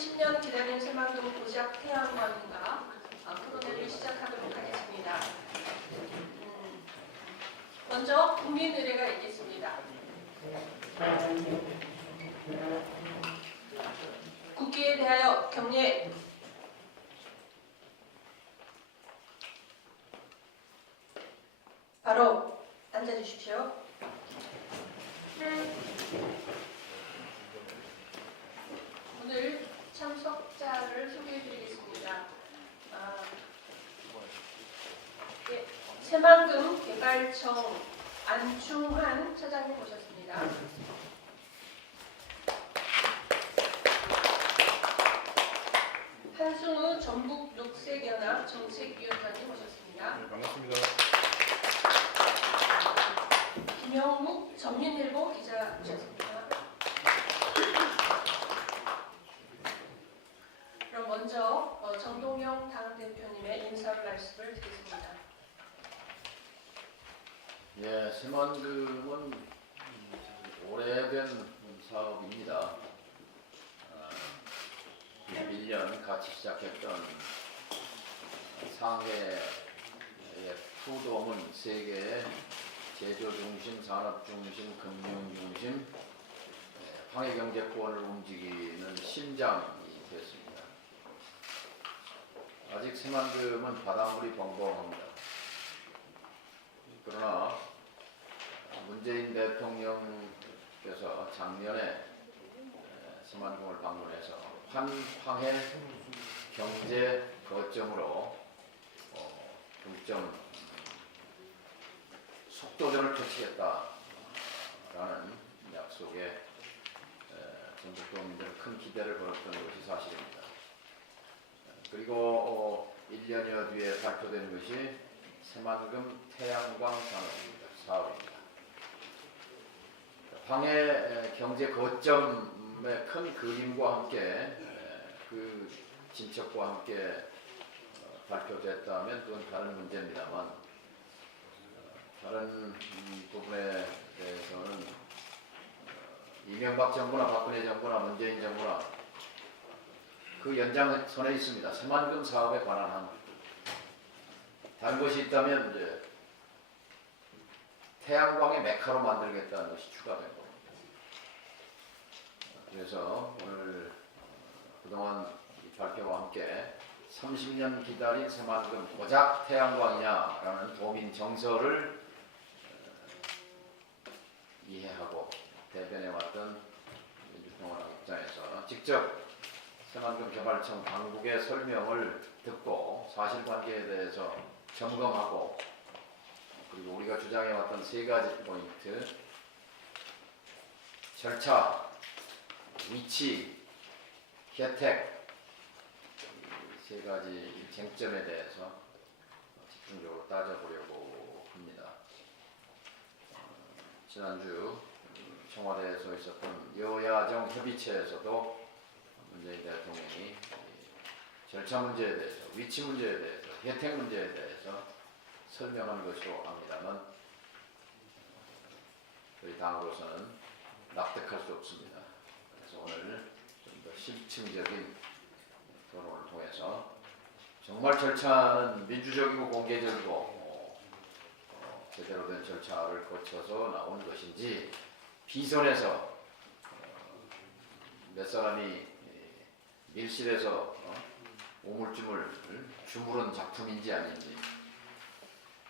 30년 기다린 새만금 고작 태양광인가 토론회를 시작하도록 하겠습니다. 먼저 국민 의례가 있겠습니다. 국기에 대하여 경례. 바로 앉아주십시오. 오늘 참석자를 소개해드리겠습니다. 새만금 개발청 안충환 차장님 모셨습니다. 한승우 전북 녹색연합 정책위원장님 모셨습니다. 네, 반갑습니다. 김영묵 전민일보 기자 모셨습니다. 그럼 먼저 정동영 당대표님의 인사 말씀을 드리겠습니다. 예, 새만금은 오래된 사업입니다. 1년 같이 시작했던 상해의 푸돔은 세계의 제조 중심, 산업 중심, 금융 중심, 황해 경제권을 움직이는 심장이 됐습니다. 아직 새만금은 바닷물이 벙벙합니다. 그러나 문재인 대통령께서 작년에 새만금을 방문해서 황해 경제 거점으로 중점 속도전을 펼치겠다라는 약속에 전북도민들은 큰 기대를 걸었던 것이 사실입니다. 그리고 1년여 뒤에 발표된 것이 새만금 태양광 사업입니다. 황해 경제 거점의 큰 그림과 함께 그 진척과 함께 발표됐다면 그건 다른 문제입니다만 다른 부분에 대해서는 이명박 정부나 박근혜 정부나 문재인 정부나 그 연장선에 있습니다. 새만금 사업에 관한 한 다른 것이 있다면 이제 태양광의 메카로 만들겠다는 것이 추가된 겁니다. 그래서 오늘 그동안 이 발표와 함께 30년 기다린 새만금 고작 태양광이냐라는 도민 정서를 이해하고 대변해왔던 민주평화당 입장에서 직접 새만금 개발청 당국의 설명을 듣고 사실관계에 대해서 점검하고 그리고 우리가 주장해왔던 세 가지 포인트, 절차, 위치, 혜택, 세 가지 쟁점에 대해서 집중적으로 따져보려고 합니다. 지난주 청와대에서 있었던 여야정 협의체에서도 문재인 대통령이 절차 문제에 대해서, 위치 문제에 대해서, 혜택 문제에 대해서 설명한 것으로 압니다만 저희 당으로서는 납득할 수 없습니다. 그래서 오늘 좀 더 실증적인 토론을 통해서 정말 절차는 민주적이고 공개적이고 제대로 된 절차를 거쳐서 나온 것인지 비선에서 몇 사람이 밀실에서 오물쭈물 주무른 작품인지 아닌지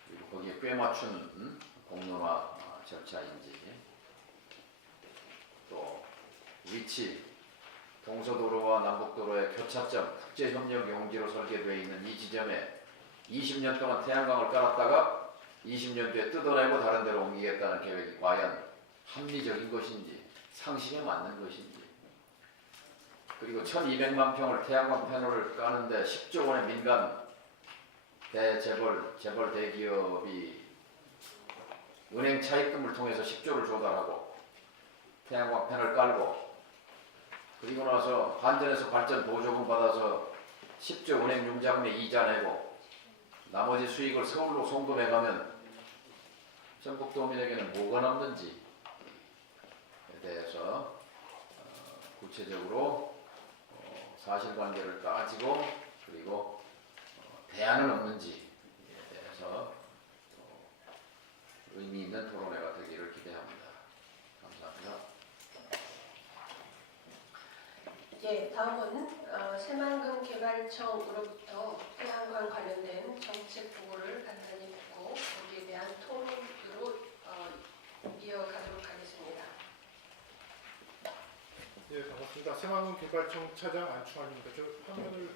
그리고 거기에 꽤 맞춘 공론화 절차인지 또 위치, 동서도로와 남북도로의 교차점, 국제협력 용지로 설계되어 있는 이 지점에 20년 동안 태양광을 깔았다가 20년 뒤에 뜯어내고 다른 데로 옮기겠다는 계획이 과연 합리적인 것인지 상식에 맞는 것인지 그리고 1200만 평을 태양광 패널을 까는데 10조 원의 민간 재벌 대기업이 은행 차입금을 통해서 10조를 조달하고 태양광 패널 깔고 그리고 나서 한전에서 발전 보조금 받아서 10조 은행 융자금에 이자 내고 나머지 수익을 서울로 송금해가면 전북도민에게는 뭐가 남는지에 대해서 구체적으로 사실관계를 따지고 그리고 대안은 없는지에 대해서 의미 있는 토론회가 되기를 기대합니다. 감사합니다. 예, 다음은 새만금 개발청으로부터 태양광 관련된 정책 보고를 간단히 듣고 거기에 대한 토론으로 이어가도록 하겠습니다. 예, 반갑습니다. 새만금 개발청 차장 안충환입니다. 저 화면을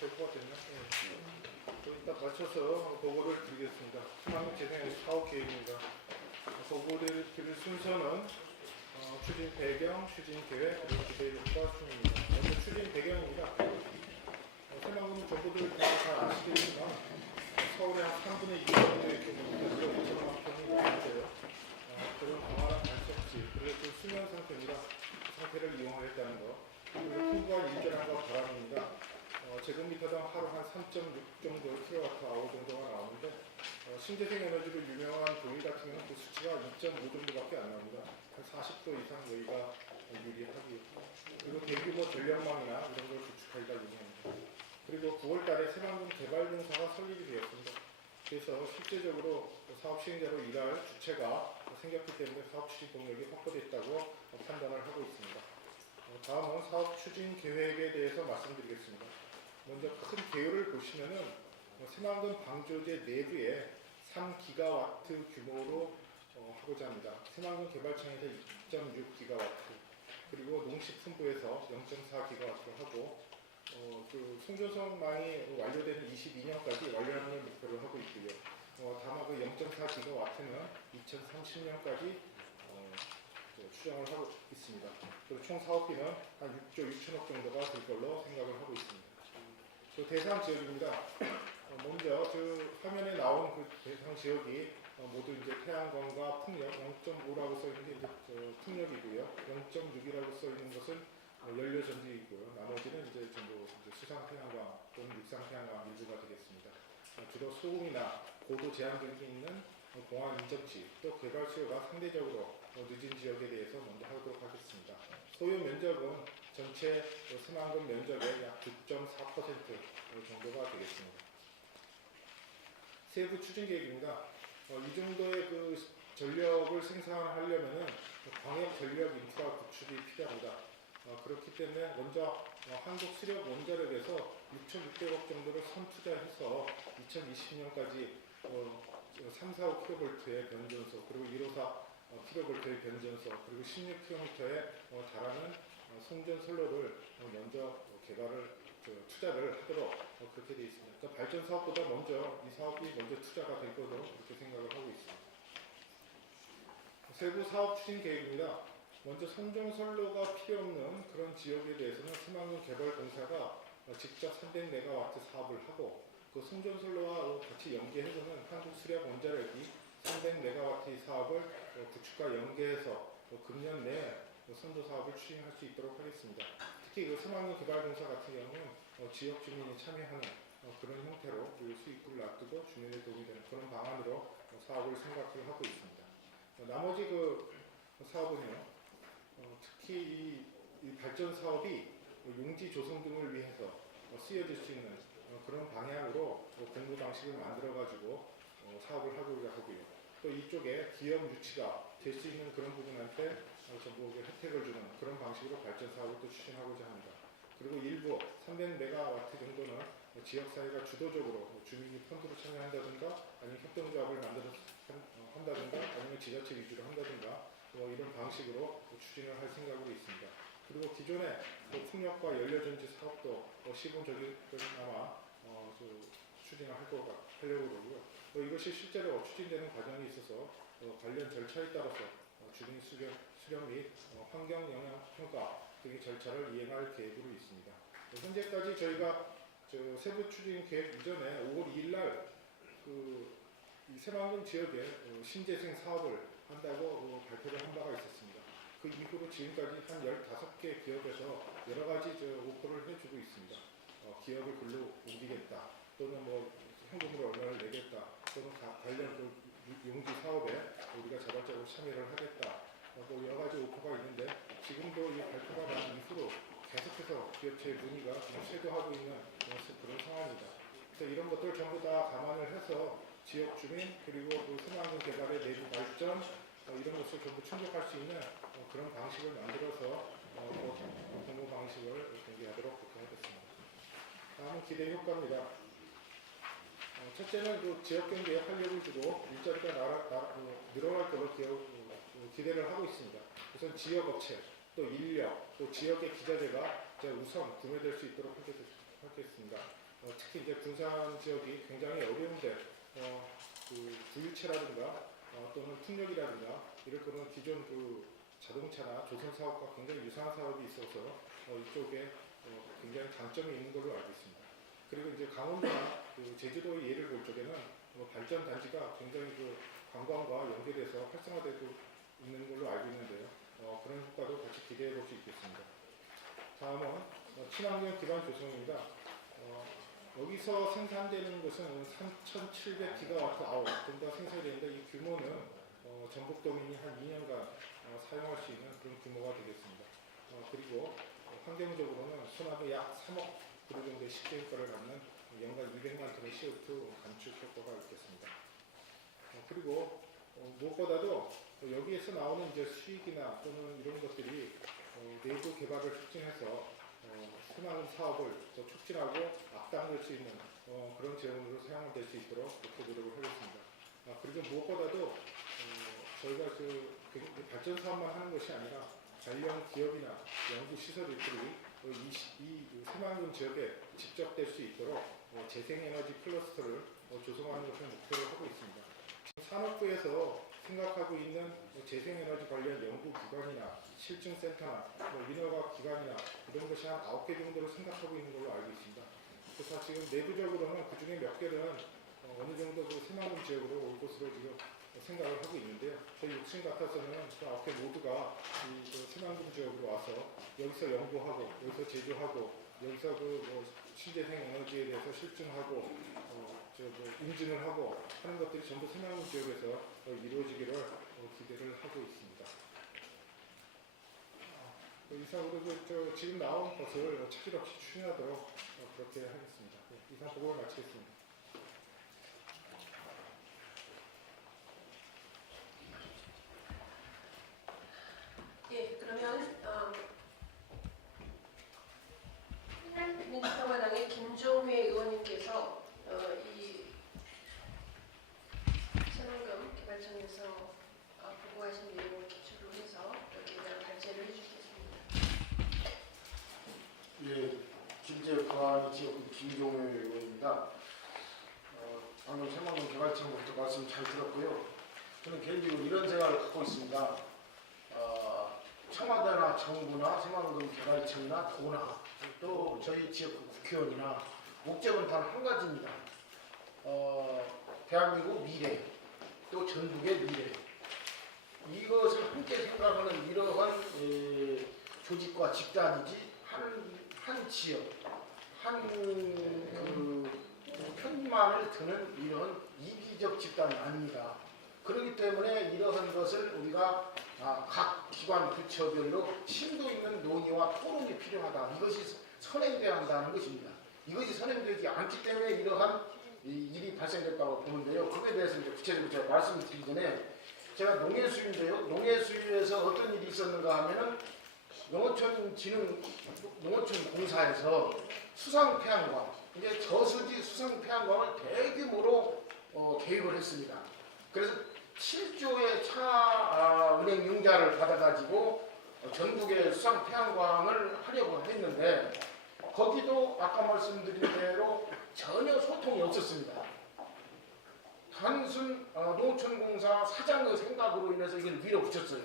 보고가 됐나? 예. 이따 맞춰서 보고를 드리겠습니다. 새만금 재생 사업 계획입니다. 보고를 드릴 순서는 추진 배경, 추진 계획, 그리고 기대 효과 순입니다. 먼저 추진 배경입니다. 새만금 정보들 잘 아시겠지만 서울의 한 3분의 2 정도의 규모입니다. 2천만 평이 넘는데요. 그런 광활한 단속지, 그리고 그 수면 상태입니다. 상태를 이용하겠다는 거. 그리고 풍부한 일자량과 바람입니다. 제곱미터당 하루 한 3.6 정도 kWh 정도가 나오는데 신재생 에너지로 유명한 동일 같은 경우는 그 수치가 2.5 정도밖에 안 나옵니다. 한 40도 이상 여기가 유리하기. 그리고 대규모 전력망이나 이런 걸 구축하기가 유리합니다. 그리고 9월 달에 새만금 개발공사가 설립이 되었습니다. 그래서 실제적으로 사업 시행자로 일할 주체가 생겼기 때문에 사업 추진 동력이 확보됐다고 판단을 하고 있습니다. 다음은 사업 추진 계획에 대해서 말씀드리겠습니다. 먼저 큰 개요를 보시면은 새만금 방조제 내부에 3기가와트 규모로 하고자 합니다. 새만금 개발청에서 2.6기가와트, 그리고 농식품부에서 0.4기가와트를 하고 그 송전선망이 완료되는 22년까지 완료하는 목표를 하고 있고요. 다만 그 0.4기가와트는 2030년까지 추정을 하고 있습니다. 그리고 총 사업비는 한 6조 6천억 정도가 될 걸로 생각을 하고 있습니다. 그 대상 지역입니다. 먼저 그 화면에 나온 그 대상 지역이 모두 이제 태양광과 풍력 0.5라고 써 있는 게 이제 풍력이고요. 0.6이라고 써 있는 것은 연료 전지이고요. 나머지는 이제 전부 이제 수상 태양광 또는 육상 태양광 일부가 되겠습니다. 주로 소음이나 고도 제한 등이 있는 공항 인접지, 또 개발 수요가 상대적으로 늦은 지역에 대해서 먼저 하도록 하겠습니다. 소요 면적은 전체 새만금 면적의 약 9.4% 정도가 되겠습니다. 세부 추진 계획입니다. 이 정도의 그 전력을 생산하려면은 광역 전력 인프라 구축이 필요합니다. 그렇기 때문에 먼저 한국수력원자력에서 6,600억 정도를 선투자해서 2020년까지 345kV의 변전소, 그리고 154kV의 변전소, 그리고 16km에 달하는 송전 선로를 먼저 개발을 투자를 하도록 그렇게 되어 있습니다. 그러니까 발전 사업보다 먼저 이 사업이 먼저 투자가 될 것으로 그렇게 생각을 하고 있습니다. 세부 사업 추진 계획입니다. 먼저 송전선로가 필요 없는 그런 지역에 대해서는 새만금 개발공사가 직접 300메가와트 사업을 하고, 그 송전선로와 같이 연계해서는 한국수력원자력이 300메가와트의 사업을 구축과 연계해서 금년 내에 선도 사업을 추진할 수 있도록 하겠습니다. 특히 그 새만금 개발공사 같은 경우는 지역 주민이 참여하는 그런 형태로 수익을 놔두고 주민에 도움이 되는 그런 방안으로 사업을 생각을 하고 있습니다. 나머지 그 사업은요, 특히 이 발전 사업이 용지 조성 등을 위해서 쓰여질 수 있는 그런 방향으로 공부 방식을 만들어 가지고 사업을 하고자 하고요. 또 이쪽에 기업 유치가 될 수 있는 그런 부분한테 전부 혜택을 주는 그런 방식으로 발전 사업을 또 추진하고자 합니다. 그리고 일부 300메가와트 정도는 지역사회가 주도적으로 주민이 펀드로 참여한다든가, 아니면 협동조합을 만들어서 한다든가, 아니면 지자체 위주로 한다든가, 이런 방식으로 추진을 할 생각으로 있습니다. 그리고 기존의 풍력과 연료전지 사업도 시범적이나마 추진을 하려고 그러고요. 이것이 실제로 추진되는 과정에 있어서 관련 절차에 따라서 주민 수령 및 환경 영향 평가 등의 절차를 이행할 계획으로 있습니다. 현재까지 저희가 세부 추진 계획 이전에 5월 2일 날 이 새만금 지역에 신재생 사업을 한다고 발표를 한 바가 있었습니다. 그 이후로 지금까지 한 15개 기업에서 여러 가지 오퍼를 해주고 있습니다. 기업을 글로 옮기겠다, 또는 뭐 현금으로 얼마를 내겠다, 또는 관련 용지 사업에 우리가 자발적으로 참여를 하겠다, 뭐 여러 가지 오퍼가 있는데, 지금도 이 발표가 난 이후로 계속해서 기업체의 문의가 좀 쇄도하고 있는 그런 상황입니다. 그래서 이런 것들 전부 다 감안을 해서 지역 주민 그리고 그 새마을군 개발의 내부 발전 이런 것을 전부 충족할 수 있는 그런 방식을 만들어서 공모 방식을 공개하도록 그렇게 하겠습니다. 다음은 기대 효과입니다. 첫째는 그 지역 경제에 활력을 주고 일자리가 늘어날 것으로 기대를 하고 있습니다. 우선 지역 업체, 또 인력, 또 지역의 기자재가 우선 구매될 수 있도록 하겠습니다. 특히 이제 군산 지역이 굉장히 어려운데 그 구유체라든가 또는 풍력이라든가 이럴 거는 기존 그 자동차나 조선 사업과 굉장히 유사한 사업이 있어서 이쪽에 굉장히 장점이 있는 걸로 알고 있습니다. 그리고 이제 강원도나 그 제주도의 예를 볼 적에는 발전 단지가 굉장히 그 관광과 연계돼서 활성화되고 있는 걸로 알고 있는데요. 그런 효과도 같이 기대해 볼 수 있겠습니다. 다음은 친환경 기반 조성입니다. 여기서 생산되는 것은 3,700기가와트 정도 생산이 되는데 이 규모는 전북도민이 한 2년간 사용할 수 있는 그런 규모가 되겠습니다. 그리고 환경적으로는 소나무 약 3억 그루 정도의 식재 효과를 갖는 연간 200만 톤의 CO2 감축 효과가 있겠습니다. 그리고 무엇보다도 여기에서 나오는 이제 수익이나 또는 이런 것들이 내부 개발을 촉진해서 새마을 사업을 더 촉진하고 앞당길 수 있는 그런 재원으로 사용될 수 있도록 그렇게 노력을 하겠습니다. 그리고 무엇보다도 저희가 그 발전 사업만 하는 것이 아니라 관련 기업이나 연구 시설들이 이 새마을군 지역에 집적될 수 있도록 재생에너지 클러스터를 조성하는 것을 목표로 하고 있습니다. 산업부에서 생각하고 있는 재생에너지 관련 연구기관이나 실증센터나 인허가 기관이나 이런 것이 한 9개 정도로 생각하고 있는 걸로 알고 있습니다. 그래서 지금 내부적으로는 그 중에 몇 개는 어느 정도 그 새마을군 지역으로 올 것으로 지금 생각을 하고 있는데요. 저희 욕심 같아서는 그 9개 모두가 이 새마을군 지역으로 와서 여기서 연구하고 여기서 제조하고 여기서 신재생 에너지에 대해서 실증하고 인증을 하고 하는 것들이 전부 새마을군 지역에서 이루어지기를 기대를 하고 있습니다. 이상으로 지금 나온 것을 차질 없이 추진하도록 그렇게 하겠습니다. 이상 보고를 마치겠습니다. 예, 그러면 민주평화당의 김종회 의원님께서 이 새마을군 개발청에서 보고하신 내용을 기초로 해서 여기에 대한 발제를 해주시겠습니다. 예, 김제관 지역구 김종회 의원입니다. 방금 새마을군 개발청부터 말씀 잘 들었고요. 저는 개인적으로 이런 생각을 갖고 있습니다. 청와대나 정부나 새마을군 개발청이나 도나 또 저희 지역구 국회의원이나 목적은 단 한 가지입니다. 대한민국 미래 또 전국의 미래 이것을 함께 생각하는 이러한 조직과 집단이지 한 지역 한 편만을 드는 이런 이기적 집단이 아닙니다. 그렇기 때문에 이러한 것을 우리가 각 기관 부처별로 심도 있는 논의와 토론이 필요하다. 이것이 선행돼야 한다는 것입니다. 이것이 선행되지 않기 때문에 이러한 일이 발생됐다고 보는데요. 그에 대해서 이제 구체적으로 제가 말씀을 드리기 전에 제가 농해수인데요. 농해수에서 어떤 일이 있었는가 하면은 농어촌공사에서 수상태양광, 이제 저수지 수상태양광을 대규모로 계획을 했습니다. 그래서 7조의 은행 융자를 받아가지고 전국에 수상태양광을 하려고 했는데 거기도 아까 말씀드린 대로 전혀 소통이 없었습니다. 단순 농촌공사 사장의 생각으로 인해서 이걸 밀어붙였어요.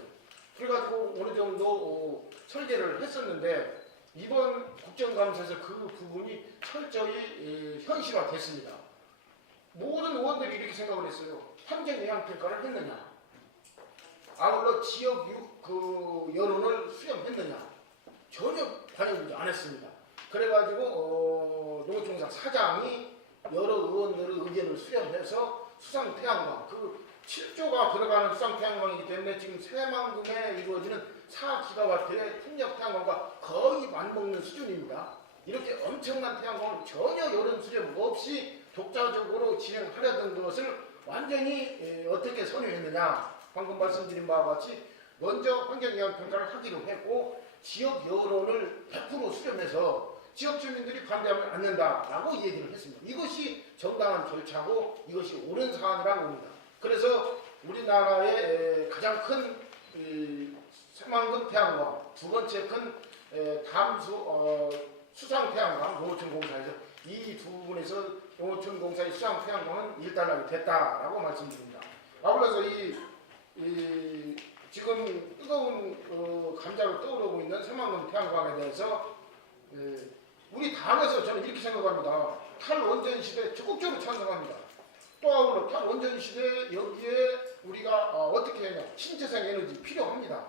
그래가지고 어느 정도 설계를 했었는데 이번 국정감사에서 그 부분이 철저히 현실화됐습니다. 모든 의원들이 이렇게 생각을 했어요. 환경영향평가를 했느냐, 아울러 지역 여론을 수렴했느냐, 전혀 반영되지 않았습니다. 그래가지고 농촌공사 사장이 여러 의원들의 의견을 수렴해서 수상태양광, 그 7조가 들어가는 수상태양광이기 때문에 지금 새만금에 이루어지는 4기가와트의 풍력 태양광과 거의 맞먹는 수준입니다. 이렇게 엄청난 태양광을 전혀 여론 수렴 없이 독자적으로 진행하려던 것을 완전히 어떻게 선회했느냐. 방금 말씀드린 바와 같이 먼저 환경영향평가를 하기로 했고 지역 여론을 100% 수렴해서 지역 주민들이 반대하면 안 된다라고 얘기를 했습니다. 이것이 정당한 절차고 이것이 옳은 사안이라고 봅니다. 그래서 우리나라의 가장 큰 새만금 태양광, 두 번째 큰 수상 태양광, 농어촌공사에서 이 두 분에서 농어촌공사의 수상 태양광은 일단락이 됐다라고 말씀드립니다. 그래서 지금 뜨거운 감자로 떠오르고 있는 새만금 태양광에 대해서 우리 당에서 저는 이렇게 생각합니다. 탈원전 시대에 적극적으로 찬성합니다. 또 아울러 탈원전 시대에 여기에 우리가 어떻게 하냐, 신재생 에너지 필요합니다.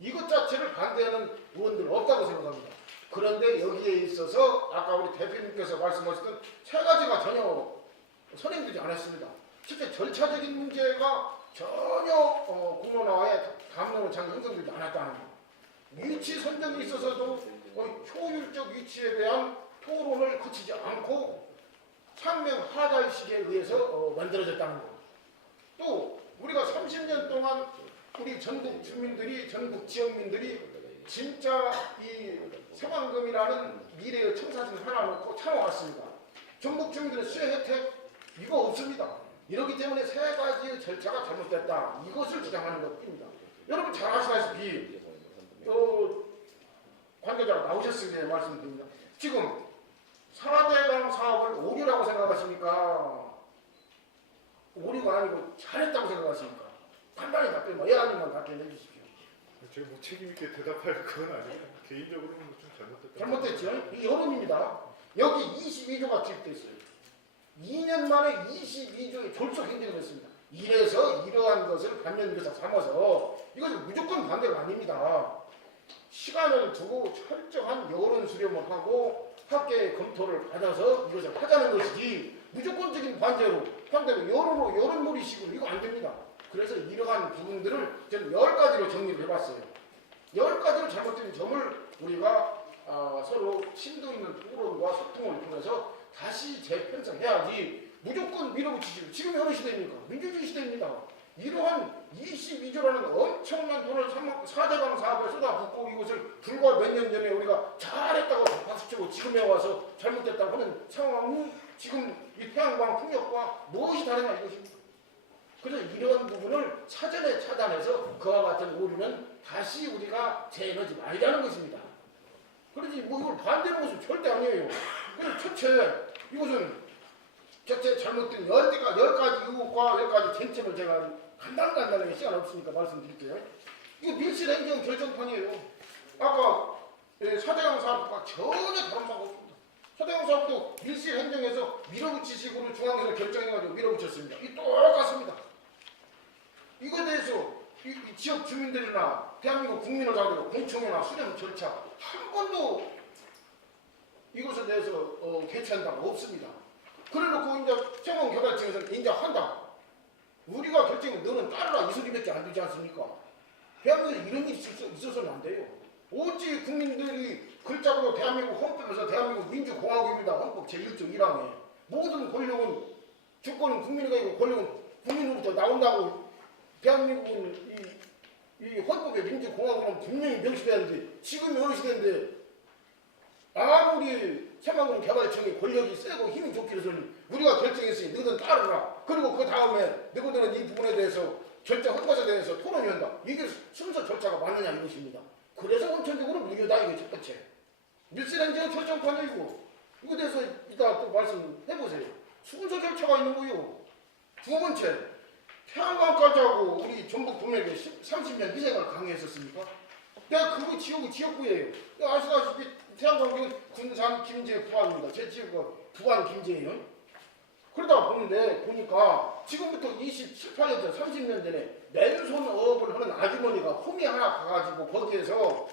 이것 자체를 반대하는 의원들 없다고 생각합니다. 그런데 여기에 있어서 아까 우리 대표님께서 말씀하셨던 세 가지가 전혀 선행되지 않았습니다. 실제 절차적인 문제가 전혀 공론화에 담론상에 형성되지 않았다는 것. 위치 선정에 있어서도 효율적 위치에 대한 토론을 거치지 않고 상명하달식에 의해서 만들어졌다는 것. 또 우리가 30년 동안 우리 전국 주민들이, 전국 지역민들이 진짜 이 새만금이라는 미래의 청사진 하나 놓고 참아왔습니다. 전국 주민들의 수혜 혜택 이거 없습니다. 이렇기 때문에 세 가지의 절차가 잘못됐다. 이것을 주장하는 것입니다. 여러분 잘 아시다시피 관계자가 나오셨으니 말씀드립니다. 지금 4대강 사업을 오류라고 생각하십니까? 오류가 아니고 잘했다고 생각하십니까? 간단히 답변, 예안님만 답변해 주십시오. 제가 뭐 책임있게 대답할 그건 아니에요. 개인적으로는 좀 잘못됐다. 잘못됐죠? 이 여론입니다. 여기 22조가 투입돼 있어요. 2년 만에 22조의 졸속 행정을 했습니다. 이래서 이러한 것을 반면교사 삼아서 이것은 무조건 반대가 아닙니다. 시간을 두고 철저한 여론 수렴을 하고 학계의 검토를 받아서 이것을 하자는 것이지 무조건적인 반대로 여론몰이식으로 이거 안 됩니다. 그래서 이러한 부분들을 저는 10가지로 정리를 해봤어요. 10가지로 잘못된 점을 우리가 서로 심도 있는 토론과 소통을 통해서 다시 재편성해야지 무조건 밀어붙이시고 지금이 어느 시대입니까? 민주주의 시대입니다. 이러한 22조라는 엄청난 돈을 4대강 사업에 쏟아붓고 이것을 불과 몇 년 전에 우리가 잘했다고 박수치고 지금에 와서 잘못됐다고 하는 상황은 지금 이 태양광 풍력과 무엇이 다르냐 이것입니다. 그래서 이러한 부분을 사전에 차단해서 그와 같은 오류는 다시 우리가 재현하지 말자는 것입니다. 그러지 뭐 이걸 반대하는 것은 절대 아니에요. 그래서 첫째 이것은 첫째 잘못된 10가지 의혹과 10가지 쟁점을 제가 간단하게 시간 없으니까 말씀드릴게요. 이거 밀실행정 결정판이에요. 아까 4대강 사업과 전혀 다른 바가 없습니다. 4대강 사업도 밀실행정에서 밀어붙이식으로 중앙에서 결정해가지고 밀어붙였습니다. 이 똑같습니다. 이거에 대해서 이 지역 주민들이나 대한민국 국민을 상대로 공청회나 수렴 절차 한 번도 이것에 대해서 개최한 바가 없습니다. 그래놓고 이제 청원개발청에서는 인정한다. 우리가 결정은 너는 따르라 이 소리밖에 안 되지 않습니까? 대한민국에 이런 일이 있어서는 안 돼요. 어찌 국민들이 글자로 대한민국 헌법에서 대한민국 민주공화국입니다. 헌법 제1조 1항에 모든 권력은 주권은 국민에게 있고 권력은 국민으로부터 나온다고 대한민국은 이 헌법의 민주공화국은 분명히 명시되는데 지금이 어느 시대인데 아무리 새만금 개발청이 권력이 세고 힘이 좋기로서는 우리가 결정했으니 너희들 따르라. 그리고 그 다음에 너희들은 이 부분에 대해서 결정한 것에 대해서 토론이 한다. 이게 순서 절차가 맞느냐 이것입니다. 그래서 원천적으로 무효다 이게 첫 번째. 밀실행정 결정판이고 이거에 대해서 이따 또 말씀해보세요. 순서 절차가 있는 거요. 두 번째, 태양광까지 하고 우리 전북 동맥에 30년 희생을 강요했었습니까? 내가 그거 지역이 지역구예요. 아시다시피 태양광은 군산, 김제, 부안입니다. 제 지역은 부안, 김제예요. 그러다 보니까 지금부터 28년 전, 30년 전에 맨손업을 하는 아주머니가 홈이 하나 가가지고 거기에서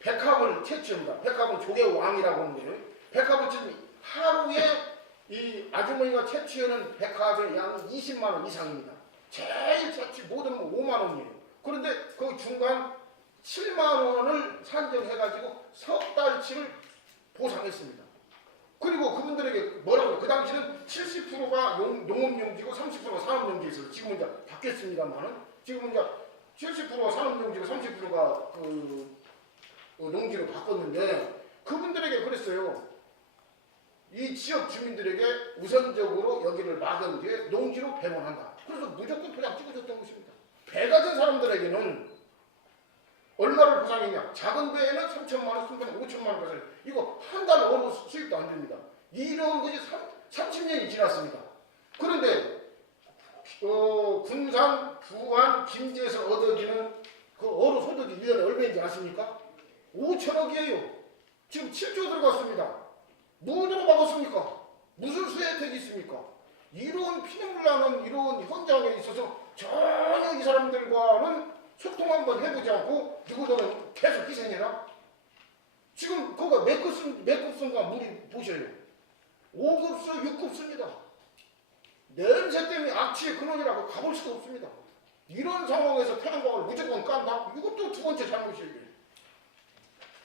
백합을 채취합니다. 백합은 조개 왕이라고 하는데요. 백합을 지금 하루에 이 아주머니가 채취하는 백합의 양은 20만 원 이상입니다. 제일 채취 모든 건 5만 원이에요. 그런데 그 중간 7만 원을 산정해가지고 석 달치를 보상했습니다. 그리고 그분들에게 뭐라고 그 당시는 70%가 농업용지고 30%가 산업용지였어요. 지금은 이제 바뀌었습니다만은 지금은 이제 70%가 산업용지고 30%가 그 농지로 바꿨는데 그분들에게 그랬어요. 이 지역 주민들에게 우선적으로 여기를 막은 뒤에 농지로 배분한다. 그래서 무조건 도장 찍어줬던 것입니다. 배 가진 사람들에게는 얼마를 보상했냐? 작은 배에는 3천만 원, 큰 배는 5천만 원 보상. 이거 한 달 어로 수입도 안 됩니다. 이런 것이 30년이 지났습니다. 그런데 군산, 부안, 김제에서 얻어지는 그 어로 소득이 1년에 얼마인지 아십니까? 5천억이에요. 지금 7조 들어갔습니다. 무엇으로 막았습니까? 무슨 수혜 혜택이 있습니까? 이런 피눈물 나는 이런 현장에 있어서 전혀 이 사람들과는 소통 한번 해보지 않고 누구들은 계속 희생해라. 지금 그거 몇 급수인가 물이 보셔요. 5급수, 6급수입니다. 냄새 때문에 악취의 근원이라고 가볼 수도 없습니다. 이런 상황에서 태양광을 무조건 깐다? 이것도 두 번째 잘못이에요.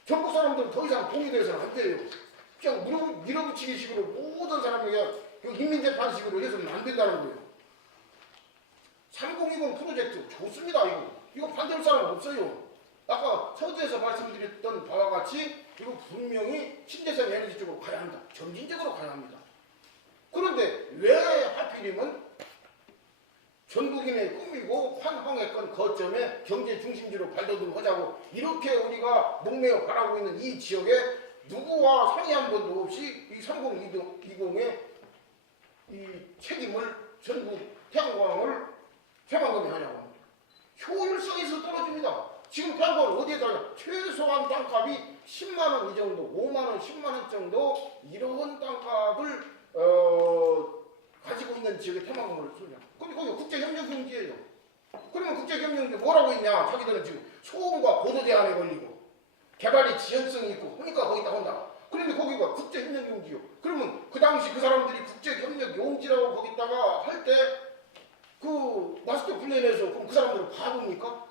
전국 사람들은 더 이상 동의돼서는 안 돼요. 그냥 밀어붙이기식으로 모든 사람에게 인민재판식으로 해서는 안 된다는 거예요. 3020 프로젝트 좋습니다. 이거 반대할 사람 없어요. 아까 서두에서 말씀드렸던 바와 같이 이거 분명히 신재생 에너지 쪽으로 가야 한다. 점진적으로 가야 합니다. 그런데 왜 하필이면 전국인의 꿈이고 환황했건 거점에 경제 중심지로 발돋움 하자고 이렇게 우리가 목매어 바라고 있는 이 지역에 누구와 상의 한 번도 없이 이 3020의 이 책임을 전부 태양광을 하냐고 합니다. 효율성에서 떨어집니다. 지금 태양광을 어디에다가 최소한 땅값이 10만원 이 정도, 5만원, 10만원 정도 이런 땅값을 가지고 있는 지역에 태양광을 쏘냐. 근데 거기 국제협력경지예요. 그러면 국제협력경지 뭐라고 있냐. 자기들은 지금 소음과 고도 제한에 걸리고 개발이 지연성이 있고 그러니까 거기다 온다. 그런데 거기가 국제협력용지요. 그러면 그 당시 그 사람들이 국제협력용지라고 거기다가 할 때 그 마스터 플랜에서 그럼 그 사람들은 바보입니까?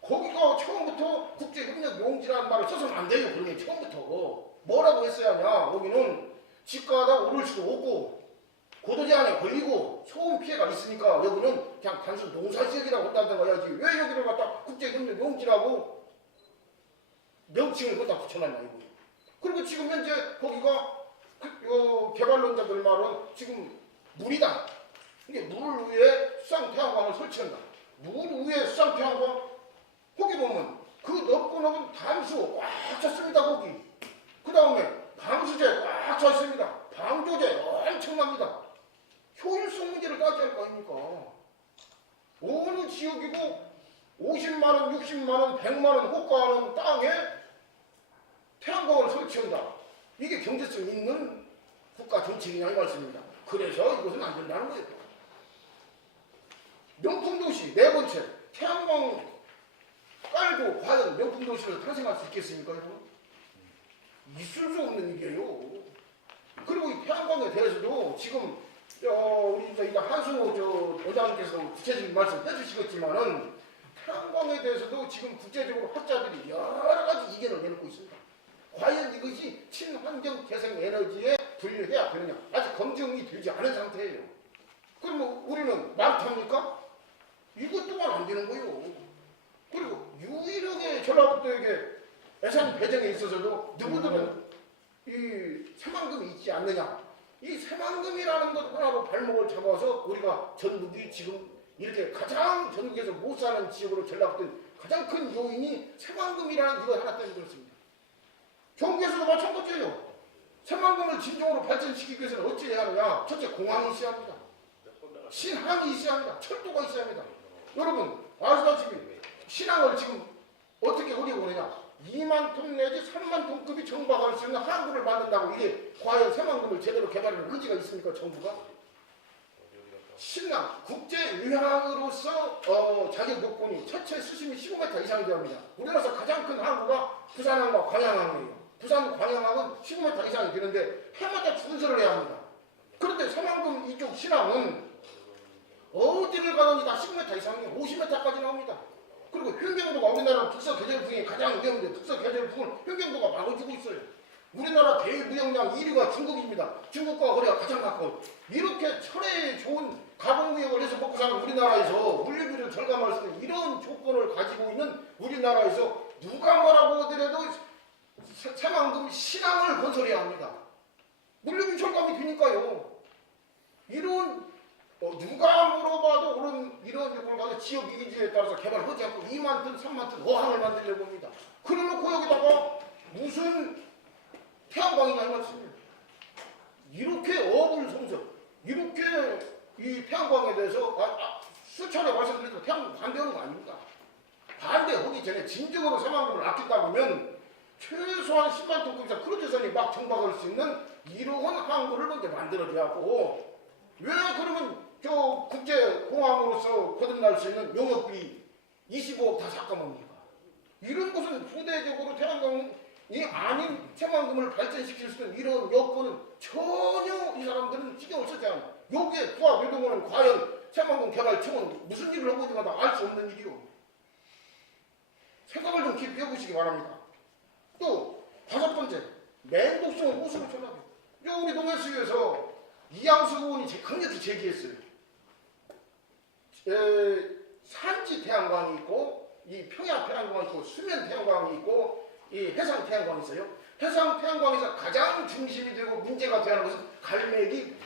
거기가 처음부터 국제협력용지라는 말을 써서는 안 돼요. 그러면 처음부터 뭐라고 했어야 하냐. 거기는 집가가 오를 수도 없고 고도 제한에 걸리고 소음 피해가 있으니까 여기는 그냥 단순 농사지역이라고 한다든가 해야지. 왜 여기를 갖다 국제협력용지라고 명칭을 갖다 붙여놨냐 이거. 그리고 지금 현재 거기가 개발론자들 말은 지금 물이다. 이게 물 위에 수상 태양광을 설치한다. 물 위에 수상 태양광 거기 보면 그 넓고 넓은 담수 꽉 찼습니다. 거기. 그 다음에 방수제 꽉 찼습니다. 방조제 엄청납니다. 효율성 문제를 따져야 할 거 아닙니까? 어느 지역이고 50만원, 60만원, 100만원 호가하는 땅에 태양광을 설치한다. 이게 경제성 있는 국가 정책이냐 이 말씀입니다. 그래서 이것은 안 된다는 거예요. 명품도시 네 번째 태양광 깔고 과연 명품도시를 탄생할 수 있겠습니까 여러분? 있을 수 없는 일이에요. 그리고 이 태양광에 대해서도 지금 우리 이제 한승호 원장님께서 구체적인 말씀 해주시겠지만은 태양광에 대해서도 지금 국제적으로 학자들이 여러 가지 이견을 내놓고 있습니다. 과연 이것이 친환경 재생 에너지에 분류해야 되느냐 아직 검증이 되지 않은 상태예요. 그러면 우리는 말탑니까? 이것 또한 안 되는 거예요. 그리고 유일하게 전라북도에게 예산 배정에 있어서도 누구들은 이 새만금이 있지 않느냐. 이 새만금이라는 것 하나로 발목을 잡아서 우리가 전북이 지금 이렇게 가장 전국에서 못 사는 지역으로 전락된 가장 큰 요인이 새만금이라는 이거 하나 때문에 그렇습니다. 전국에서도 마찬가지예요. 새만금을 진정으로 발전시키기 위해서는 어찌 해야 하느냐. 첫째 공항이 있어야 합니다. 신항이 있어야 합니다. 철도가 있어야 합니다. 여러분 아시다시피 신항을 지금 어떻게 어디에 오느냐. 2만 톤 내지 3만 톤급이 정박할 수 있는 항구를 만든다고 이게 과연 새만금을 제대로 개발하는 의지가 있습니까 정부가? 신항 국제유항으로서 자격 요건이 최초 수심이 15m 이상이 됩니다. 우리나라에서 가장 큰 항구가 부산항과 광양항이에요. 부산 광양항은 15m 이상이 되는데 해마다 준설을 해야 합니다. 그런데 새만금 이쪽 신항은 어디를 가든지 다 10m 이상이에요. 50m까지 나옵니다. 그리고 환경도가 우리나라 특서 계절 중에 가장 위험한데 특서 계절 중은 환경도가 막아주고 있어요. 우리나라 대무역량 1위가 중국입니다. 중국과 거리가 가장 가까워. 이렇게 철에 좋은 가공무역을 해서 먹고 사는 우리나라에서 물류비를 절감할 수 있는 이런 조건을 가지고 있는 우리나라에서 누가 뭐라고 하더라도 새만금 신항을 건설해야 합니다. 물류비 절감이 되니까요. 이런 누가 물어봐도 이런 요건을 가지고 지역 이기주의에 따라서 개발하지 않고 2만 톤, 3만 톤 어항을 만들려고 합니다. 그래놓고 여기다가 무슨 태양광이나 해놨습니다. 이렇게 어불 성설, 이렇게 이 태양광에 대해서 수차례 말씀드렸지만 태양광 반대하는 거 아닙니다. 반대하기 전에 진정으로 새만금을 아낀다 보면 최소한 10만 톤급 이상 크루즈선이 막 정박할 수 있는 이러한 항구를 먼저 만들어줘야 하고, 왜 그러면 저 국제공항으로서 거듭날 수 있는 용역비 25억 다 삭감합니까? 이런 것은 부대적으로 태양광이 아닌 새만금을 발전시킬 수 있는 이런 여건은 전혀 이 사람들은 신경을 쓰지 않아요. 여기에 부하노동은 과연 새만금 개발청은 무슨 일을 하고 있는가 알 수 없는 일이요. 생각을 좀 깊이 해보시기 바랍니다. 또 5번째, 맹독성을 호수로 전하게. 우리 농해수위에서 이양수 의원이 강력히 제기했어요. 산지 태양광이 있고, 이 평야 태양광이 있고, 수면 태양광이 있고, 이 해상 태양광이 있어요. 해상 태양광에서 가장 중심이 되고 문제가 되는 것은 갈매기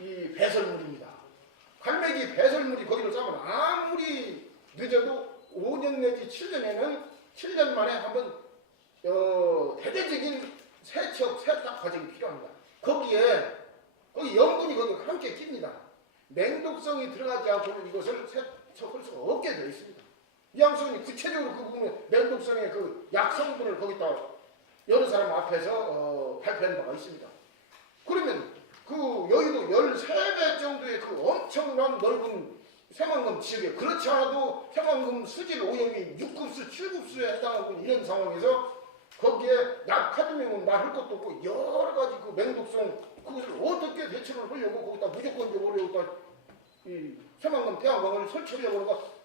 이 배설물입니다. 갈매기 배설물이 거기를 싸면 아무리 늦어도 5년 내지 7년 만에 한번 대대적인 세탁 과정이 필요합니다. 거기 염분이 거기 함께 낍니다. 맹독성이 들어가지 않고는 이것을 세척할 수가 없게 되어 있습니다. 이양수는 구체적으로 그 부분에 맹독성의 그 약성분을 거기다 여러 사람 앞에서 발표한 바가 있습니다. 그러면 그 여의도 13배 정도의 그 엄청난 넓은 새만금 지역에, 그렇지 않아도 새만금 수질 오염이 6급수, 7급수에 해당하고 이런 상황에서 거기에 나카드뮴은 말할 것도 없고 여러 가지 그 맹독성, 그것을 어떻게 대처를 하려고 거기다 무조건적으로 여기다 이 새만금 태양광을 설치하려고 하니까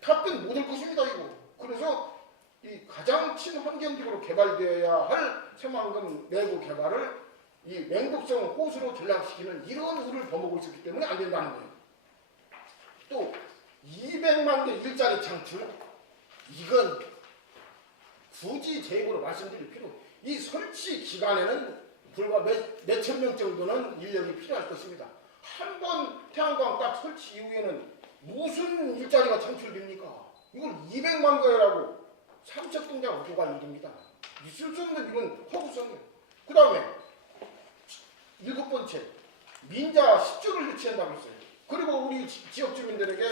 답변 못할 것입니다, 이거. 그래서 이 가장 친환경적으로 개발되어야 할 새만금 내부 개발을 이 맹독성 호수로 전락시키는 이런 우를 범하고 있었기 때문에 안 된다는 거예요. 또 200만 개 일자리 창출, 이건 굳이 제 입으로 말씀드릴 필요 없어요. 이 설치 기간에는 불과 몇천 명 정도는 인력이 필요할 것입니다. 한 번 태양광 딱 설치 이후에는 무슨 일자리가 창출됩니까? 이걸 200만 개라고 삼척동장 어조가 일입니다. 있을 수 없는 이건 허구성이에요. 그 다음에 7번째, 민자 10조를 유치한다고 했어요. 그리고 우리 지역 주민들에게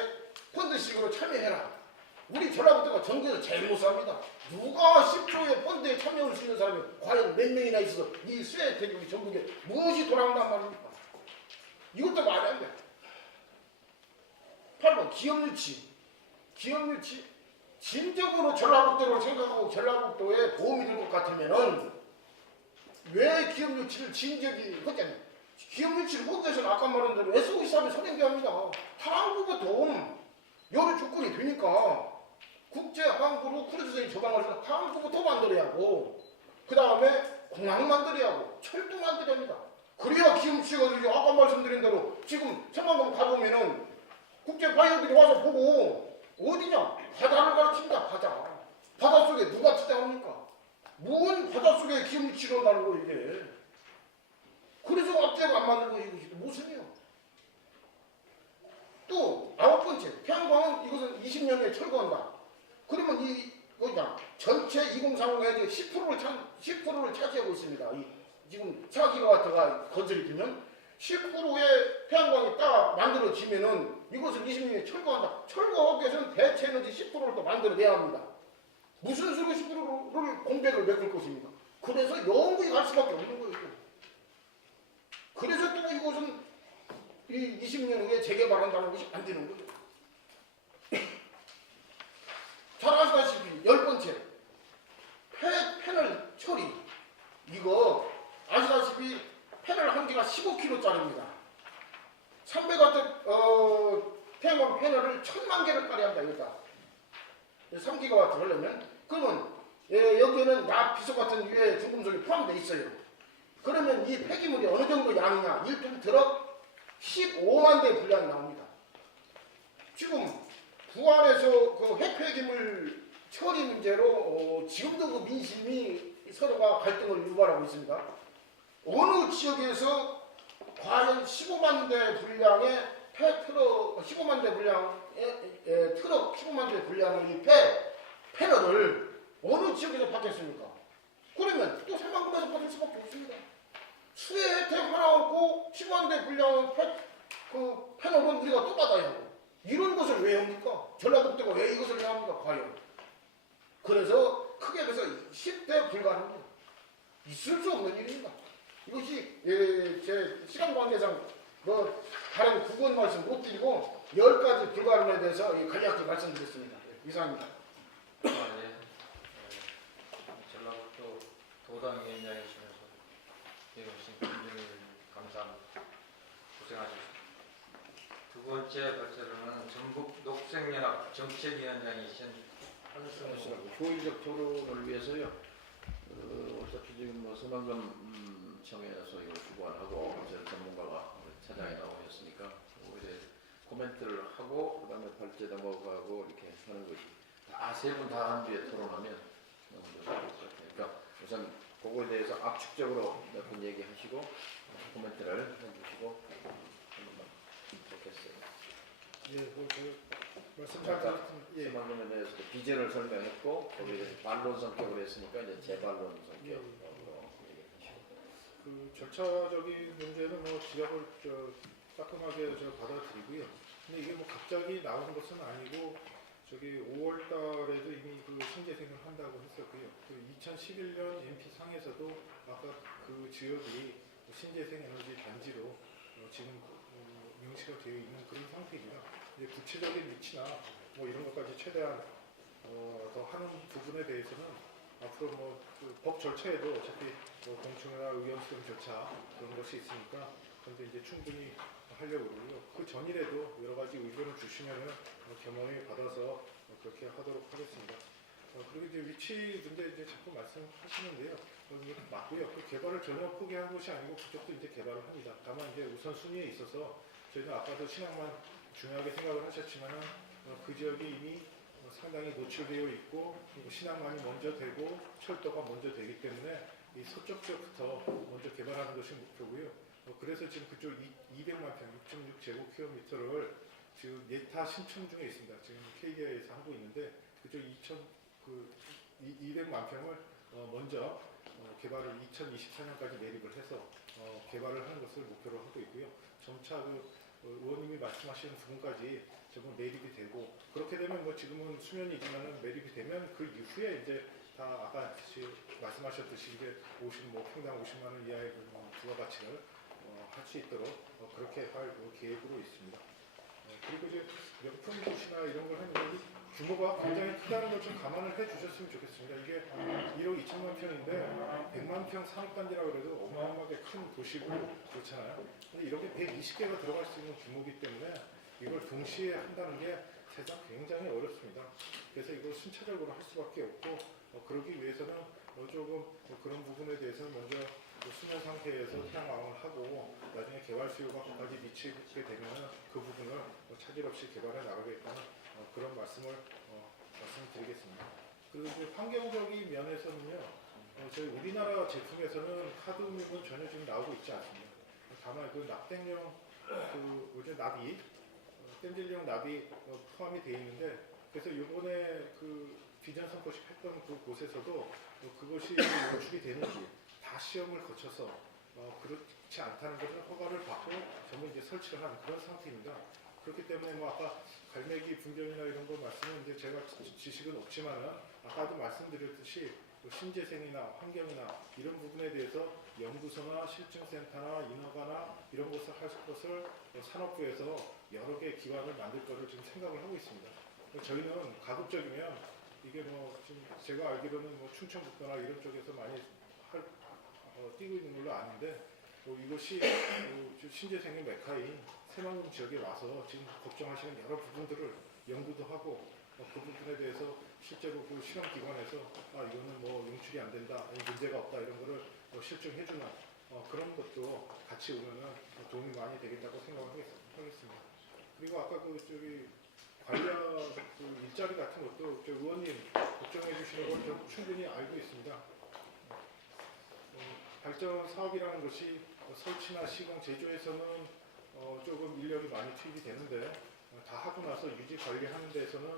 펀드식으로 참여해라. 우리 전라북도가 전국에서 제일 못 삽니다. 누가 10조의 펀드에 참여할 수 있는 사람이 과연 몇 명이나 있어서 이 수혜 대륙이 전국에 무엇이 돌아온단 말입니까? 이것도 말이 안 돼. 8번 기업유치. 기업유치. 진정으로 전라북도를 생각하고 전라북도에 도움이 될 것 같으면은 왜 기업유치를 진작이 했잖아요. 기업유치를 하기 위해서는 아까 말한 대로 SOE3에 선행돼야 한국어 도움 여러 조건이 되니까 국제항구로 크루즈선이 저방을 해서 한국어 만들어야 하고, 그 다음에 공항 만들어야 하고, 철도 만들어야 합니다. 그래야 기업유치가 되죠. 아까 말씀드린 대로 지금 새만금 가보면은 국제 바이어들이 와서 보고 어디냐? 바다를 가르칩니다. 바다 속에 누가 투자합니까? 뭔 바다 속에 기업유치를 한다는 거 이게. 그래서 앞제가 안 맞는 거 이것이 무슨이요? 또 9번째, 태양광은 이것은 20년 내에 철거한다. 그러면 이거냐? 전체 2030의 10%를 차지하고 있습니다. 지금 4기가와트가 건설이 되면 10%의 태양광이 딱 만들어지면은 이것을 20년에 철거한다. 철거하기 위해서는 대체 에너지 10%를 또 만들어내야 합니다. 무슨 수로 10%를 공백을 메꿀 것입니까? 그래서 영구히 갈 수밖에 없는 거예요. 그래서 또 이것은 이 20년 후에 재개발한다는 것이 안 되는 거죠. 잘 아시다시피 10번째, 패널 처리. 이거 아시다시피 패널 한 개가 15kg짜리입니다. 300W 태양광 패널을 1000만 개를 깔아야 한다. 이거다. 3기가와트 하려면 그러면 여기에는 비석 같은 유해 중금속이 포함되어 있어요. 그러면 이 폐기물이 어느 정도 양이냐? 1톤 트럭 15만 대 분량이 나옵니다. 지금 부안에서 그 핵폐기물 처리 문제로 지금도 그 민심이 서로가 갈등을 유발하고 있습니다. 어느 지역에서 과연 15만 대 분량의 트럭 15만 대 분량의 트럭 15만 대 분량의 이 패널을 어느 지역에서 받겠습니까? 그러면 또 새만금에서 받을 수밖에 없습니다. 수혜 혜택 하나 없고 15만 대 분량 그 패널은 우리가 또 받아야 하고 이런 것을 왜 합니까? 전라북도가 왜 이것을 해야 합니까? 과연. 그래서 크게 그래서 10대 불가합니다. 있을 수 없는 일입니다. 이것이 제 시간 관계상 뭐 다른 구분 말씀 못 드리고 10가지 불가능에 대해서 간략히 말씀드렸습니다. 이상입니다. 전라북도 도당위원장이시면서 이러신 분들 감사합니다. 고생하셨습니다. 두 번째 발제로는 전북 녹색연합 정책위원장이신 한승호 효율적 토론을 위해서요. 어차피 지금 뭐 서만금 청에서 이걸 주관하고 저희 전문가가 차장에 나오셨으니까 이제 코멘트를 하고 그다음에 발제 넘어가고 이렇게 하는 것이 다 세 분 다 한 뒤에 토론하면 너무 좋을 것 같아요. 그러니까 우선 그거에 대해서 압축적으로 몇 분 얘기하시고 코멘트를 해주시고 한번 좋겠어요. 말씀 잘 들었습니다. 서만금에 대해서 비전을 설명했고 거기에 대해서 반론 성격으로 했으니까 이제 재반론 성격으로 얘기하시고. 그 절차적인 문제는 뭐 지적을 따끔하게 받아들이고요. 근데 이게 뭐 갑자기 나온 것은 아니고 저기 5월 달에도 이미 그 신재생을 한다고 했었고요. 그 2011년 MP 상에서도 아까 그 지역이 신재생 에너지 단지로 지금 명시가 되어 있는 그런 상태입니다. 이제 구체적인 위치나 뭐 이런 것까지 최대한 더 하는 부분에 대해서는 앞으로 뭐법 절차에도 어차피 공청회나 의견 수렴 절차 그런 것이 있으니까 그런데 이제 충분히 하려고 그러고요. 그 전일에도 여러 가지 의견을 주시면은 겸허히 받아서 그렇게 하도록 하겠습니다. 그리고 이제 위치 문제 이제 자꾸 말씀하시는데요. 이게 맞고요. 그 개발을 전혀 포기한 것이 아니고 그쪽도 이제 개발을 합니다. 다만 이제 우선 순위에 있어서 저희는 아까도 신항만 중요하게 생각을 하셨지만은 그 지역이 이미 상당히 노출되어 있고 그리고 신항만이 먼저 되고 철도가 먼저 되기 때문에 이 서쪽 지역부터 먼저 개발하는 것이 목표고요. 그래서 지금 그쪽 200만 평, 6.6제곱킬로미터를 지금 예타 신청 중에 있습니다. 지금 KDI에서 하고 있는데 그쪽 200만 평을 먼저 개발을 2024년까지 매립을 해서 개발을 하는 것을 목표로 하고 있고요. 점차 의원님이 말씀하시는 부분까지 전부 매립이 되고 그렇게 되면 뭐 지금은 수면이지만 매립이 되면 그 이후에 이제 다 아까 말씀하셨듯이 이게 평당 50만 원 이하의 부가가치를 할 수 있도록 그렇게 할 계획으로 있습니다. 그리고 이제 명품 도시나 이런 걸 하면 규모가 굉장히 크다는 걸 좀 감안을 해 주셨으면 좋겠습니다. 이게 1억 2천만 평인데 100만 평 산업단지라고 해도 어마어마하게 큰 도시고 그렇잖아요. 근데 이렇게 120개가 들어갈 수 있는 규모이기 때문에 이걸 동시에 한다는 게 세상 굉장히 어렵습니다. 그래서 이걸 순차적으로 할 수밖에 없고 그러기 위해서는 조금 그런 부분에 대해서 먼저 수면 상태에서 태양광을 하고 나중에 개발 수요가 거기까지 미치게 되면 그 부분을 차질 없이 개발해 나가겠다는 그런 말씀드리겠습니다. 그리고 이제 환경적인 면에서는요, 저희 우리나라 제품에서는 카드뮴은 전혀 지금 나오고 있지 않습니다. 다만 그 납땜용 요즘 나비, 땜질용 납이 포함이 되어 있는데 그래서 이번에 그 비전 선포식 했던 그 곳에서도 그것이 연출이 되는지 다 시험을 거쳐서 그렇지 않다는 것을 허가를 받고 전부 이제 설치를 한 그런 상태입니다. 그렇기 때문에 뭐 아까 갈매기 분변이나 이런 거 말씀은 이제 제가 지식은 없지만은 아까도 말씀드렸듯이 신재생이나 환경이나 이런 부분에 대해서 연구소나 실증센터나 인허가나 이런 것을 할 것을 산업부에서 여러 개의 기관을 만들 것을 지금 생각을 하고 있습니다. 저희는 가급적이면 이게 지금 제가 알기로는 충청북도나 이런 쪽에서 많이 뛰고 있는 걸로 아는데 이것이 신재생의 메카인 새만금 지역에 와서 지금 걱정하시는 여러 부분들을 연구도 하고 그 부분에 대해서 실제로 그 실험기관에서 이거는 뭐 용출이 안 된다, 아니 문제가 없다 이런 거를 실증해주는 그런 것도 같이 오면은 도움이 많이 되겠다고 생각하겠습니다. 그리고 아까 관련 일자리 같은 것도 의원님 걱정해 주시는 걸 좀 충분히 알고 있습니다. 발전 사업이라는 것이 설치나 시공 제조에서는 조금 인력이 많이 투입이 되는데 다 하고 나서 유지 관리하는 데서는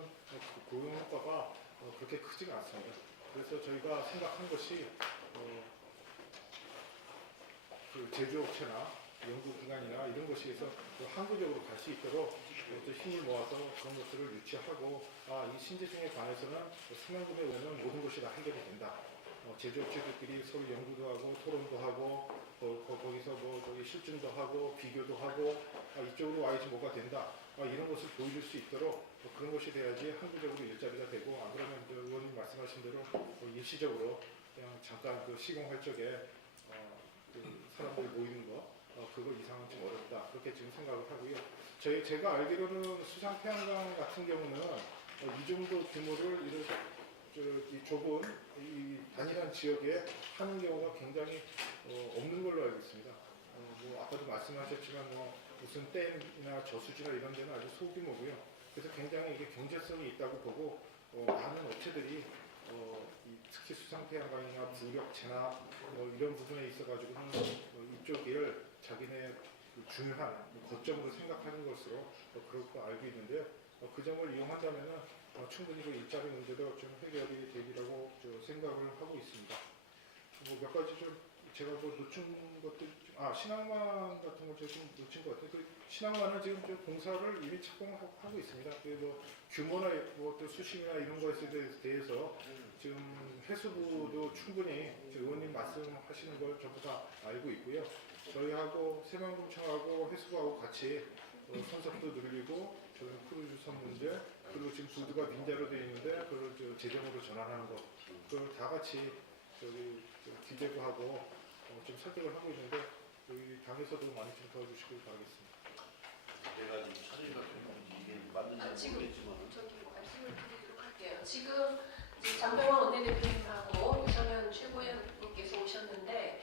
고용 효과가 그렇게 크지가 않습니다. 그래서 저희가 생각한 것이 그 제조업체나 연구기관이나 이런 것에서 항구적으로 갈 수 있도록 또 힘을 모아서 그런 것들을 유치하고 이 신재생에 관해서는 승강금에 오면 모든 것이 다 해결이 된다. 제조업체들끼리 서로 연구도 하고 토론도 하고 거기서 뭐 저기 실증도 하고 비교도 하고 이쪽으로 와야지 뭐가 된다. 이런 것을 보여줄 수 있도록 그런 것이 돼야지 항구적으로 일자리가 되고 안 그러면 의원님 말씀하신 대로 일시적으로 그냥 잠깐 그 시공할 적에 그 사람들이 모이는 거 그거 이상은 좀 어렵다 그렇게 지금 생각을 하고요. 제가 알기로는 수상 태양광 같은 경우는 이 정도 규모를 이 좁은 이 단일한 지역에 하는 경우가 굉장히 없는 걸로 알고 있습니다. 뭐 아까도 말씀하셨지만 뭐 무슨 댐이나 저수지나 이런 데는 아주 소규모고요. 그래서 굉장히 이게 경제성이 있다고 보고 많은 업체들이 특히 수상태양광이나 부력체나 이런 부분에 있어가지고는 이쪽 일 자기네 중요한 거점으로 생각하는 것으로 그럴 거 알고 있는데 그 점을 이용한다면은 충분히 그 일자리 문제도 좀 해결이 되리라고 생각을 하고 있습니다. 뭐 몇 가지 좀 제가 뭐 놓친 것들 신항만 같은 걸 좀 놓친 것 같아요. 그 신항만은 지금 좀 공사를 이미 착공하고 있습니다. 뭐 규모나 뭐 또 수심이나 이런 것에 대해서 지금 해수부도 충분히 의원님 말씀하시는 걸 전부 다 알고 있고요. 저희하고 새만금청하고 해수부하고 같이 선석도 늘리고 저희 크루즈선 문제 그리고 지금 부두가 민자로 되어 있는데 그걸 재정으로 전환하는 것 그걸 다 같이 기대도 하고 좀 설득을 하고 있는데 저희 당에서도 많이 좀 도와주시길 바라겠습니다. 내가 지금 사진이 이게 맞는지 지금 모르겠지만 저기 말씀을 드리도록 할게요. 지금 이제 장병원 원내대표님하고 이성현 최고위원님께서 오셨는데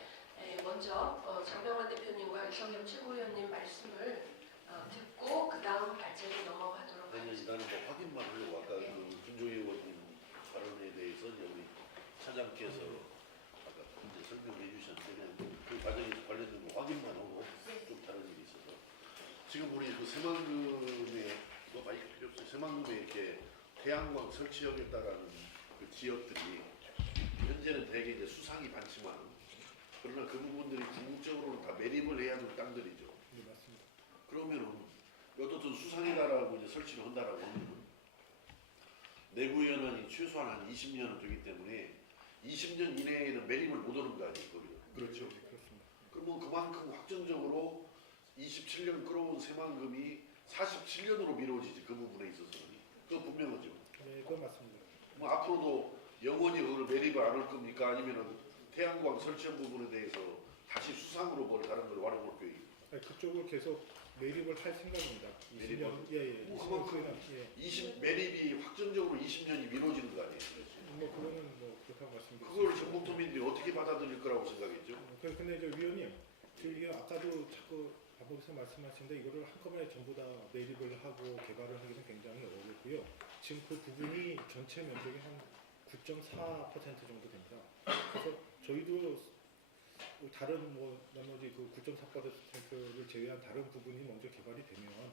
먼저 장병원 대표님과 이성현 최고위원님 말씀을 듣고 그 다음 발제로 넘어가도록 하겠습니다. 나는 뭐 확인만 하려고 아까 그 김종희 의원님 발언에 대해서 이제 우리 차장께서 아까 이제 설명해 주셨는데 그냥 그 과정에서 관련된 거 확인만 하고 좀 다른 일이 있어서 지금 우리 그 새만금에 뭐 많이 필요 없어요. 새만금에 이렇게 태양광 설치하겠다라는 그 지역들이 현재는 대개 이제 수상이 많지만 그러나 그 부분들이 궁극적으로는 다 매립을 해야 될 땅들이죠. 네, 맞습니다. 그러면은 어떻든 수상이다라고 이제 설치를 한다라고 하면 내구 연한이 최소한 한 20년은 되기 때문에 20년 이내에는 매립을 못 하는 거 아니에요, 거기는. 그렇죠. 네, 그렇습니다. 그러면 그만큼 확정적으로 27년 끌어온 새만금이 47년으로 미뤄지지 그 부분에 있어서는 그거 분명하죠. 네, 그건 맞습니다. 뭐 앞으로도 영원히 그걸 매립을 안 할 겁니까? 아니면은 태양광 설치한 부분에 대해서 다시 수상으로 뭘 다른 걸 활용할 계획이? 그쪽을 계속 매립을 할 생각입니다. 20년, 예. 그만큼 20 매립이 확정적으로 20년이 미뤄지는 거 아니에요? 뭐 그거는 뭐 그렇다고 말씀드립니다. 그걸 전국도민들이 어떻게 받아들일 거라고 생각했죠? 근데 이제 위원님, 이게 아까도 자꾸 반복해서 말씀하시는데 이거를 한꺼번에 전부 다 매립을 하고 개발을 하기는 굉장히 어렵고요. 지금 그 부분이 전체 면적이 한 9.4% 정도 됩니다. 그래서 저희도 다른 뭐 나머지 그 9.4%를 제외한 다른 부분이 먼저 개발이 되면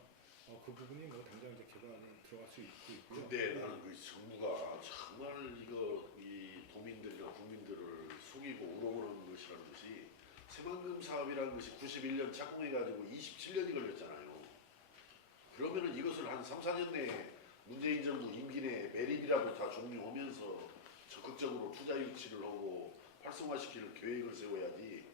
그 부분이 뭐 당장 이제 개발에 들어갈 수 있고요. 근데 나는 그 정부가 정말 이거 이 도민들이나 국민들을 속이고 우롱하는 것이라는 것이 새만금 사업이라는 것이 91년 착공해가지고 27년이 걸렸잖아요. 그러면은 이것을 한 3, 4년 내에 문재인 정부 임기 내에 매립이라도 다 종료하면서 적극적으로 투자 유치를 하고 활성화시키는 계획을 세워야지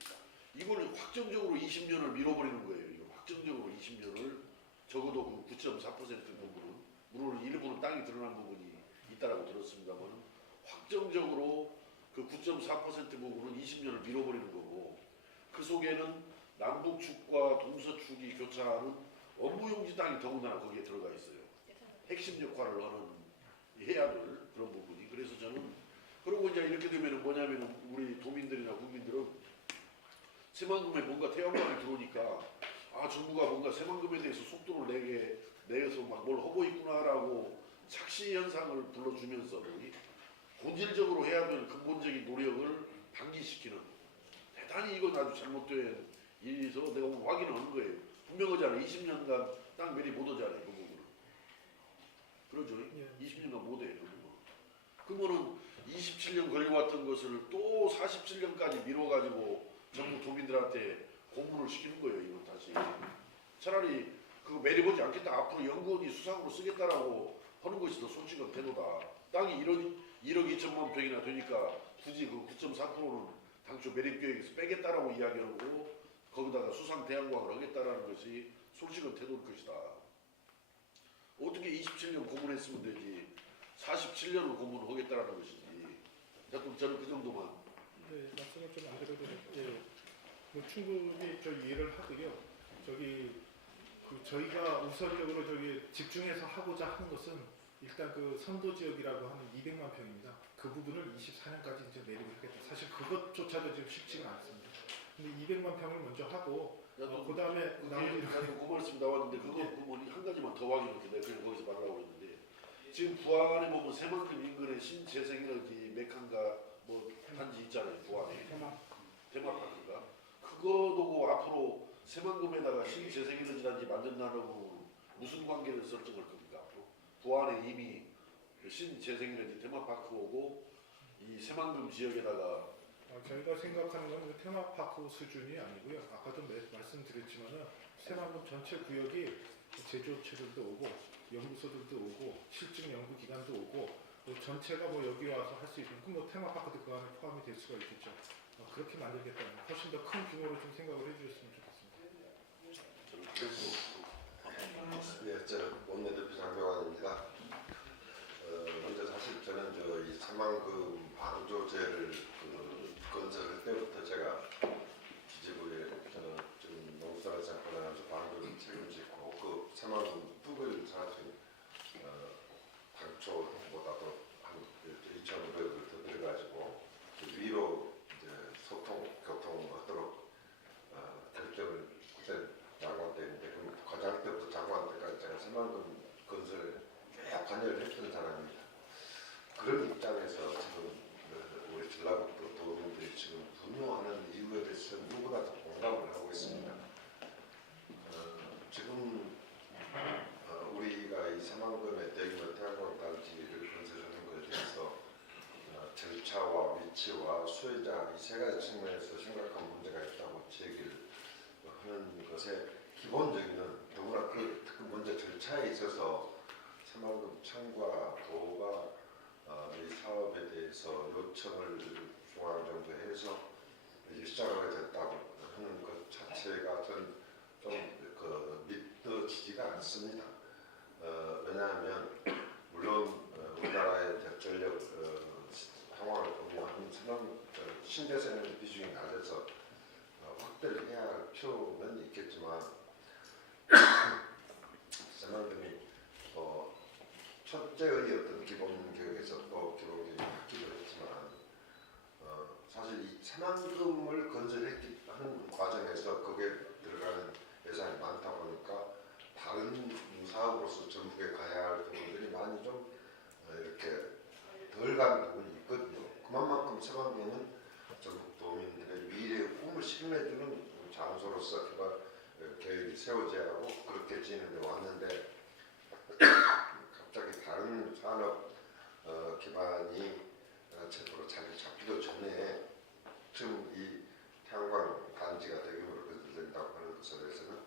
이걸 확정적으로 20년을 밀어버리는 거예요. 이거 확정적으로 20년을 적어도 그 9.4% 부분은 물론 일부는 땅이 드러난 부분이 있다라고 들었습니다만 확정적으로 그 9.4% 부분은 20년을 밀어버리는 거고 그 속에는 남북축과 동서축이 교차하는 업무용지 땅이 더군다나 거기에 들어가 있어요. 핵심 역할을 하는 해야 될 그런 부분이. 그래서 저는 그리고 이제 이렇게 되면은 뭐냐면은 우리 도민들이나 국민들은 새만금에 뭔가 태양광이 들어오니까 아 정부가 뭔가 새만금에 대해서 속도를 내서 막 뭘 하고 있구나라고 착시 현상을 불러주면서 본질적으로 해야 될 근본적인 노력을 방기시키는 대단히 이건 아주 잘못된 일이서 내가 오늘 확인하는 거예요. 분명하잖아요. 20년간 땅 매립 못 하잖아요. 그 부분은. 그러죠? 예. 20년간 못 해요. 그 부분은. 그러면은 27년 걸려왔던 것을 또 47년까지 미뤄가지고 전부 도민들한테 공문을 시키는 거예요. 이건 다시. 차라리 그거 매립하지 않겠다. 앞으로 연구원이 수상으로 쓰겠다라고 하는 것이 더 솔직한 태도다. 땅이 1억 2천만 평이나 되니까 굳이 그 9.4%는 당초 매립 계획에서 빼겠다라고 이야기하고 거기다가 수상 대항광을 하겠다라는 것이 솔직한 태도일 것이다. 어떻게 27년 고문했으면 되지 47년을 고문을 하겠다라는 것이지. 자꾸 저는 그 정도만. 네, 말씀을 좀 안 드려도 예, 뭐 충분히 저 이해를 하고요. 저희가 우선적으로 집중해서 하고자 하는 것은 일단 그 선도 지역이라고 하는 200만 평입니다. 그 부분을 24년까지 이제 매립을 하겠다. 사실 그것조차도 지금 쉽지가 않습니다. 근데 200만 평을 먼저 하고 그 다음에 나머지 나도 그 말씀 나왔는데 그거 부분이 한 가지만 더 확인할게. 내가 그냥 거기서 말하려고 했는데 지금 부안에 보면 새만금 인근에 신재생에너지 메칸가 뭐 단지 있잖아요. 부안에 테마파크가 그거도 앞으로 새만금에다가 신재생에너지 단지 만든다고 무슨 관계를 설정할 겁니까? 앞으로 부안에 이미 신재생에너지 테마파크 오고 이 새만금 지역에다가 저희가 생각하는 건 그 테마파크 수준이 아니고요. 아까도 말씀드렸지만은 새만금 전체 구역이 제조업체들도 오고 연구소들도 오고 실증 연구기관도 오고 또 전체가 뭐 여기 와서 할 수 있는 뭐 테마파크도 그 안에 포함이 될 수가 있겠죠. 그렇게 만들겠다는 훨씬 더 큰 규모로 좀 생각을 해주셨으면 좋겠습니다. 네, 저는 원내대표 장병환입니다. 먼저 사실 저는 이 새만금 방조제를 건설할 때부터 제가 기재부에 저는 지금 농수산을 잠깐 방조를 책임지고 그 새만금 뚝을 사실 당초보다도 한 2,500을 더 들어가지고 위로 이제 소통, 교통하도록 결정을 그때 장관 때인데 그 과장 때부터 장관 때까지 제가 새만금 건설에 쭉 관여를 했던 사람입니다. 그런 입장에서 지금 우리 전라북도 도민들이 지금 분노하는 이유에 대해서 누구나 다 공감을 하고 있습니다. 지금 우리가 이 새만금의 대규모 태양광 단지를 건설하는 것에 대해서 절차와 위치와 수혜자 이 세 가지 측면에서 심각한 문제가 있다고 제기를 하는 것에 기본적인 더구나 그 먼저 절차에 있어서 새만금 청과 도가 이 사업에 대해서 요청을 중앙정부에 해서 이제 시작하게 됐다고 하는 것 자체가 좀 믿어지지가 않습니다. 왜냐하면 물론 우리나라의 전력 상황을 보면 신재생 비중이 낮아서 확대를 해야 할 필요는 있겠지만 새만금이 첫째의 어떤 기본 교육에서 또 기본 교육을 받기도 했지만 사실 이 새만금을 건설하는 과정에서 거기에 들어가는 예산이 많다 보니까 다른 사업으로서 전국에 가야 할 부분들이 많이 좀 이렇게 덜 가는 부분이 있거든요. 그만큼 새만금은 전국 도민들의 미래의 꿈을 실현해주는 장소로서 개발 계획이 세워져야 하고 그렇게 진행해 왔는데 갑자기 다른 산업 기반이 제대로 자리 잡기도 전에 지금 이 태양광 단지가 대규모로 건설된다고 하는 것에 대해서는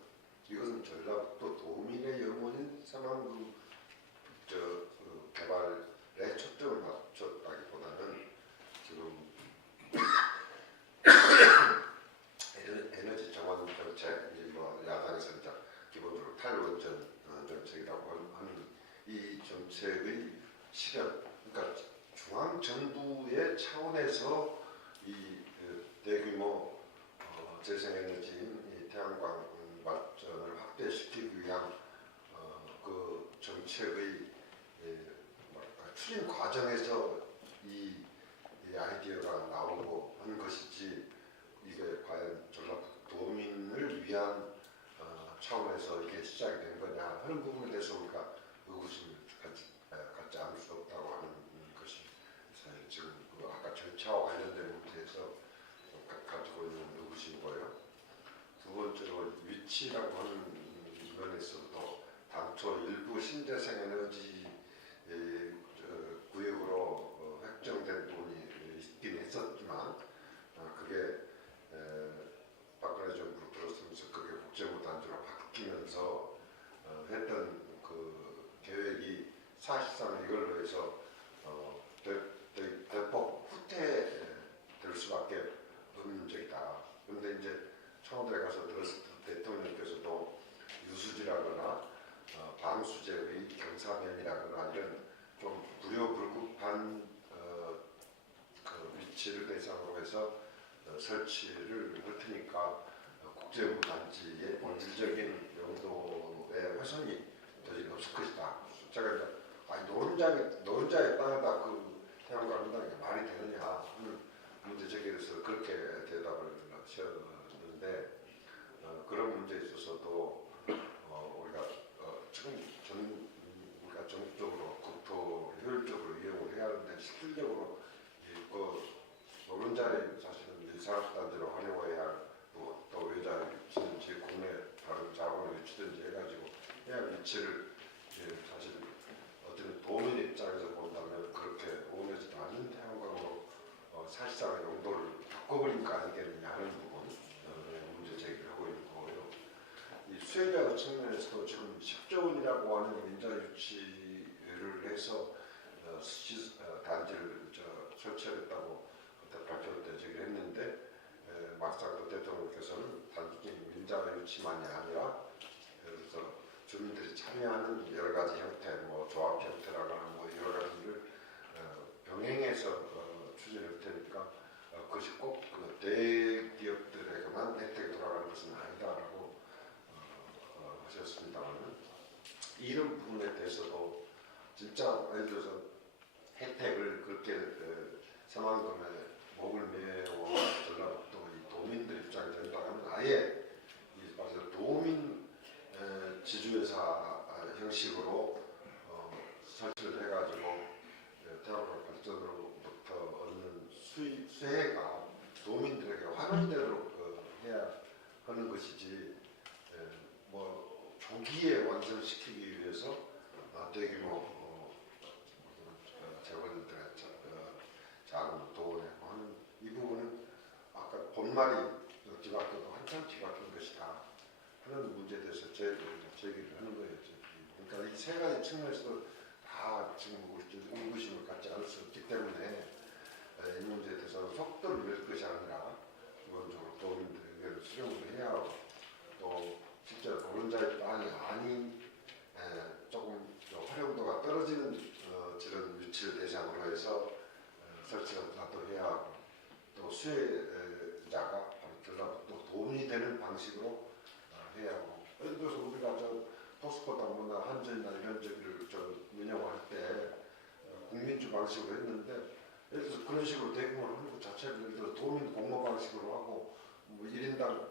이것은 전라북도 도민의 영혼인 새만금 개발에 초점을 맞췄다기보다는 지금 에너지 정원 정책, 뭐 야당에서 이제 기본적으로 탈원전 정책이라고 하는 이 정책의 실현, 그러니까 중앙 정부의 차원에서 이 대규모 재생에너지인 이 태양광 발전을 확대시키기 위한 그 정책의 추진 과정에서 이 아이디어가 나오고 한 것이지 이게 과연 전라도민을 위한 차원에서 이게 시작이 된 거냐 하는 부분에 대해서 우리가 의구심을 갖지 않을 수 없다고 하는 것이 사실 지금 아까 절차와 관련된 문제에서 가지고 있는 의구심이고요. 두 번째로 위치라고 하는 면에서도 당초 일부 신재생 에너지 구역으로 획정된 부분이 있긴 했었지만 그게 박근혜 정부 들어서면서 그게 국제무 단지로 바뀌면서 했던 그 계획이 사실상 이걸로 해서 대폭 후퇴될 수밖에 없는 문제이다. 그런데 이제 청와대 가서 들었을 때 대통령께서도 유수지라거나 방수제의 경사면이라거나 이런 좀 불효불급한 그 위치를 대상으로 해서 설치를 할 테니까 국제무 단지의 본질적인 용도의 훼손이 도저히 없을 것이다. 제가 이제 노른자의 땅에다 그 태양광을 한다는 게 말이 되느냐 하는 문제 제기에서 그렇게 대답을 하셨는데 그런 문제에 있어서도 우리가 지금 우리가 전국적으로 국토 효율적으로 이용을 해야 하는데 실질적으로 그 노른자의 사실은 이산업단지로 활용해야 할 또 외자 위치든지 국내 다른 자본의 위치든지 해가지고 해야 할 위치를 사실 어떤 도민 입장에서 본다면 그렇게 오늘지도 않은 태양광으로 사실상의 용도를 바꿔버린 거 아니겠느냐 하는 부분 문제 제기를 하고 있는 거고요. 이 수혜자 측면에서도 지금 10조 원이라고 하는 민자 유치를 해서 단지를 설치했다고 그때 발표 때 제기를 했는데 막상 그 대통령께서는 단지 민자 유치만이 아니라 그래서 주민들이 참여하는 여러 가지 형태, 뭐 조합 형태라거나 뭐 여러 가지를 병행해서 추진할 테니까 그것이 꼭 그 대기업들에게만 혜택이 돌아가는 것은 아니다라고 하셨습니다만 이런 부분에 대해서도 진짜 예를 들어서 혜택을 그렇게 새만금에 목을 메워 전라북도 이 도민들 입장이 된다면 아예 이 도민 지주회사 형식으로 설치를 해가지고 태양광 발전으로부터 얻는 수혜가 도민들에게 환원되도록 해야 하는 것이지 뭐 조기에 완성시키기 위해서 대규모 재벌들의 자금 동원하고 하는 이 부분은 아까 본말이 뒤바뀌어도 한참 뒤바뀐 것이다 하는 문제에 대해서 제기를 하는 거예요. 그러니까 이 세 가지 측면에서도 다 지금 의구심을 갖지 않을 수 없기 때문에 이 문제에 대해서 속도를 낼 것이 아니라 기본적으로 도민들의 의견을 수렴을 해야 하고 또 실제 노른자의 땅이 아닌 조금 활용도가 떨어지는 저런 위치를 대상으로 해서 설치를 또 해야 하고 또 수혜자가 전라북도 도움이 되는 방식으로 해야 하고 예를 들어서 우리가 포스코다뭐나 한전이나 이런 저기를 운영할 때 국민주 방식으로 했는데 예를 들어서 그런 식으로 대규모로 하는 것 자체를 예를 들어 도민 공모 방식으로 하고 뭐 1인당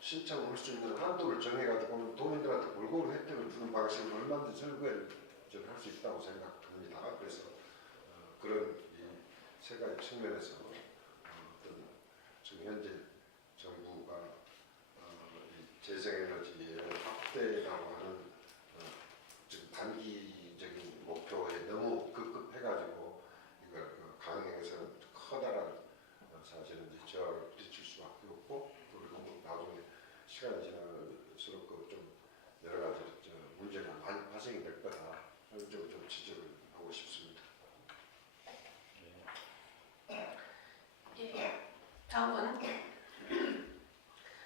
신청할 수 있는 한도를 정해가지고 도민들한테 골고루 혜택을 주는 방식으로 얼마든지 설계를 할 수 있다고 생각합니다. 그래서 그런 이 세 가지 측면에서 어떤 지금 현재 정부가 이 재생에너지의 확대라고 하는 지금 단기적인 목표에 너무 급급해가지고 이걸 강행해서는 커다란 사실은 이제 저항을 부딪힐 수밖에 없고 그리고 나중에 시간이 지날수록 좀 여러 가지 문제가 많이 발생이 될 거다 하는 좀 지적을 하고 싶습니다. 예, 다음은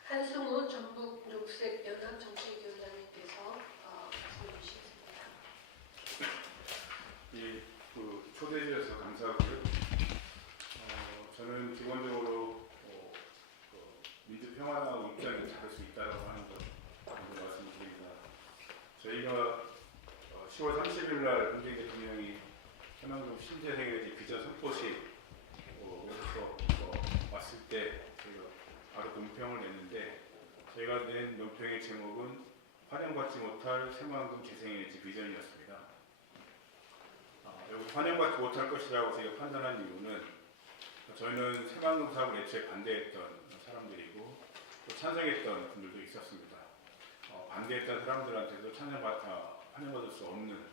한승우 전북 녹색연합정책위원장님께서 말씀해 주시겠습니다. 예, 초대해 주셔서 감사하고요. 저는 기본적으로 민주평화당 입장이 다를 수 있다고 하는 것 먼저 말씀드립니다. 저희가 10월 30일 날 문재인 대통령이 새만금 신재생에너지 비전 선포식 오셔서 왔을 때 저희가 바로 논평을 냈는데 저희가 낸 논평의 제목은 환영받지 못할 새만금 재생에너지 비전이었습니다. 여기 환영받지 못할 것이라고 저희가 판단한 이유는 저희는 새만금 사업을 애초에 반대했던 사람들이고 또 찬성했던 분들도 있었습니다. 반대했던 사람들한테도 환영받을 수 없는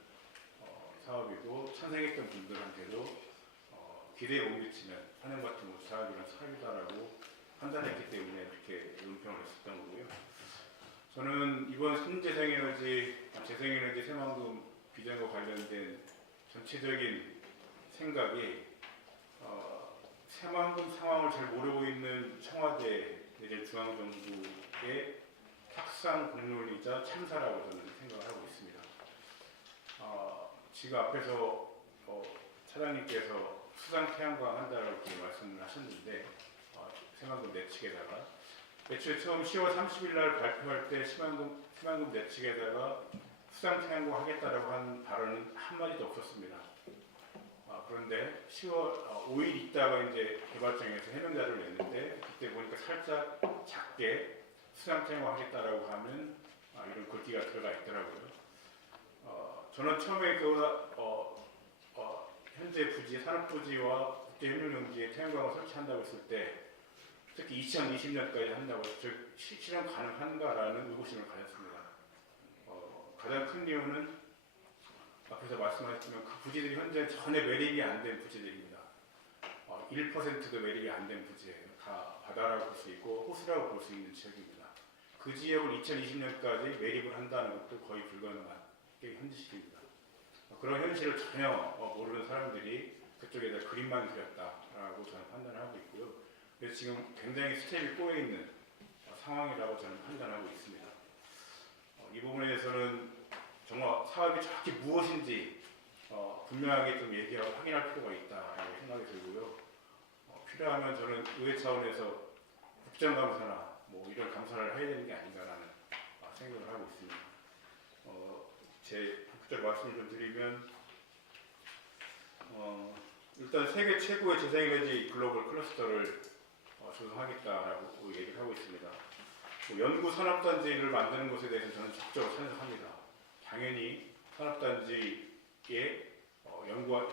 사업이고 찬성했던 분들한테도 기대에 못 미치는 환영받지 못할 이런 사업이다라고 판단했기 때문에 이렇게 논평을 했었던 거고요. 저는 이번 재생에너지 새만금 비전과 관련된 전체적인 생각이 새만금 상황을 잘 모르고 있는 청와대 내지 중앙정부의 탁상 공론이자 참사라고 저는 생각을 하고 있습니다. 지금 앞에서 차장님께서 수상 태양광 한다라고 이렇게 말씀을 하셨는데 새만금 내측에다가 애초에 처음 10월 30일 날 발표할 때 새만금 내측에다가 수상 태양광 하겠다라고 한 발언은 한마디도 없었습니다. 그런데 10월 5일 있다가 이제 개발청에서 해명자를 냈는데 그때 보니까 살짝 작게 수상 태양광 하겠다라고 하는 이런 글귀가 들어가 있더라고요. 저는 처음에 현재 부지, 산업부지와 국제협력용지에 태양광을 설치한다고 했을 때 특히 2020년까지 한다고 해서 실현 가능한가라는 의구심을 가졌습니다. 가장 큰 이유는 앞에서 말씀하셨지만 그 부지들이 현재 전혀 매립이 안 된 부지들입니다. 1%도 매립이 안 된 부지예요. 다 바다라고 볼 수 있고 호수라고 볼 수 있는 지역입니다. 그 지역을 2020년까지 매립을 한다는 것도 거의 불가능한 게 현실입니다. 그런 현실을 전혀 모르는 사람들이 그쪽에다 그림만 그렸다라고 저는 판단하고 있고요. 그래서 지금 굉장히 스텝이 꼬여있는 상황이라고 저는 판단하고 있습니다. 이 부분에 대해서는 정말 사업이 정확히 무엇인지 분명하게 좀 확인할 필요가 있다라고 생각이 들고요. 필요하면 저는 의회 차원에서 국정감사나 이런 감사를 해야 되는 게 아닌가라는 생각을 하고 있습니다. 제 국적 말씀을 좀 드리면 일단 세계 최고의 재생에너지 글로벌 클러스터를 조성하겠다라고 얘기를 하고 있습니다. 연구 산업단지를 만드는 것에 대해서 저는 적극적으로 찬성합니다. 당연히 산업단지에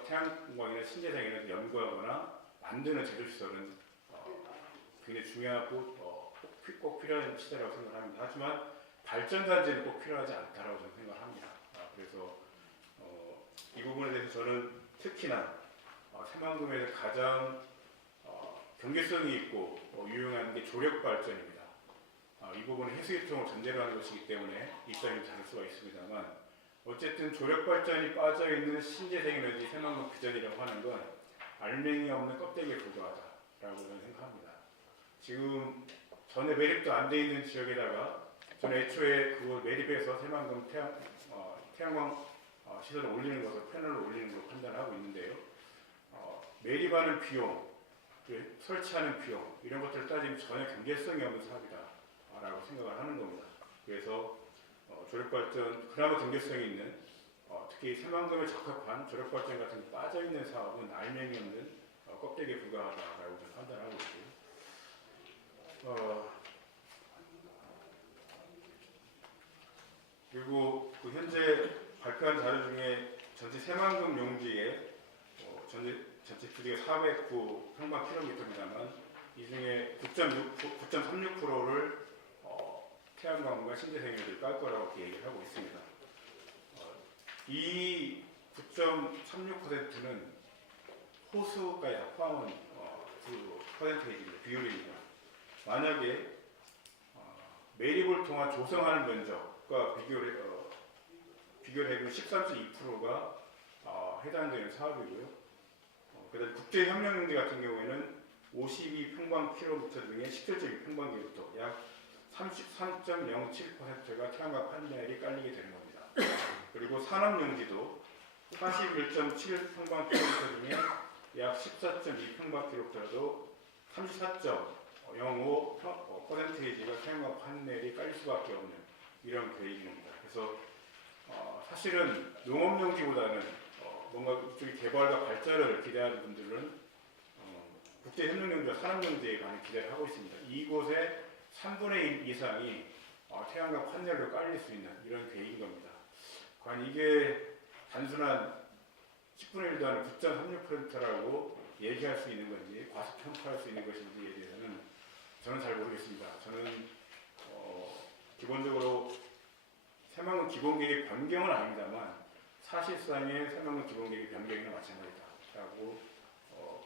태양광이나 신재생에너지 연구하거나 만드는 제조시설은 굉장히 중요하고 꼭 필요한 시대라고 생각합니다. 하지만 발전단지는 꼭 필요하지 않다라고 저는 생각합니다. 그래서 이 부분에 대해서 저는 특히나 새만금에서 가장 경제성이 있고 유용한 게 조력발전입니다. 이 부분은 해수유통을 전제로 하는 것이기 때문에 입장이 다를 수가 있습니다만 어쨌든 조력발전이 빠져있는 신재생에너지 새만금 비전이라고 하는 건 알맹이 없는 껍데기에 불과하다라고 저는 생각합니다. 지금 전에 매립도 안 돼 있는 지역에다가 저는 애초에 그걸 매립해서 새만금 태양광 시설을 올리는 것을 패널을 올리는 걸로 판단하고 있는데요. 매립하는 비용, 설치하는 비용 이런 것들을 따지면 전혀 경제성이 없는 사업이다라고 생각을 하는 겁니다. 그래서 조력발전 그나마 경제성이 있는 특히 새만금에 적합한 조력발전 같은 게 빠져있는 사업은 알맹이 없는 껍데기에 불과하다라고 저는 판단하고 있고요. 그리고 그 현재 발표한 자료 중에 전체 새만금 용지에 전체 부지가 409평방킬로미터입니다만 이 중에 9.36%를 태양광과 신재생에너지를 깔 거라고 이렇게 얘기를 하고 있습니다. 이 9.36%는 호수까지 다 포함한 그 퍼센테이지입니다. 비율입니다. 만약에 매립을 통한 조성하는 면적과 비교를 해보면 13.2%가 해당되는 사업이고요. 그다음 국제협력용지 같은 경우에는 52평방킬로미터 중에 17.2평방킬로미터 약 33.07%가 태양광 판넬이 깔리게 되는 겁니다. 그리고 산업용지도 41.7평방킬로미터 중에 약 14.2평방킬로미터도 34.05%가 태양광 판넬이 깔릴 수밖에 없는 이런 계획입니다. 그래서 사실은 농업용지보다는 뭔가 이쪽의 개발과 발전을 기대하는 분들은 국제협력용지와 산업용지에 많이 기대를 하고 있습니다. 이곳에 3분의 1 이상이 태양광 판넬로 깔릴 수 있는 이런 계획인 겁니다. 과연 이게 단순한 10분의 1도 하는 9.36%라고 얘기할 수 있는 건지 과소평가할 수 있는 것인지에 대해서는 저는 잘 모르겠습니다. 저는 기본적으로 새만금 기본계획 변경은 아닙니다만 사실상의 새만금 기본계획 변경이나 마찬가지다라고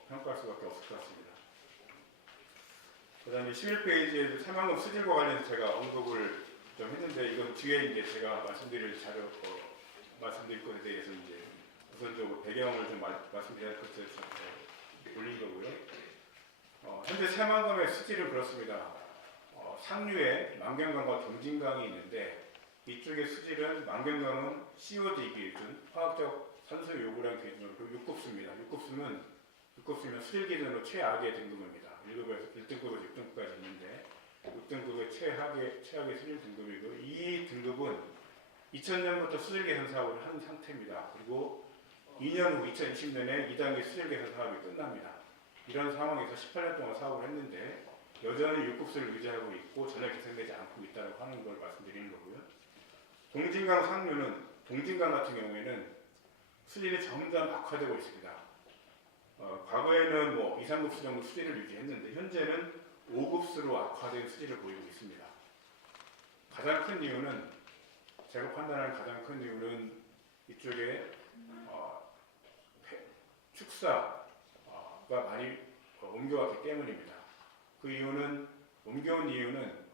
평가할 수밖에 없을 것 같습니다. 그 다음에 11페이지에 새만금 수질과 관련해서 제가 언급을 좀 했는데 이건 뒤에 이제 제가 말씀드릴 자료, 말씀드릴 것에 대해서 이제 우선적으로 배경을 좀 말씀드려야 할 것을 올린 거고요. 현재 새만금의 수질은 그렇습니다. 상류에 만경강과 동진강이 있는데 이쪽의 수질은 만경강은 COD 기준, 화학적 산소 요구량 기준으로 6급수입니다. 6급수면 수질 기준으로 최악의 등급입니다. 1급에서 1등급에서 6등급까지 있는데 6등급의 최악의 수질 등급이고 이 등급은 2000년부터 수질 개선 사업을 한 상태입니다. 그리고 2년 후 2020년에 2단계 수질 개선 사업이 끝납니다. 이런 상황에서 18년 동안 사업을 했는데 여전히 6급수를 유지하고 있고 전혀 개선되지 않고 있다고 하는 걸 말씀드리는 거고요. 동진강 상류는 동진강 같은 경우에는 수질이 점점 악화되고 있습니다. 과거에는 뭐 2, 3급수 정도 수질을 유지했는데 현재는 5급수로 악화된 수질을 보이고 있습니다. 가장 큰 이유는 제가 판단하는 가장 큰 이유는 이쪽에 축사가 많이 옮겨왔기 때문입니다. 그 이유는 옮겨온 이유는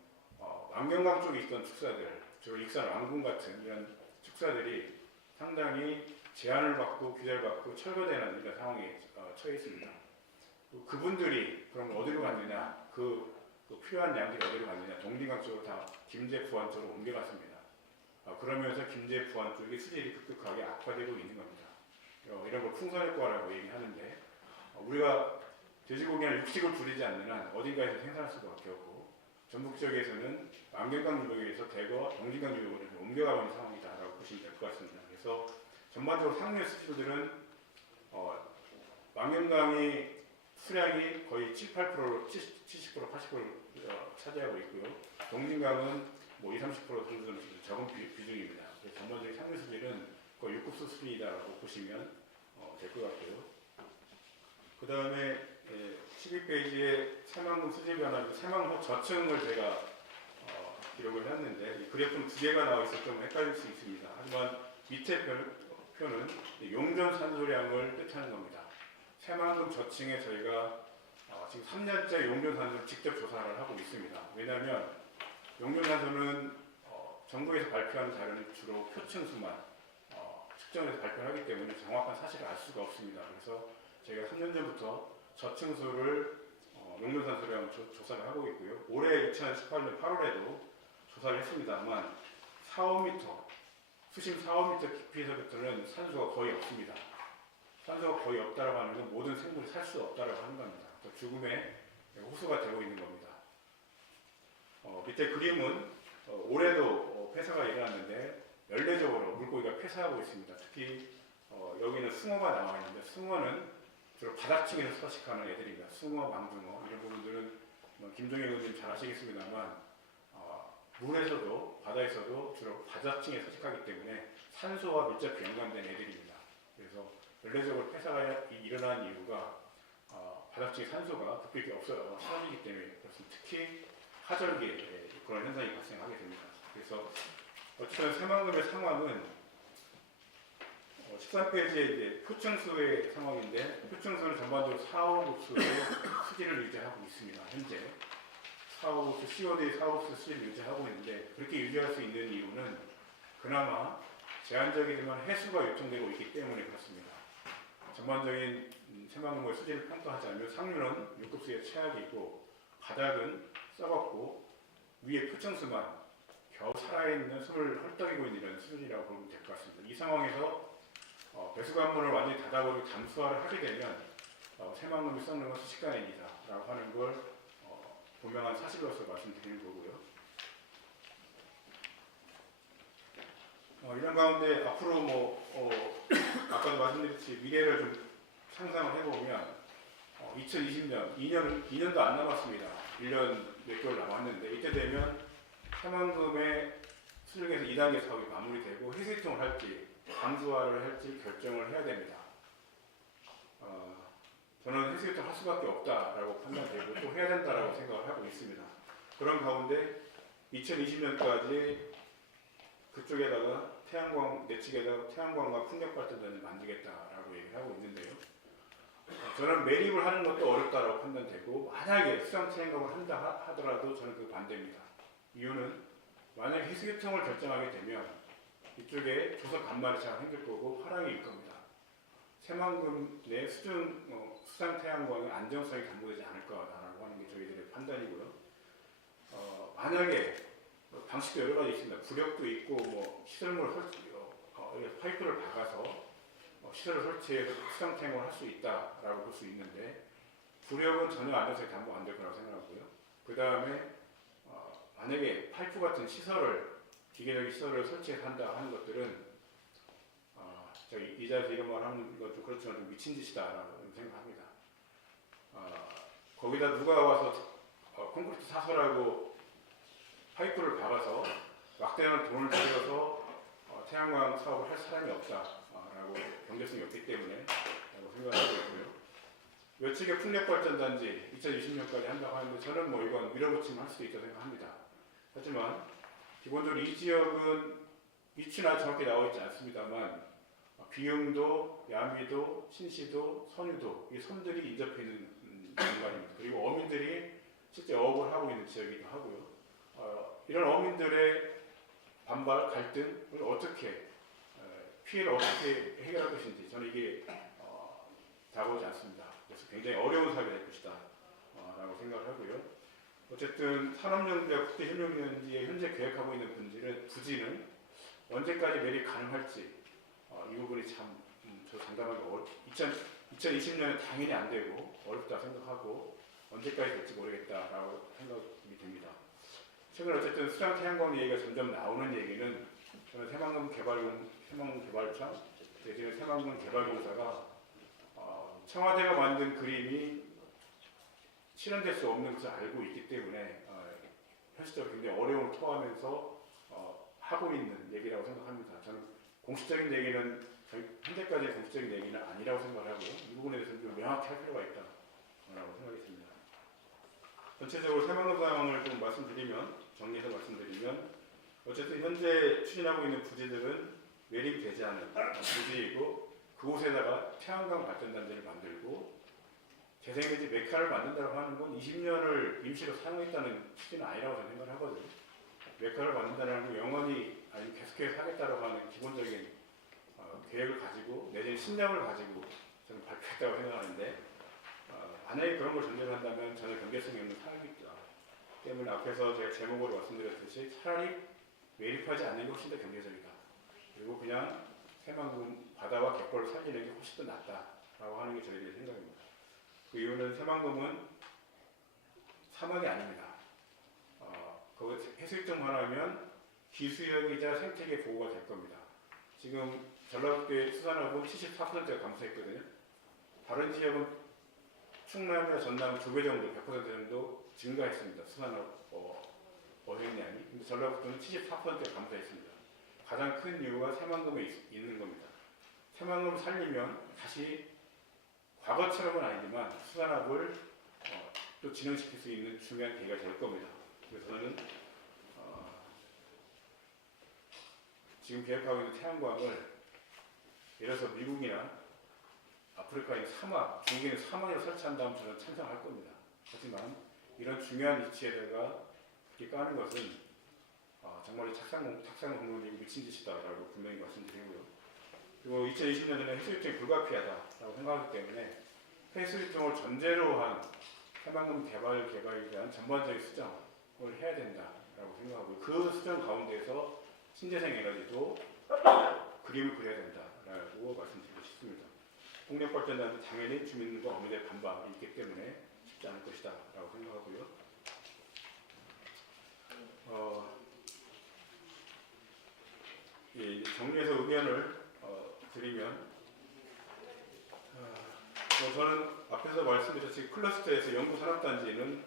만경강 쪽에 있던 축사들, 주로 익산 왕궁 같은 이런 축사들이 상당히 제한을 받고 규제를 받고 철거되는 이런 상황에 처해 있습니다. 그분들이 그럼 어디로 갔느냐? 그 필요한 양들이 어디로 갔느냐? 동진강 쪽으로 다 김제 부안 쪽으로 옮겨갔습니다. 그러면서 김제 부안 쪽이 수질이 급격하게 악화되고 있는 겁니다. 이런 걸 풍선효과라고 얘기하는데 우리가 돼지고기나 육식을 줄이지 않는 한 어딘가에서 생산할 수밖에 없고 전북 지역에서는 만경강 유역에서 대거 동진강 유역으로 옮겨가고 있는 상황이다라고 보시면 될 것 같습니다. 그래서 전반적으로 상류 수질들은 만경강이 수량이 거의 70%, 80%를 차지하고 있고요. 동진강은 뭐 20, 30% 정도 적은 비중입니다. 그래서 전반적인 상류 수질은 거의 6급수 수준이다라고 보시면 될 것 같고요. 그 다음에 12페이지에 새만금 수질 변화, 새만금 저층을 제가 기록을 했는데 이 그래프는 두 개가 나와 있어서 좀 헷갈릴 수 있습니다. 하지만 밑에 표는 용존 산소량을 뜻하는 겁니다. 새만금 저층에 저희가 지금 3년째 용존 산소를 직접 조사를 하고 있습니다. 왜냐하면 용존 산소는 정부에서 발표하는 자료는 주로 표층수만 측정해서 발표하기 때문에 정확한 사실을 알 수가 없습니다. 그래서 저희가 3년 전부터 저층수를 용존산소량을 조사를 하고 있고요. 올해 2018년 8월에도 조사를 했습니다만 4, 5m, 수심 4, 5m 깊이에서부터는 산소가 거의 없습니다. 산소가 거의 없다고 하는 건 모든 생물이 살 수 없다고 하는 겁니다. 죽음의 호수가 되고 있는 겁니다. 밑에 그림은 올해도 폐사가 일어났는데 연례적으로 물고기가 폐사하고 있습니다. 특히 여기는 숭어가 나와 있는데 숭어는 주로 바닥층에서 서식하는 애들입니다. 숭어, 망둥어 이런 부분들은 김종현 의원님 잘 아시겠습니다만 물에서도 바다에서도 주로 바닥층에 서식하기 때문에 산소와 밀접히 연관된 애들입니다. 그래서 연례적으로 폐사가 일어난 이유가 바닥층에 산소가 급격히 사라지기 때문에 그렇습니다. 특히 하절기에 그런 현상이 발생하게 됩니다. 그래서 어쨌든 새만금의 상황은 13페이지에 이제 표층수의 상황인데 표층수는 전반적으로 4, 5급수의 수질을 유지하고 있습니다. 현재 4, 5급수, COD 4, 5급수 수질을 유지하고 있는데 그렇게 유지할 수 있는 이유는 그나마 제한적이지만 해수가 요청되고 있기 때문에 그렇습니다. 전반적인 새만금의 수질을 평가하자면 상류는 6급수의 최악이고 바닥은 썩었고 위에 표층수만 겨우 살아있는 숨을 헐떡이고 있는 이런 수준이라고 보면 될 것 같습니다. 이 상황에서 배수관문을 완전히 닫아버리고 담수화를 하게 되면 새만금이 썩는 건 순식간의 일이다 라고 하는 걸 분명한 사실로서 말씀드리는 거고요. 이런 가운데 앞으로 아까도 말씀드렸듯이 미래를 좀 상상을 해보면 2020년 2년도 안 남았습니다. 1년 몇 개월 남았는데 이때 되면 새만금의 수령에서 2단계 사업이 마무리되고 해수유통을 할지 강수화를 할지 결정을 해야 됩니다. 저는 해수유통 할 수밖에 없다라고 판단되고 또 해야 된다라고 생각을 하고 있습니다. 그런 가운데 2020년까지 그쪽에다가 내측에다가 태양광과 풍력발전단을 만들겠다라고 얘기를 하고 있는데요. 저는 매립을 하는 것도 어렵다라고 판단되고 만약에 수상 태양광을 한다 하더라도 저는 그 반대입니다. 이유는 만약에 해수유통을 결정하게 되면 이쪽에 조선 간마리차가 생길 거고 화랑이 일 겁니다. 새만금 내 수상 태양광의 안정성이 담보되지 않을 거라고 하는 게 저희들의 판단이고요. 만약에 방식도 여러 가지 있습니다. 부력도 있고 시설물 설치, 파이프를 박아서 시설을 설치해서 수상 태양광을 할 수 있다라고 볼 수 있는데 부력은 전혀 안정성이 담보 안 될 거라고 생각하고요. 그 다음에 만약에 파이프 같은 기계적인 시설을 설치해서 한다 하는 것들은 이 자리에서 이런 말 하는 건 좀 그렇지만 좀 미친 짓이다라고 생각합니다. 거기다 누가 와서 콘크리트 사설하고 파이프를 박아서 막대한 돈을 들여서 태양광 사업을 할 사람이 없다라고 경제성이 없기 때문에 라고 생각하고 있고요. 외측의 풍력발전단지 2020년까지 한다고 하는데 저는 이건 밀어붙이면 할 수도 있다고 생각합니다. 하지만 기본적으로 이 지역은 위치나 정확히 나와 있지 않습니다만 비흥도, 야미도, 신시도, 선유도 이 섬들이 인접해 있는 공간입니다. 그리고 어민들이 실제 어업을 하고 있는 지역이기도 하고요. 이런 어민들의 반발, 갈등을 어떻게 피해를 어떻게 해결할 것인지 저는 이게 다가오지 않습니다. 그래서 굉장히 어려운 사업이 될 것이다 라고 생각을 하고요. 어쨌든 산업연구와 국제협력연구에 현재 계획하고 있는 부지는 언제까지 매립 가능할지 이 부분이 참 저 장담하기 2020년에 당연히 안 되고 어렵다 생각하고 언제까지 될지 모르겠다라고 생각이 됩니다. 최근 어쨌든 수상 태양광 얘기가 점점 나오는 얘기는 저는 새만금 개발청 대신에 새만금 개발공사가 청와대가 만든 그림이 실현될 수 없는 것을 알고 있기 때문에 현실적으로 굉장히 어려움을 토하면서 하고 있는 얘기라고 생각합니다. 저는 공식적인 얘기는 현재까지의 공식적인 얘기는 아니라고 생각하고 이 부분에 대해서 좀 명확히 할 필요가 있다라고 생각했습니다. 전체적으로 새만금 상황을 좀 정리해서 말씀드리면 어쨌든 현재 추진하고 있는 부지들은 매립되지 않은 부지이고 그곳에다가 태양광 발전단지를 만들고 재생에너지 메카를 만든다고 하는 건 20년을 임시로 사용했다는 취지는 아니라고 저는 생각을 하거든요. 메카를 만든다는 건 영원히 아니면 계속해서 하겠다고 하는 기본적인 계획을 가지고 내지는 신념을 가지고 저는 발표했다고 생각하는데 만약에 그런 걸 전제로 한다면 전혀 경제성이 없는 사업이기 때문에 앞에서 제가 제목으로 말씀드렸듯이 차라리 매립하지 않는 게 훨씬 더 경제적이다. 그리고 그냥 새만금 바다와 갯벌을 살리는 게 훨씬 더 낫다라고 하는 게 저희들의 생각입니다. 그 이유는 새만금은 사막이 아닙니다. 그 해수욕장만 하면 기수역이자 생태계 보호가 될 겁니다. 지금 전라북도의 수산업은 74%가 감소했거든요. 다른 지역은 충남이나 전남은 2배 정도, 100% 정도 증가했습니다. 수산업 어획량이. 근데 전라북도는 74%가 감소했습니다. 가장 큰 이유가 새만금에 있는 겁니다. 새만금을 살리면 다시 과거처럼은 아니지만 수산업을 또 진흥시킬 수 있는 중요한 계기가 될 겁니다. 그래서 저는 지금 계획하고 있는 태양광을 예를 들어서 미국이나 아프리카의 사막, 중국에는 사막에 설치한다면 저는 찬성할 겁니다. 하지만 이런 중요한 위치에다가 이렇게 까는 것은 정말 탁상 공론이고 미친 짓이다라고 분명히 말씀드리고요. 그리고 2020년에는 해수유통이 불가피하다라고 생각하기 때문에 해수유통을 전제로 한 새만금 개발에 대한 전반적인 수정을 해야 된다라고 생각하고 그 수정 가운데서 신재생 에너지도 그림을 그려야 된다라고 말씀드리고 싶습니다. 풍력발전단은 당연히 주민과 어민의 반발이 있기 때문에 쉽지 않을 것이다라고 생각하고요. 의견을 드리면 저는 앞에서 말씀드렸듯이 클러스터에서 연구산업단지는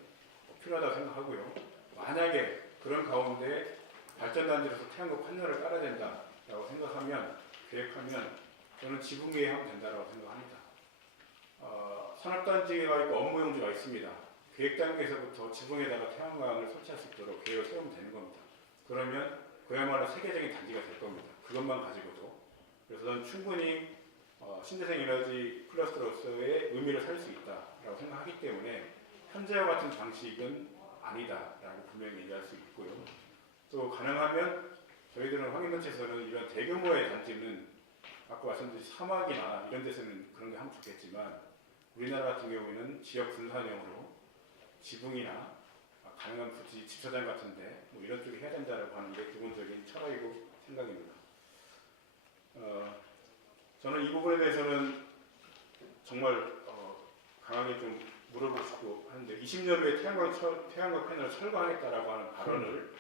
필요하다고 생각하고요. 만약에 그런 가운데 발전단지로서 태양광 판넬을 깔아야 된다라고 생각하면 계획하면 저는 지붕계에 하면 된다고 생각합니다. 산업단지가 있고 업무용지가 있습니다. 계획 단계에서부터 지붕에다가 태양광을 설치할 수 있도록 계획을 세우면 되는 겁니다. 그러면 그야말로 세계적인 단지가 될 겁니다. 그것만 가지고도. 그래서 저는 충분히 신재생 에너지 클러스터로서의 의미를 살릴 수 있다라고 생각하기 때문에 현재와 같은 방식은 아니다라고 분명히 얘기할 수 있고요. 또 가능하면 저희들은 환경단체에서는 이런 대규모의 단지는 아까 말씀드린 사막이나 이런 데서는 그런 게 하면 좋겠지만 우리나라 같은 경우에는 지역 분산형으로 지붕이나 가능한 굳이 집사장 같은데 뭐 이런 쪽에 해야 된다라고 하는 게 기본적인 철학이고 생각입니다. 저는 이 부분에 대해서는 정말 강하게 좀 물어보고 싶고 하는데 20년 후에 태양광 패널을 철거하겠다라고 하는 발언을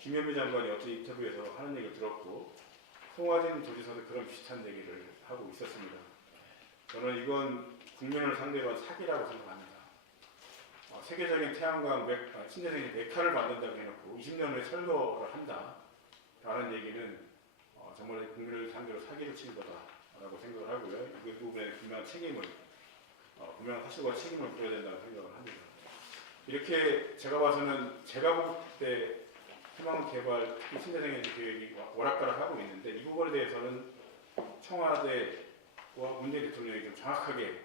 김현미 장관이 어제 인터뷰에서 하는 얘기를 들었고 송화진 도지사도 그런 비슷한 얘기를 하고 있었습니다. 저는 이건 국민을 상대로 한 사기라고 생각합니다. 세계적인 태양광 신재생의 메카를 만든다고 해놓고 20년 후에 철거를 한다라는 얘기는 정말 국민을 상대로 사기를 치는 거다라고 생각을 하고요. 그 부분에 분명한 책임을, 분명한 사실과 책임을 물어야 된다고 생각을 합니다. 이렇게 제가 봐서는 제가 볼 때 희망 개발 특히 신재생 에너지 계획이 오락가락하고 있는데 이 부분에 대해서는 청와대와 문재인 대통령이 좀 정확하게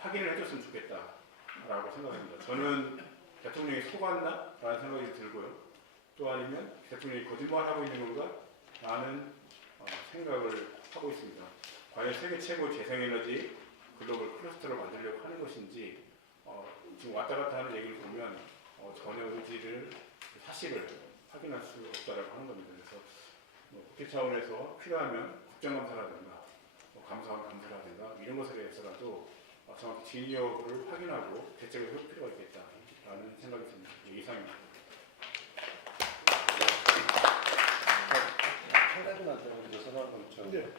확인을 해줬으면 좋겠다라고 생각합니다. 저는 대통령이 속았나라는 생각이 들고요. 또 아니면 대통령이 거짓말하고 있는 건가? 라는 생각을 하고 있습니다. 과연 세계 최고 재생에너지 글로벌 클러스터를 만들려고 하는 것인지 지금 왔다 갔다 하는 얘기를 보면 전혀 의지를 사실을 확인할 수 없다라고 하는 겁니다. 그래서 국회 차원에서 필요하면 국정감사라든가 감사라든가 이런 것에 대해서라도 정확히 진위를 확인하고 대책을 세울 필요가 있겠다라는 생각이 듭니다. 이상입니다. 한 가지만 더 우리 새만금처럼 네.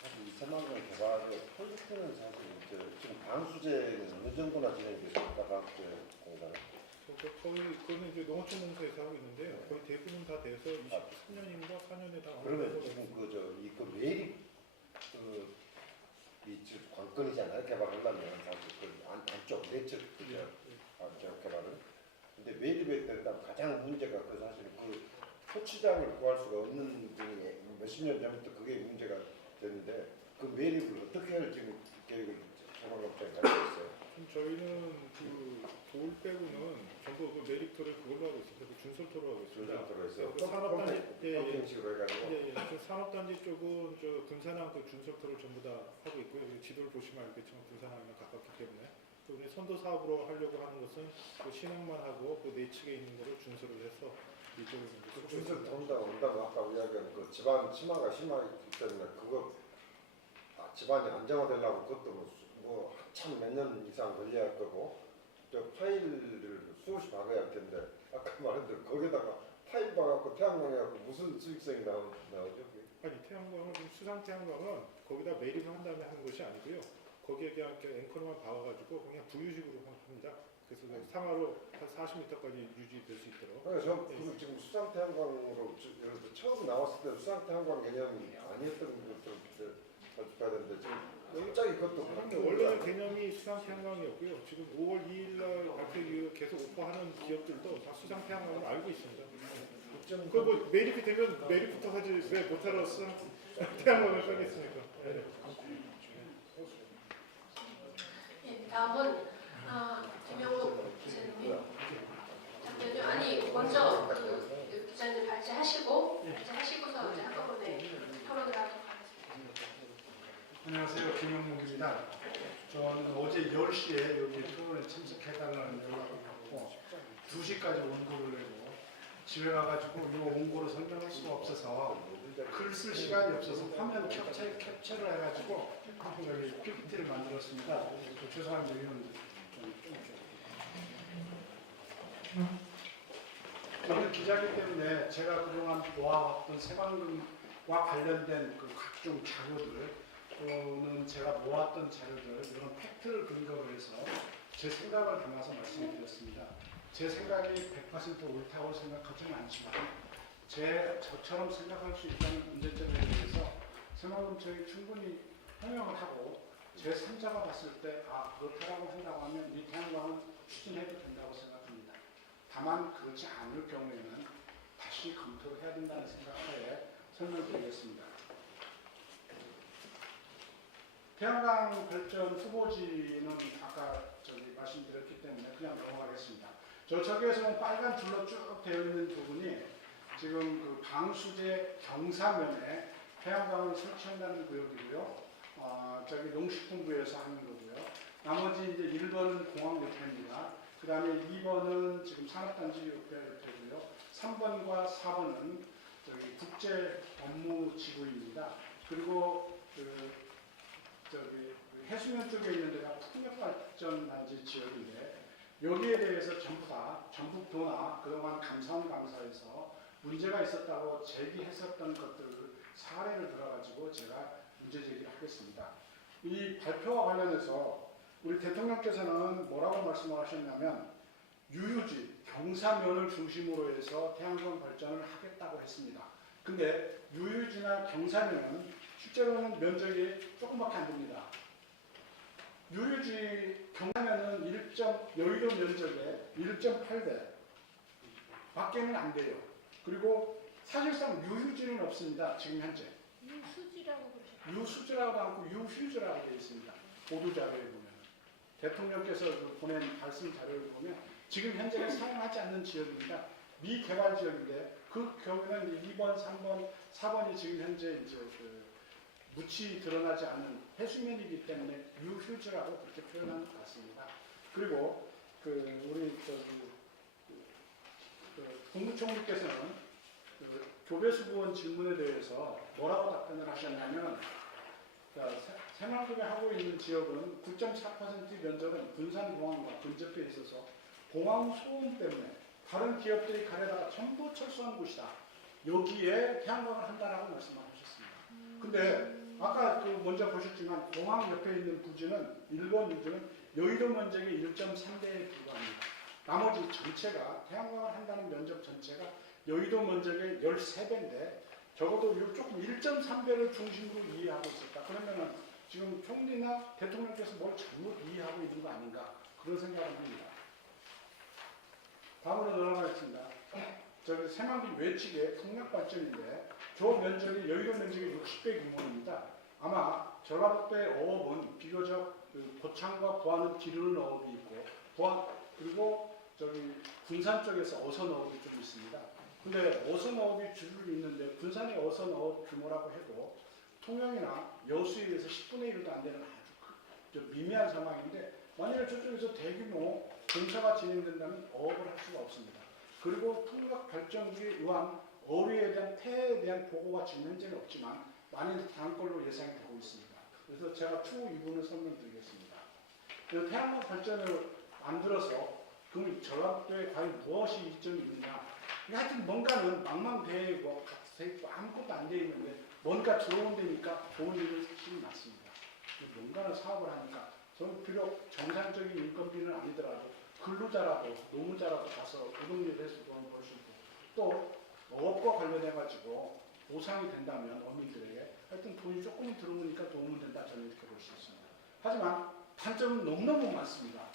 사실 이 새만금 개발의 프로젝트는 사실 지금 방수제는 어느 정도나 진행이 됐습니까? 공사는? 그거는 이제 농어촌공사에서 하고 있는데요. 거의 대부분 다 돼서 23년인가 4년에 다. 그러면 지금 그 매립 이 관건이잖아요. 개발하려면 사실 그 안쪽 내적 안쪽 개발은. 근데 매립에 따른 가장 문제가 그 사실 그 토치장을 구할 수가 없는 중에 몇십 년 전부터 그게 문제가 됐는데 그 매립을 어떻게 할 지금 계획을 소방업장에 가지고 있어요. 저희는 그 돌 빼고는 전부 그 메리트를 그걸로 하고 있습니다. 그 준설토로 하고 있습니다. 준설토로 해서 산업단지 식으로 해가지고. 그 산업단지 쪽은 저 금산항 그 준설토를 전부 다 하고 있고요. 지도를 보시면 알겠지만 금산항이랑 가깝기 때문에. 그리고 선도 사업으로 하려고 하는 것은 그 신항만 하고 그 내측에 있는 거를 준설을 해서 이쪽으로 그 준설 온다고 아까 이야기한 그 집안 침하가 심하기 때문에 그거 집안이 안정화되려고 그것도 뭐 한참 몇 년 이상 걸려야 할 거고 저 파일을 수없이 박아야 할 텐데 아까 말한 대로 거기다가 파일 박아갖고 태양광 해갖고 무슨 수익성이 나오죠? 아니 태양광은 수상 태양광은 거기다 매립을 한 다음에 하는 것이 아니고요. 거기에 그냥 앵커만 박아가지고 그냥 부유식으로 합니다. 그래서 상하로 한 40m까지 유지될 수 있도록. 그래서 저 지금 수상 태양광으로 예를 들어 처음 나왔을 때 수상 태양광 개념이 아니었던 것들 봐야 되는데 지금 갑자기 그것도 원래는 개념이 수상 태양광이었고요. 지금 5월 2일날 발표 이후 계속 오퍼하는 기업들도 다 수상 태양광을 알고 있습니다. 그 뭐 매립이 되면 매립부터 하지 왜 못하러 수상 태양광을 하겠습니까? 네. 네, 다음은 김영욱 기자님. 잠깐만요. 아니 먼저 그 기자님 발제하시고서 이제 한꺼번에 토론을 하도록 하겠습니다. 안녕하세요. 김영묵입니다. 저는 어제 10시에 여기 토론에 참석해달라는 연락을 받고 2시까지 원고를 내고 집에 가가지고 이 원고를 설명할 수가 없어서 글 쓸 시간이 없어서 화면 캡처를 해가지고 여기 PPT를 만들었습니다. 죄송합니다. 이건 좀 저는 기자이기 때문에 제가 그동안 모아왔던 새만금과 관련된 그 각종 자료들 또는 제가 모았던 자료들 이런 팩트를 근거로 해서 제 생각을 담아서 말씀을 드렸습니다. 제 생각이 100% 옳다고 생각하지는 않지만 저처럼 생각할 수 있다는 문제점에 대해서 새만금청이 충분히 해명을 하고 제 3자가 봤을 때 그렇다라고 한다고 하면 이 태양광은 추진해도 된다고 생각합니다. 다만 그렇지 않을 경우에는 다시 검토를 해야 된다는 생각하에 설명드리겠습니다. 태양광 발전 후보지는 아까 말씀드렸기 때문에 그냥 넘어가겠습니다. 저쪽에서는 빨간 줄로 쭉 되어 있는 부분이 지금 그 방수제 경사면에 태양광을 설치한다는 구역이고요. 저기 농식품부에서 하는 거고요. 나머지 이제 1번은 공항 옆에입니다. 그 다음에 2번은 지금 산업단지 옆에고요. 3번과 4번은 저기 국제 업무 지구입니다. 그리고 저기 해수면 쪽에 있는 데가 풍력발전단지 지역인데 여기에 대해서 전부 다 전북도나 그동안 감사원 감사에서 문제가 있었다고 제기했었던 것들을 사례를 들어가지고 제가 문제 제기를 하겠습니다. 이 발표와 관련해서 우리 대통령께서는 뭐라고 말씀을 하셨냐면 유유지, 경사면을 중심으로 해서 태양광 발전을 하겠다고 했습니다. 근데 유유지나 경사면은 실제로는 면적이 조금밖에 안 됩니다. 유유지, 경사면은 여의도 면적의 1.8배 밖에는 안 돼요. 그리고 사실상 유유지는 없습니다. 지금 현재. 유수지라고 그러셨죠? 유수지라고도 않고 유휴지라고 되어 있습니다. 보도 자료에 보면 대통령께서 보낸 말씀 자료를 보면 지금 현재는 사용하지 않는 지역입니다. 미개발 지역인데 그 경우는 2번, 3번, 4번이 지금 현재 이제 묻이 드러나지 않는 해수면이기 때문에 유휴지라고 그렇게 표현한 것 같습니다. 그리고 우리 국무총리께서는 교배수부원 질문에 대해서 뭐라고 답변을 하셨냐면 새만금에 하고 있는 지역은 9.4% 면적은 군산공항과 근접해 있어서 공항 소음 때문에 다른 기업들이 가려다가 전부 철수한 곳이다. 여기에 태양광을 한다라고 말씀을 하셨습니다. 근데 아까 먼저 보셨지만 공항 옆에 있는 부지는 일본 부지는 여의도 면적의 1.3배에 불과합니다. 나머지 전체가 태양광을 한다는 면적 전체가 여의도 면적의 13배인데 적어도 조금 1.3배를 중심으로 이해하고 있었다. 그러면은 지금 총리나 대통령께서 뭘 잘못 이해하고 있는 거 아닌가 그런 생각을 합니다. 다음으로 넘어가겠습니다. 저기 새만금 외측의 풍력발전인데 저 면적이 여의도 면적의 60배 규모입니다. 아마 전라북도의 어업은 비교적 고창과 부안은 기르는 어업이 있고 그리고 저기 군산 쪽에서 어선 어업이 좀 있습니다. 근데 어선 어업이 줄을 잇는데 군산의 어선 어업 규모라고 해도 통영이나 여수에 비해서 10분의 1도 안 되는 아주 미미한 상황인데 만약에 저쪽에서 대규모 공사가 진행된다면 어업을 할 수가 없습니다. 그리고 풍력 발전기에 의한 어류에 대한 폐해에 대한 보고가 지금 현재는 없지만 많이 당할 걸로 예상이 되고 있습니다. 그래서 제가 추후 2부를 설명드리겠습니다. 태양광 발전을 만들어서 그럼 전라북도에 과연 무엇이 이점이 있느냐? 하여튼 뭔가는 망망대해고 아무것도 안 돼 있는데 뭔가 들어온 데니까 좋은 일은 사실은 많습니다. 뭔가는 사업을 하니까 저는 비록 정상적인 인건비는 아니더라도 근로자라도 노무자라도 가서 노동력을 해서 돈을 벌 수 있고 또 어업과 관련해가지고 보상이 된다면 어민들에게 하여튼 돈이 조금 들어오니까 도움은 된다 저는 이렇게 볼 수 있습니다. 하지만 단점은 너무너무 많습니다.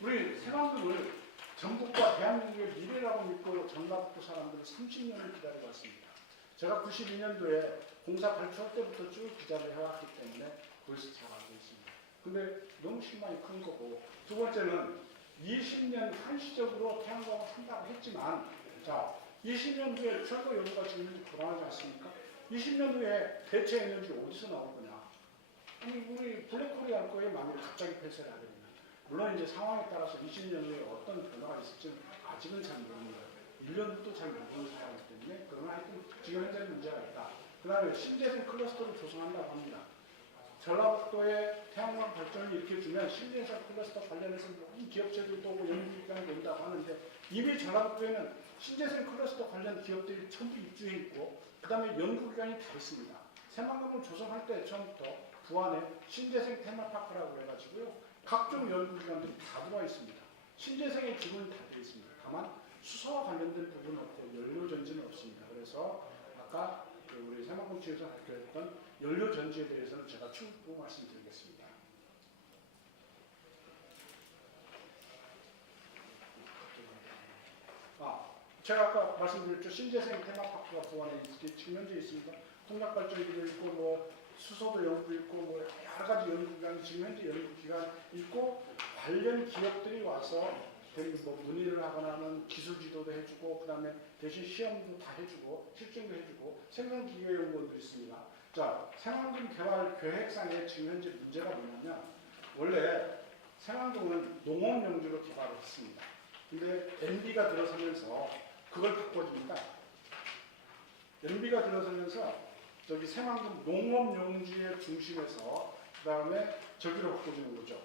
우리 새만금을 전북과 대한민국의 미래라고 믿고 전라북도 사람들이 30년을 기다려 왔습니다. 제가 92년도에 공사 발표할 때부터 쭉 기자를 해왔기 때문에 그것을 잘 알고 있습니다. 근데 너무 실망이 큰 거고 두 번째는 20년 한시적으로 태양광을 한다고 했지만 자 20년 후에 철거 여부가 지금 불안하지 않습니까? 20년 후에 대체 에너지 어디서 나올 거냐? 아니 우리 블랙홀이 할 거에 만약에 갑자기 폐쇄를 하게 되면 물론 이제 상황에 따라서 20년 후에 어떤 변화가 있을지는 아직은 잘 모릅니다. 1년도 잘 모르는 상황이기 때문에 그러나 하여튼 지금 현재 문제가 있다. 그 다음에 신재생 클러스터를 조성한다고 합니다. 전라북도의 태양광 발전을 일으켜주면 신재생 클러스터 관련해서 모든 기업체들도 오고 연구기관이 온다고 하는데 이미 전라북도에는 신재생 클러스터 관련 기업들이 전부 입주해 있고 그 다음에 연구기관이 다 있습니다. 새만금을 조성할 때 처음부터 부안에 신재생 테마파크라고 해가지고요. 각종 연구기관들이 다 들어와 있습니다. 신재생의 기본이 다 되어 있습니다. 다만 수소와 관련된 부분은 없고 연료전지는 없습니다. 그래서 아까 우리 새만금시에서 발표했던 연료전지에 대해서는 제가 추후 말씀드리겠습니다. 제가 아까 말씀드렸죠. 신재생 테마파크가 부안에 지금 현재 있습니다. 통락발전기도 있고 뭐 수소도 연구 있고 뭐 여러 가지 연구기관이 지금 현재 연구기관 있고 관련 기업들이 와서 뭐 문의를 하거나 하면 기술 지도도 해주고 그 다음에 대신 시험도 다 해주고 실증도 해주고 생산기계 연구원도 있습니다. 자, 새만금 개발 계획상에 지금 현재 문제가 뭐냐면 원래 새만금은 농업 용지로 개발을 했습니다. 근데 MB가 들어서면서 그걸 바꿔줍니다. MB가 들어서면서 저기 새만금 농업 용지의 중심에서 그 다음에 저기로 바꿔주는 거죠.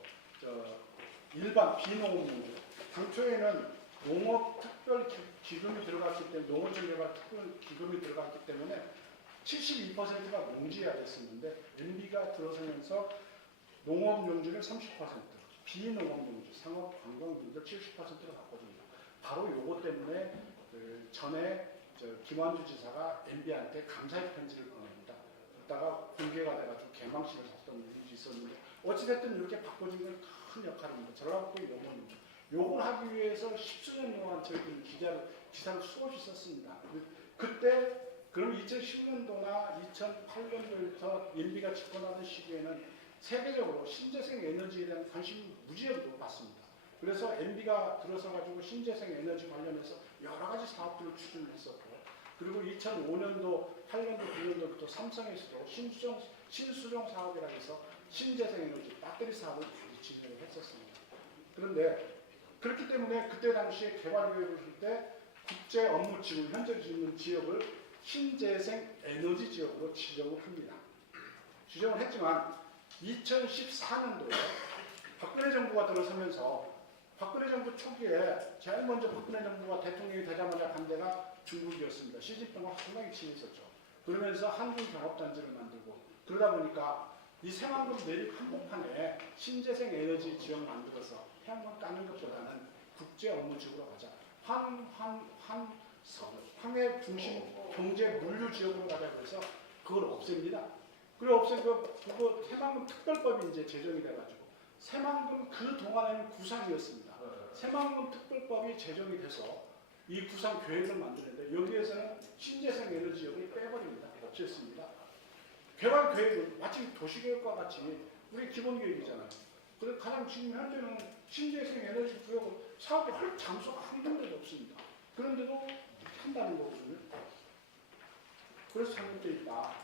일반 비농업 용지. 당초에는 농업 특별 기금이 들어갔기 때문에 농어촌 개발 특별 기금이 들어갔기 때문에 72%가 농지해야 됐었는데 MB가 들어서면서 농업 용지를 30%, 비농업 용지, 상업 관광 용지를 70%로 바꿔줍니다. 바로 요거 때문에 그 전에 김완주 지사가 MB한테 감사의 편지를 보냅니다. 그러다가 공개가 돼가지고 개망식을 했던 일이 있었는데 어찌됐든 이렇게 바꿔준 건 큰 역할입니다. 전라북도의 영혼입니다. 요걸 하기 위해서 10수년 동안 저희들이 기사를 수없이 썼습니다. 그때 그럼 2010년도나 2008년도부터 MB가 집권하는 시기에는 세계적으로 신재생 에너지에 대한 관심이 무지하게 높았습니다. 그래서 MB가 들어서 가지고 신재생 에너지 관련해서 여러 가지 사업들을 추진을 했었고 그리고 2005년도, 8년도, 9년도부터 삼성에서도 신수종 사업이라고 해서 신재생 에너지 배터리 사업을 많이 진행을 했었습니다. 그런데 그렇기 때문에 그때 당시에 개발 계획을 할 때 국제 업무 지구, 현재 있는 지역을 신재생 에너지 지역으로 지정을 합니다. 지정을 했지만 2014년도에 박근혜 정부가 들어서면서 박근혜 정부 초기에 제일 먼저 박근혜 정부가 대통령이 되자마자 간 데가 중국이었습니다. 시진핑과 상당히 친했었죠. 그러면서 한국경업단지를 만들고 그러다 보니까 이 새만금 내륙 한복판에 신재생 에너지 지역 만들어서 태양광 까는 것보다는 국제 업무지구로 가자. 황해 중심 경제 물류 지역으로 가자고 해서 그걸 없앱니다. 그리고 없애고 그거 새만금 특별법이 이제 제정이 돼가지고 새만금 그 동안에는 구상이었습니다. 새만금 특별법이 제정이 돼서 이 구상 계획을 만드는데 여기에서는 신재생 에너지 지역을 빼버립니다. 없앴습니다. 개발 계획은 마치 도시계획과 같이 우리 기본계획이잖아요. 그래서 가장 지금 현재는 신재생 에너지 구역을 사업을 할 장소가 한 군데도 없습니다. 그런데도 이렇게 한다는 거거든요. 그래서 잘못되어 있다.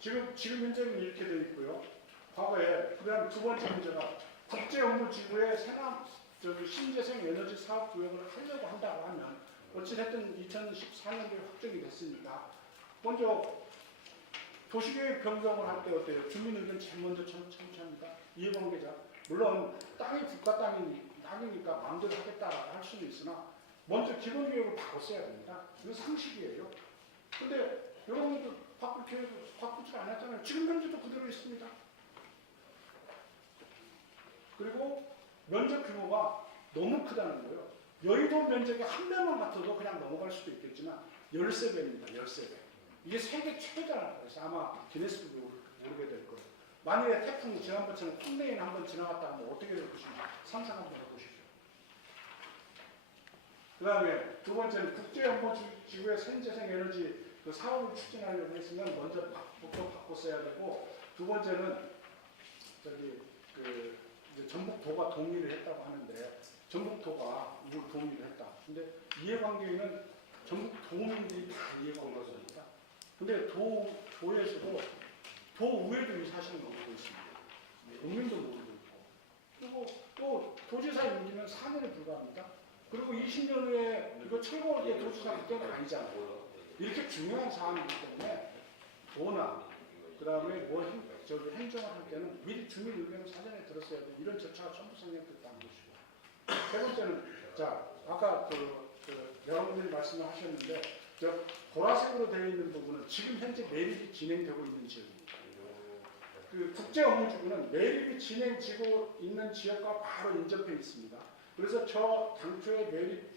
지금 현재는 이렇게 되어 있고요. 과거에 그다음 두 번째 문제가 국제업무지구에 신재생 에너지 사업 구역을 하려고 한다고 하면 어찌됐든 2014년도에 확정이 됐으니까 먼저 도시계획 변경을 할 때 어때요? 주민의견 제일 먼저 청취합니다. 이해관계자. 물론 땅이 국가 땅이니까 마음대로 하겠다라고 할 수는 있으나 먼저 기본계획을 바꿨어야 됩니다. 이거 상식이에요. 근데 이런 것도 바꾸지 않았잖아요. 지금 현재도 그대로 있습니다. 그리고 면적 규모가 너무 크다는 거예요. 여의도 면적이 한 배만 같아도 그냥 넘어갈 수도 있겠지만 13배입니다. 13배. 이게 세계 최대라는 거예요. 그래서 아마 기네스북에 오르게 될 거예요. 만약에 태풍 지난번처럼 콩레인 한번 지나갔다 하면 어떻게 될 것인가 상상 한번 해보십시오. 그 다음에 두 번째는 국제연구지구의 신재생 에너지 그 사업을 추진하려고 했으면 먼저 바꿨어야 되고 두 번째는 이제 전북도가 동의를 했다고 하는데 전북도가 이걸 동의를 했다. 근데 이해관계는 전북도민들이 다 이해관계입니다. 근데 도에서도 도의회도 이 사실을 모르고 있습니다. 국민도 모르고 있고. 그리고 또 도지사 임기는 4년에 불과합니다. 그리고 20년 후에 이거 철거할 때 도지사 그때는 아니잖아요. 이렇게 중요한 사안이기 때문에 도나 그다음에 뭐 저기 행정을 할 때는 미리 주민 의견을 사전에 들었어야 돼. 이런 절차가 전부 생략됐다는 것이고. 세 번째는 자 아까 여러분들이 말씀을 하셨는데 저 보라색으로 되어 있는 부분은 지금 현재 매립이 진행되고 있는 지역입니다. 그 국제 업무지구는 매립이 진행되고 있는 지역과 바로 인접해 있습니다. 그래서 저 당초의 매립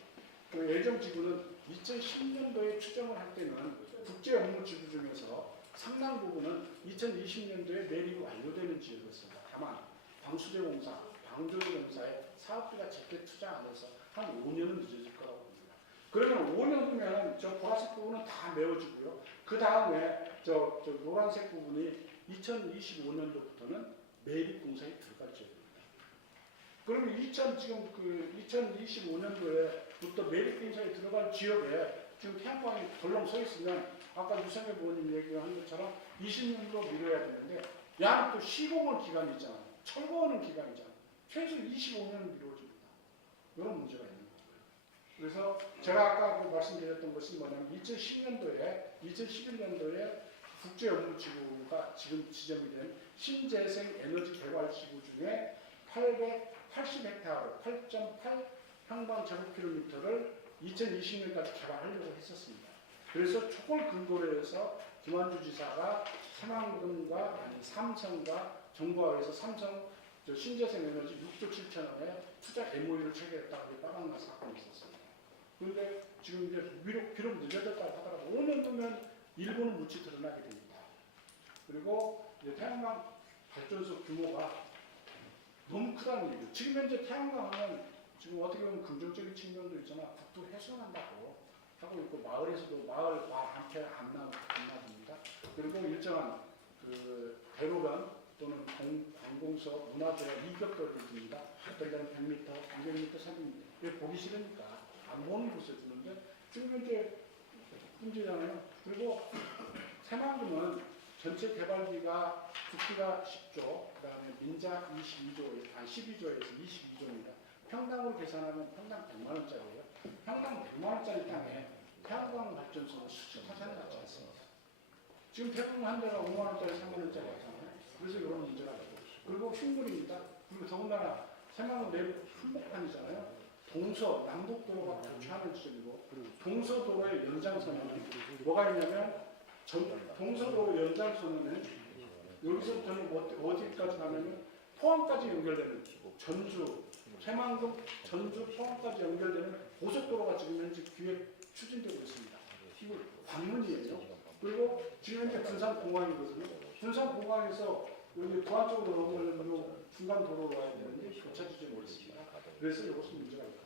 그 예정지구는 2010년도에 추정을 할 때는 국제 업무지구 중에서 상당 부분은 2020년도에 매립이 완료되는 지역이었습니다. 다만 방수제공사, 방조제공사의 사업비가 제때 투자 안 해서 한 5년은 늦어질 거라고 봅니다. 그러면 5년 후면 저 보라색 부분은 다 메워지고요. 그 다음에 저 노란색 부분이 2025년도부터는 매립 공사에 들어갈 지역입니다. 그러면 지금 그 2025년도에부터 매립 공사에 들어갈 지역에 지금 태양광이 덜렁 서 있으면 아까 유성애 부모님 얘기한 것처럼 20년으로 미뤄야 되는데 야 또 시공은 기간이잖아. 철거하는 기간이잖아. 최소 25년은 미뤄집니다. 이런 문제가 있는 거고요. 그래서 제가 아까 말씀드렸던 것이 뭐냐면 2011년도에 국제 업무지구가 지금 지정이 된 신재생 에너지 개발 지구 중에 880헥타르, 8.8 평방제곱킬로미터를 2020년까지 개발하려고 했었습니다. 그래서 저걸 근거로 해서 김한주 지사가 새만금과 삼성과 정부와 해서 삼성 신재생 에너지 6조 7천원에 투자 MOU를 체결했다고 빠방난 사건이 있었습니다. 그런데 지금 이제 비록 늦어졌다고 하더라도 5년 후면 일부는 묻히 드러나게 됩니다. 그리고 이제 태양광 발전소 규모가 너무 크다는 얘기죠. 지금 현재 태양광 하면 지금 어떻게 보면 긍정적인 측면도 있잖아. 국토 훼손한다고 하고 있고 마을에서도 마을 한패 안 놔둡니다. 그리고 일정한 그 대로변 또는 관공서 문화재 이격도를 줍니다. 어떤 데는 100m, 200m, 300m 보기 싫으니까 안 보는 곳에 주는데 지금 현재 문제잖아요. 그리고 새만금은 전체 개발비가 국비가 10조, 그 다음에 민자 12조에서 22조입니다. 평당으로 계산하면 평당 100만원짜리예요. 평당 100만원짜리 땅에 태양광 발전소는 수천 타산을 갖지 않습니다. 지금 대부분 한 대가 5만원짜리, 3만원짜리 하잖아요. 그래서 이런 문제가 있고. 그리고 흉물입니다. 그리고 더군다나 새만금 내부 풀목판이잖아요. 동서, 남북도로가 교차하는 지점이고 동서도로의 연장선은 뭐가 있냐면 동서도로 연장선은 여기서부터는 어디까지 가냐면 포항까지 연결되는 전주, 새만금, 전주, 포항까지 연결되는 고속도로가 지금 현재 기획 추진되고 있습니다. 이거 관문이에요. 그리고 지금 현재 군산공항이거든요. 군산공항에서 여기 부안 쪽으로 넘어가려면 중간 도로로 와야 되는데 교차 지점이 있습니다. 그래서 이것은 문제가 있다.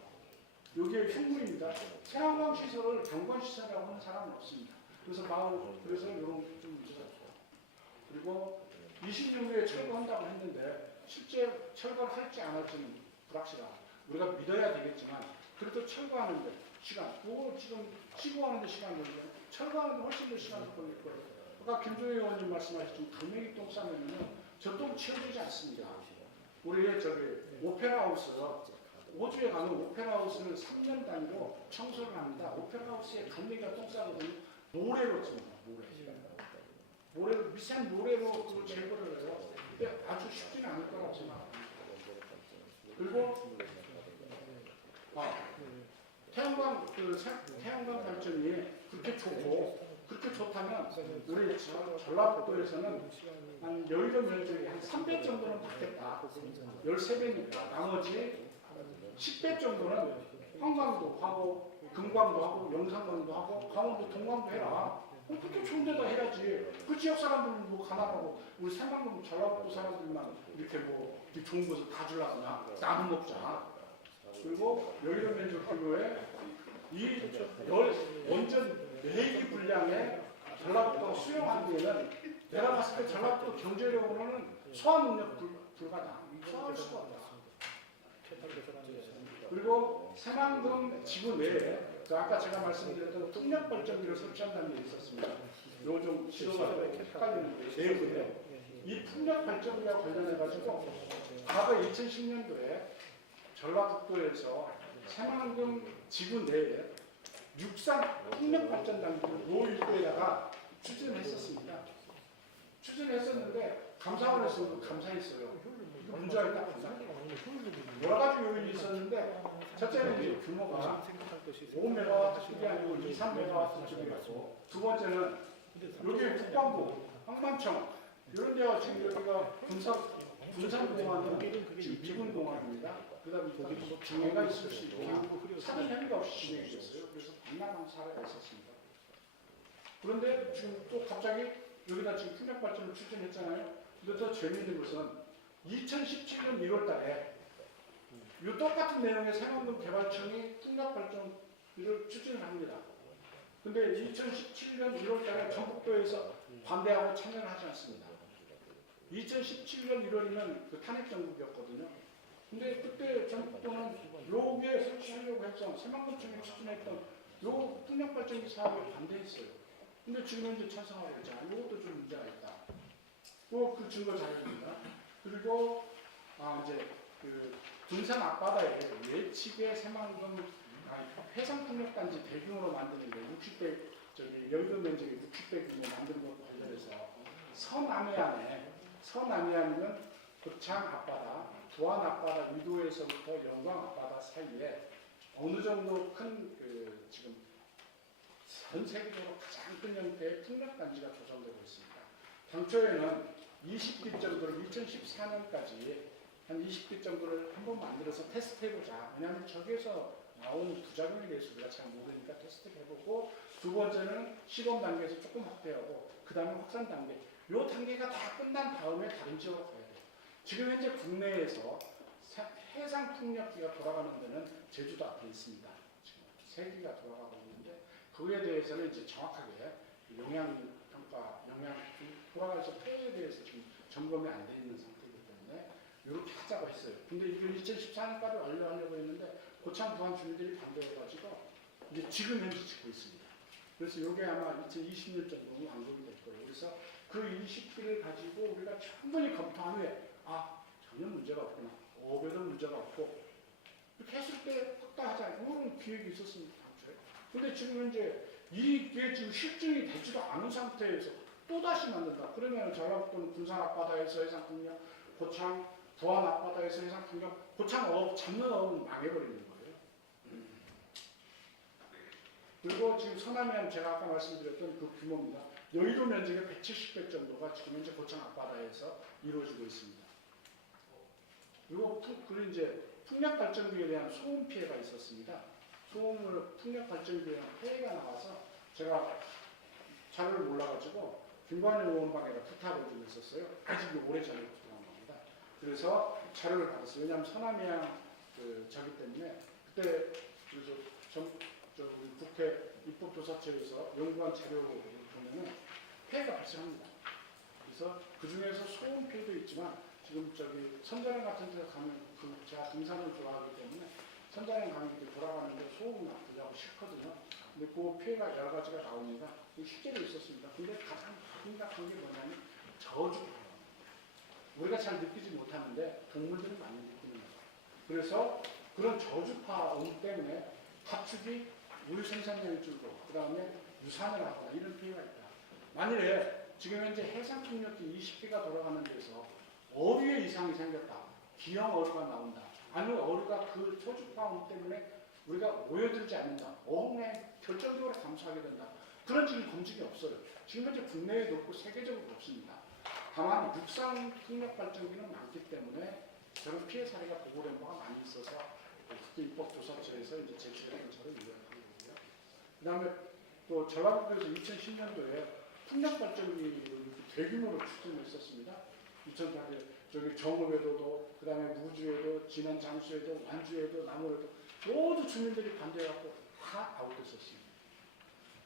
여기에 흉물입니다. 태양광 시설을 경관 시설이라고 하는 사람은 없습니다. 그래서 이런 좀 문제가 있고. 그리고 20년 후에 철거한다고 했는데 실제 철거를 할지 안 할지는 불확실하다. 우리가 믿어야 되겠지만 그래도 철거하는데 시간, 그거 지금 시공하는데 시간이 걸리고 철거하는데 훨씬 더 시간이 걸릴 거예요. 아까 김종희 의원님 말씀하셨지만 갈매기 똥 싸면은 저 똥 치워지지 않습니다. 우리 저기 오페라하우스 호주에 가면 오페라하우스는 3년 단위로 청소를 합니다. 오페라하우스에 갈매기가 똥 싸거든요. 모래로 씁니다. 모래로 미세한 모래로 그걸 제거를 해요. 근데 아주 쉽지는 않을 거라고 생각합니다. 그리고 태양광 발전이 그렇게 좋고 그렇게 좋다면 우리 전라북도에서는 한 여의도 면적이 한 3배 정도는 받겠다. 13배니까 나머지 10배 정도는 황광도 하고 금광도 하고 영산광도 하고 강원도 동광도 해라. 그렇게 좋은 데다 해야지. 그 지역 사람들은 뭐 가난하고 우리 새만금 전라북도 사람들만 이렇게 뭐 이렇게 좋은 것을 다 주려고 나눠 먹자. 그리고 여의도 면적 규모에 이 원전 4기 분량의 전라북도가 수용한 데에는 내가 봤을 때 전라북도 경제력으로는 소화 능력 불가다. 소화할 수가 없다. 그리고 새만금 지구 내에 아까 제가 말씀드렸던 풍력 발전기를 설치한다는 게 있었습니다. 이거 좀 지도가 헷갈리는데 내부에 이 풍력 발전기와 관련해 가지고 과거 2010년도에 전라북도에서 새만금 지구 내에 육상 풍력 발전 단지를 노일도에다가 추진을 했었습니다. 추진했었는데 감사원에서도 감사했어요. 이거 문제가 있다 감사. 여러 가지 요인이 있었는데 첫째는 이제 규모가 5메가와트급이 아니고 2, 3메가와트급이었고 두 번째는 여기 국방부, 항만청 이런 데가 지금 여기가 군산공항은 지금 미군공항입니다. 그다음에 거기 장애가 있을 수 있고 사전 협의가 없이 진행됐어요. 그래서 반납한 사례가 있었습니다. 그런데 지금 또 갑자기 여기다 지금 풍력 발전을 추진했잖아요. 근데 더 재미있는 것은 2017년 1월 달에 이 똑같은 내용의 새만금 개발청이 풍력 발전을 추진을 합니다. 근데 2017년 1월 달에 전북도에서 반대하고 참여를 하지 않습니다. 2017년 1월이면 그 탄핵 정국이었거든요. 근데 그때 전북도는 요게 설치하려고 했던 새만금청이 추진했던 요 풍력 발전기 사업에 반대했어요. 근데 지금 현재 찬성하고 있잖아요. 이것도 좀 문제가 있다. 그 증거 자료입니다. 그리고 이제 그 군산 앞바다에 예측의 새만금 해상풍력단지 대규모로 만드는데 60배 여의도 면적이 60배 규모 만드는 것과 관련해서 서남해안은 고창 앞바다, 부안 앞바다 위도에서부터 영광 앞바다 사이에 어느 정도 큰 지금 전 세계적으로 가장 큰 형태의 풍력단지가 조성되고 있습니다. 당초에는 20기 정도를 2014년까지 한 20기 정도를 한번 만들어서 테스트해보자. 왜냐하면 저기에서 나온 부작용에 대해서 우리가 잘 모르니까 테스트해보고 두 번째는 시범 단계에서 조금 확대하고 그 다음에 확산 단계. 이 단계가 다 끝난 다음에 다른 지역으로 가야 돼요. 지금 현재 국내에서 해상 풍력기가 돌아가는 데는 제주도 앞에 있습니다. 지금 3기가 돌아가고 있는데 그에 대해서는 이제 정확하게 영향 평가, 돌아가서 폐에 대해서 지금 점검이 안 돼 있는 상태이기 때문에 이렇게 하자고 했어요. 근데 이걸 2014년까지 완료하려고 했는데 고창 부안 주민들이 반대해가지고 이제 지금 현재 짓고 있습니다. 그래서 이게 아마 2020년 정도는 완공이 될 거예요. 그래서 그 20기를 가지고 우리가 충분히 검토한 후에 전혀 문제가 없구나. 500은 문제가 없고 이렇게 했을 때 확대하자. 이런 기획이 있었습니다. 당초에. 근데 지금 현재 이게 지금 실증이 되지도 않은 상태에서 또다시 만든다. 그러면 전라북도는 군산 앞바다에서 해상풍력, 고창, 부안 앞바다에서 해상풍력, 고창 잡는 어업은 망해버리는 거예요. 그리고 지금 서남해안 제가 아까 말씀드렸던 그 규모입니다. 여의도 면적의 170배 정도가 지금 현재 고창 앞바다에서 이루어지고 있습니다. 그리고 이제 풍력 발전기에 대한 소음 피해가 있었습니다. 풍력 발전기에 대한 폐해가 나와서 제가 자료를 몰라가지고 김관영 의원방에다 부탁을 좀 했었어요. 아직 오래전에 부탁한 겁니다. 그래서 자료를 받았어요. 왜냐하면 서남해안 저기 때문에 그때 우리 국회 입법조사처에서 연구한 자료를 보면은 폐해가 발생합니다. 그래서 그 중에서 소음 피해도 있지만 지금 선전행 같은 데 가면 제가 등산을 좋아하기 때문에 선전행 가면 이렇게 돌아가는데 소음이 나쁘다고 싫거든요. 근데 그 피해가 여러 가지가 나옵니다. 실제로 있었습니다. 근데 가장 심각한 게 뭐냐면 저주파. 우리가 잘 느끼지 못하는데 동물들은 많이 느끼는 거예요. 그래서 그런 저주파 오염 때문에 가축이 우유 생산량이 줄고 그 다음에 유산을 하거나 이런 피해가 있다. 만일에 지금 현재 해상풍력기 20개가 돌아가는 데서 어류에 이상이 생겼다. 기형 어류가 나온다. 아니면 어류가 그 저주파 오염 때문에 우리가 오염들지 않는다. 어흥에 결정적으로 감소하게 된다. 그런 지금 검증이 없어요. 지금 현재 국내에도 없고 세계적으로 없습니다. 다만 육상 풍력 발전기는 많기 때문에 저런 피해 사례가 보고된 바가 많이 있어서 국회 입법조사처에서 이제 제출된 것처럼 이해하는 거고요. 그 다음에 또 전라북도에서 2010년도에 풍력 발전기를 대규모로 추진했었습니다. 2000년대 저기 정읍에도, 그 다음에 무주에도, 진안 장수에도, 완주에도, 남원에도 모두 주민들이 반대해갖고 다 아웃됐었습니다.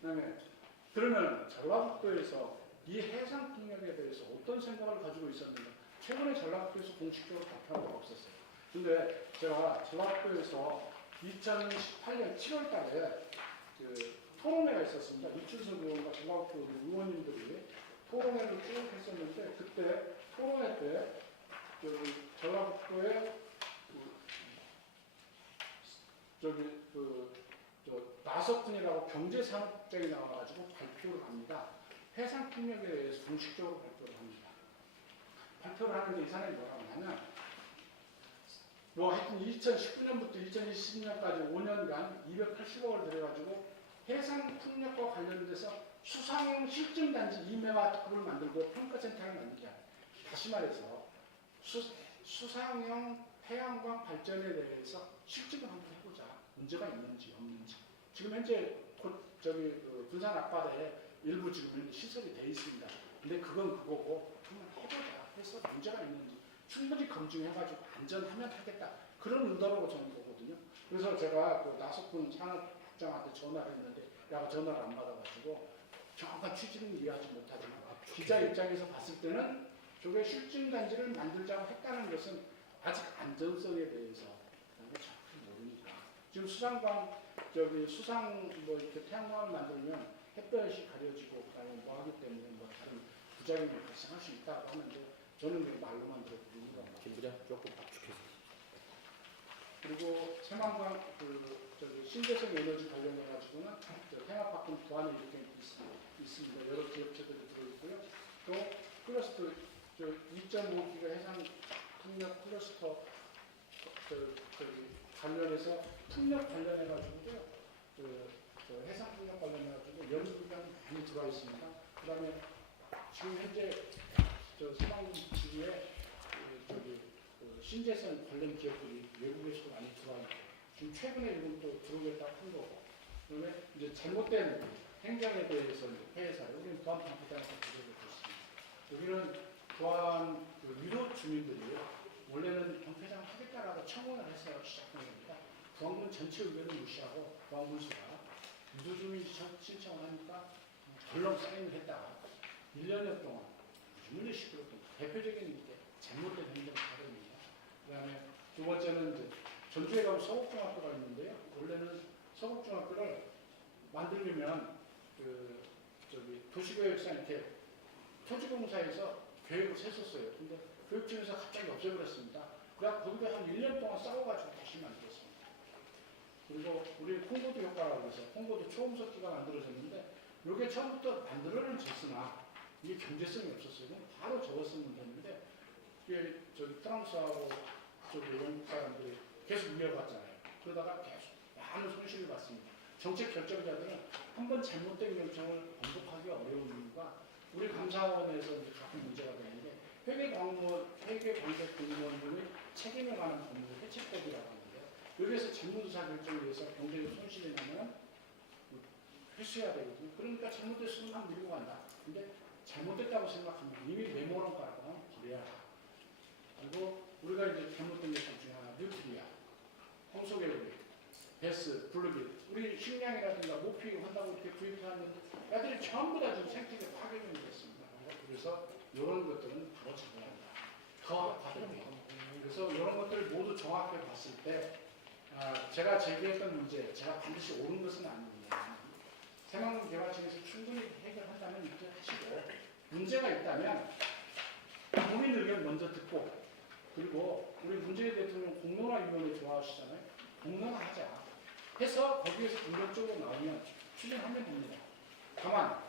그다음에 그러면 전라북도에서 이 해상 풍력에 대해서 어떤 생각을 가지고 있었는가? 최근에 전라북도에서 공식적으로 발표한 바가 없었어요. 근데 제가 전라북도에서 2018년 7월달에 그 토론회가 있었습니다. 이춘석 의원과 전라북도 의원님들이 토론회를 쭉 했었는데 그때 토론회 때 전라북도에 나석군이라고 경제산업장이 나와가지고 발표를 합니다. 해상풍력에 대해서 공식적으로 발표를 합니다. 발표를 하는데 이 사람이 뭐라고 하냐면 뭐 하여튼 2019년부터 2020년까지 5년간 280억을 들여가지고 해상 풍력과 관련돼서 수상용 실증단지 이메와 특급을 만들고 평가센터를 만들게 합니다. 다시 말해서 수상용 태양광 발전에 대해서 실증을 한번 해보자. 문제가 있는지 없는지. 지금 현재 그 군산 앞바다에 일부 지금 시설이 돼 있습니다. 근데 그건 그거고 한번 해보자. 해서 문제가 있는지 충분히 검증해가지고 안전하면 하겠다. 그런 의도라고 저는 보거든요. 그래서 제가 그 나석훈 산업국장한테 전화를 했는데 내가 전화를 안 받아가지고 정확한 취지는 이해하지 못하지만 기자 입장에서 봤을 때는 저게 실증단지를 만들자고 했다는 것은 아직 안전성에 대해서 정확히 모르니까 지금 수상 뭐 이렇게 태양광을 만들면 햇볕이 가려지고 그다음에 뭐 하기 때문에 뭐 다른 부작용이 발생할 수 있다고 하는데 저는 그 말로만 들었고 의미가 없어요. 김 부장 조금 압축해서. 그리고 새만광 신재생 에너지 관련해 가지고는 해마파크 부안에 이렇게 있습니다. 여러 기업체들이 들어있고요. 또 클러스터 2.5기가 해상 풍력 클러스터 관련해서 풍력 관련해 가지고요. 해상 풍력 관련해 가지고 연구가 많이 들어와 있습니다. 그다음에 지금 현재 새만금 지구에 신재생 관련 기업들이 외국에서도 많이 들어와 있고 지금 최근에 이건 또 들어오겠다고 한 거고 그다음에 이제 잘못된 행정에 대해서 회사 여기는 부안 방패단에서 들어오고 있습니다. 여기는 부안 위로 주민들이 원래는 방패장 하겠다라고 청원을 해서 시작한 겁니다. 부안군 전체 의견을 무시하고 부안군수가 유도 주민 신청을 하니까 덜렁 사인을 했다가 1년여 동안 주민을 시끄럽던 대표적인 게 잘못된 행정 사례입니다. 그 다음에 두 번째는 이제 전주에 가면 서곡중학교가 있는데요. 원래는 서곡중학교를 만들려면 도시교육상 이렇게 토지공사에서 계획을 세웠어요. 근데 교육청에서 갑자기 없애버렸습니다. 그래서 거기다 한 1년 동안 싸워가지고 다시 만들었습니다. 그리고 우리 홍보도 효과라고 해서 홍보도 초음속기가 만들어졌는데 이게 처음부터 만들어는 졌으나 이게 경제성이 없었어요. 그럼 바로 적었으면 됐는데 이게 프랑스하고 영국 사람들이 계속 이어갔잖아요. 그러다가 계속 많은 손실을 봤습니다. 정책 결정자들은 한번 잘못된 결정을 번복하기가 어려운 이유가 우리 감사원에서 이제 가끔 문제가 되는 게 회계관계 공무원들의 책임을 가는 법률 해체법이라고 하는데요. 여기에서 재무조사 결정에 의해서 경제적 손실이 나면 회수해야 되거든요. 그러니까 잘못됐으면 막 밀고 간다. 근데 잘못됐다고 생각하면 이미 메모론 깔고 버려야 한다. 그리고 우리가 이제 잘못된 것들 중에 하나 뉴트리아, 홍소개구리, 베스, 블루길, 우리 식량이라든가 모피 한다고 이렇게 구입하는 애들이 전부 다 지금 생태계 파괴가 됐습니다. 그래서 이런 것들은 바로 잡아야 한다. 더 받으면. 그래서 이런 것들을 모두 정확하게 봤을 때 제가 제기했던 문제, 제가 반드시 옳은 것은 아닙니다. 새만금 개발청에서 충분히 해결한다면 이렇게 하시고 문제가 있다면 국민 의견 먼저 듣고 그리고 우리 문재인 대통령 공론화위원회 좋아하시잖아요. 공론화하자 해서 거기에서 긍정적으로 나오면 추진하면 됩니다. 다만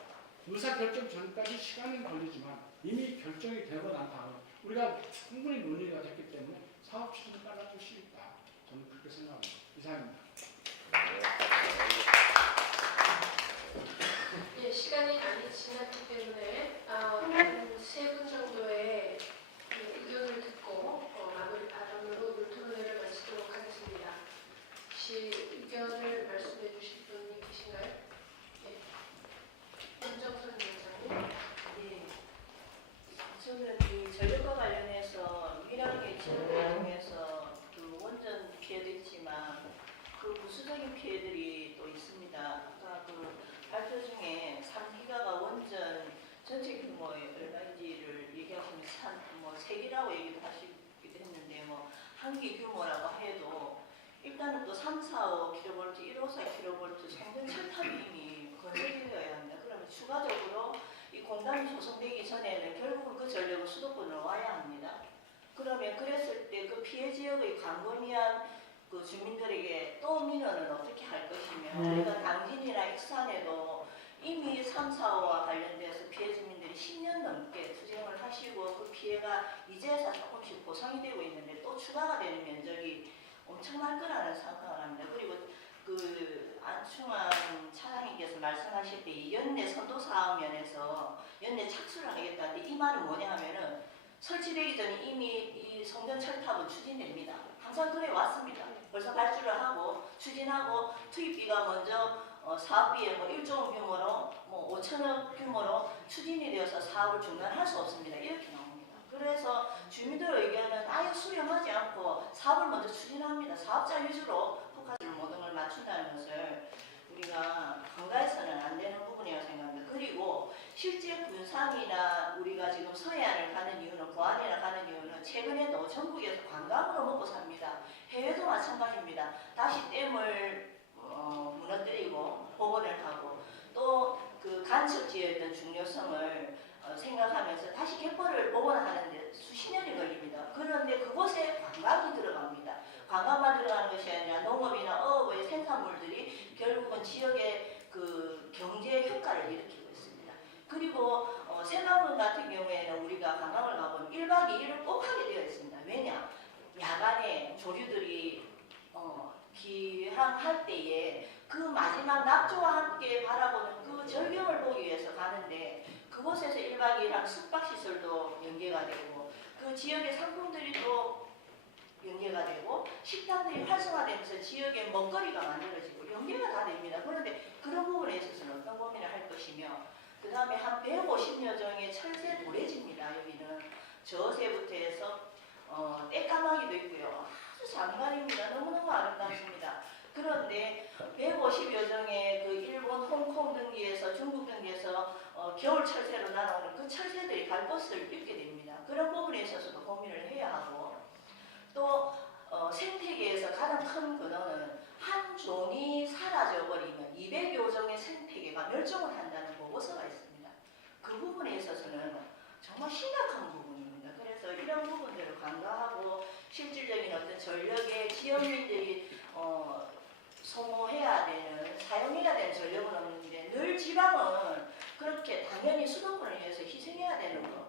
의사결정 전까지 시간은 걸리지만 이미 결정이 되고 난 다음에 우리가 충분히 논의가 됐기 때문에 사업 추진을 빨라질 수 있다. 저는 그렇게 생각합니다. 이상입니다. 예, 시간이 많이 지났기 때문에 한 3분 정도의 의견을 듣고 마무리 발언으로 물토론회를 마치도록 하겠습니다. 혹시 의견을 말씀해 주실 분이 계신가요? 예. 윤정선 위원장님. 예. 저는 이 전력과 관련해서 유일하게 지원을 통해서 그 원전 피해도 있지만 그 부수적인 피해들이 또 있습니다. 아까 그 발표 중에 3기가가 원전 전체 규모의 얼마인지를 얘기하시면 뭐 3기라고 얘기도 하시기도 했는데 뭐 한기 규모라고 해도 일단은 또 3, 4, 5kV, 154kV 생전 철탑이 이미 건설되어야 합니다. 그러면 추가적으로 이 공단이 조성되기 전에는 결국은 그 전력은 수도권으로 와야 합니다. 그러면 그랬을 때 그 피해 지역의 광범위한 그 주민들에게 또 민원은 어떻게 할 것이며 우리가 당진이나 익산에도 이미 3, 4호와 관련돼서 피해 주민들이 10년 넘게 투쟁을 하시고 그 피해가 이제서 조금씩 보상이 되고 있는데 또 추가가 되는 면적이 엄청날 거라는 생각을 합니다. 그리고 그 안충환 차장님께서 말씀하실 때 이 연내 선도 사업 면에서 연내 착수를 하겠다는데 이 말은 뭐냐 하면은 설치되기 전에 이미 이 송전 철탑은 추진됩니다. 항상 그래 왔습니다. 벌써 발주를 하고 추진하고 투입비가 먼저 사업비에 뭐 1조 원 규모로 뭐 5천억 규모로 추진이 되어서 사업을 중단할 수 없습니다. 이렇게 나옵니다. 그래서 주민들 의견은 아예 수용하지 않고 사업을 먼저 추진합니다. 사업자 위주로 포커스를 모든 걸 맞춘다는 것을 우리가 간과해서는 안 되는 부분이라고 생각합니다. 그리고 실제 군산이나 우리가 지금 서해안을 가는 이유는 부안이나 가는 이유는 최근에도 전국에서 관광으로 먹고 삽니다. 해외도 마찬가지입니다. 다시 댐을 무너뜨리고 복원을 하고 또 그 간척지였던 중요성을 생각하면서 다시 갯벌을 복원하는데 수십 년이 걸립니다. 그런데 그곳에 관광이 들어갑니다. 관광만 들어가는 것이 아니라 농업이나 어업의 생산물들이 결국은 지역의 그 경제 효과를 일으키고 있습니다. 그리고 새만금 같은 경우에는 우리가 관광을 가보면 1박 2일을 꼭 하게 되어 있습니다. 왜냐? 야간에 조류들이 기항할 때에 그 마지막 낙조와 함께 바라보는 그 절경을 보기 위해서 가는데 그곳에서 1박 2일한 숙박시설도 연계가 되고 그 지역의 상품들이 또 연계가 되고 식당들이 활성화되면서 지역의 먹거리가 만들어지고 연계가 다 됩니다. 그런데 그런 부분에 있어서는 어떤 고민을 할 것이며 그 다음에 한 150여 종의 철새 도래지입니다. 여기는 저새부터 해서 떼까마귀도 있고요. 아주 장관입니다. 너무너무 아름답습니다. 그런데 150여 종의 그 일본, 홍콩 등지에서 중국 등지에서 겨울 철새로 날아오는 그 철새들이 갈 곳을 잃게 됩니다. 그런 부분에 있어서도 고민을 해야 하고 또 생태계에서 가장 큰 근원은 한 종이 사라져버리면 200여 종의 생태계가 멸종을 한다는 보고서가 있습니다. 그 부분에 있어서는 정말 심각한 부분입니다. 그래서 이런 부분들을 간과하고 실질적인 어떤 전력의 지역민들이 소모해야 되는, 사용해야 되는 전력은 없는데 늘 지방은 그렇게 당연히 수도권을 위해서 희생해야 되는 거.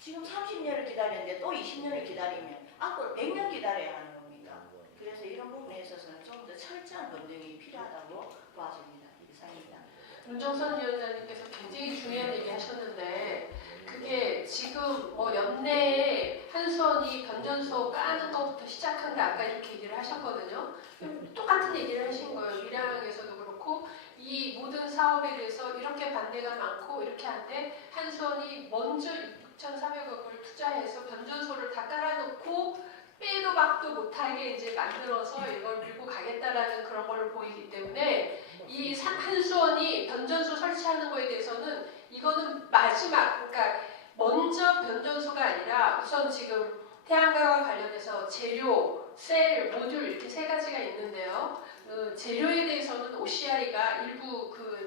지금 30년을 기다렸는데 또 20년을 기다리면 앞으로 100년 기다려야 하는 겁니다. 그래서 이런 부분에 있어서는 좀 더 철저한 검증이 필요하다고 봐집니다. 이상입니다. 윤정선 위원장님께서 굉장히 중요한 얘기 하셨는데 그게 지금 뭐 연내에 한수원이 변전소 까는 것부터 시작한다 아까 이렇게 얘기를 하셨거든요. 똑같은 얘기를 하신 거예요. 밀양에서도 그렇고 이 모든 사업에 대해서 이렇게 반대가 많고 이렇게 한데 한수원이 먼저 6,400억을 투자해서 변전소를 다 깔아놓고 빼도 박도 못하게 이제 만들어서 이걸 밀고 가겠다라는 그런 걸로 보이기 때문에 이 한수원이 변전소 설치하는 거에 대해서는 이거는 마지막, 그러니까 먼저 변전소가 아니라 우선 지금 태양광과 관련해서 재료, 셀, 모듈 이렇게 세 가지가 있는데요. 그 재료에 대해서는 OCI가 일부 그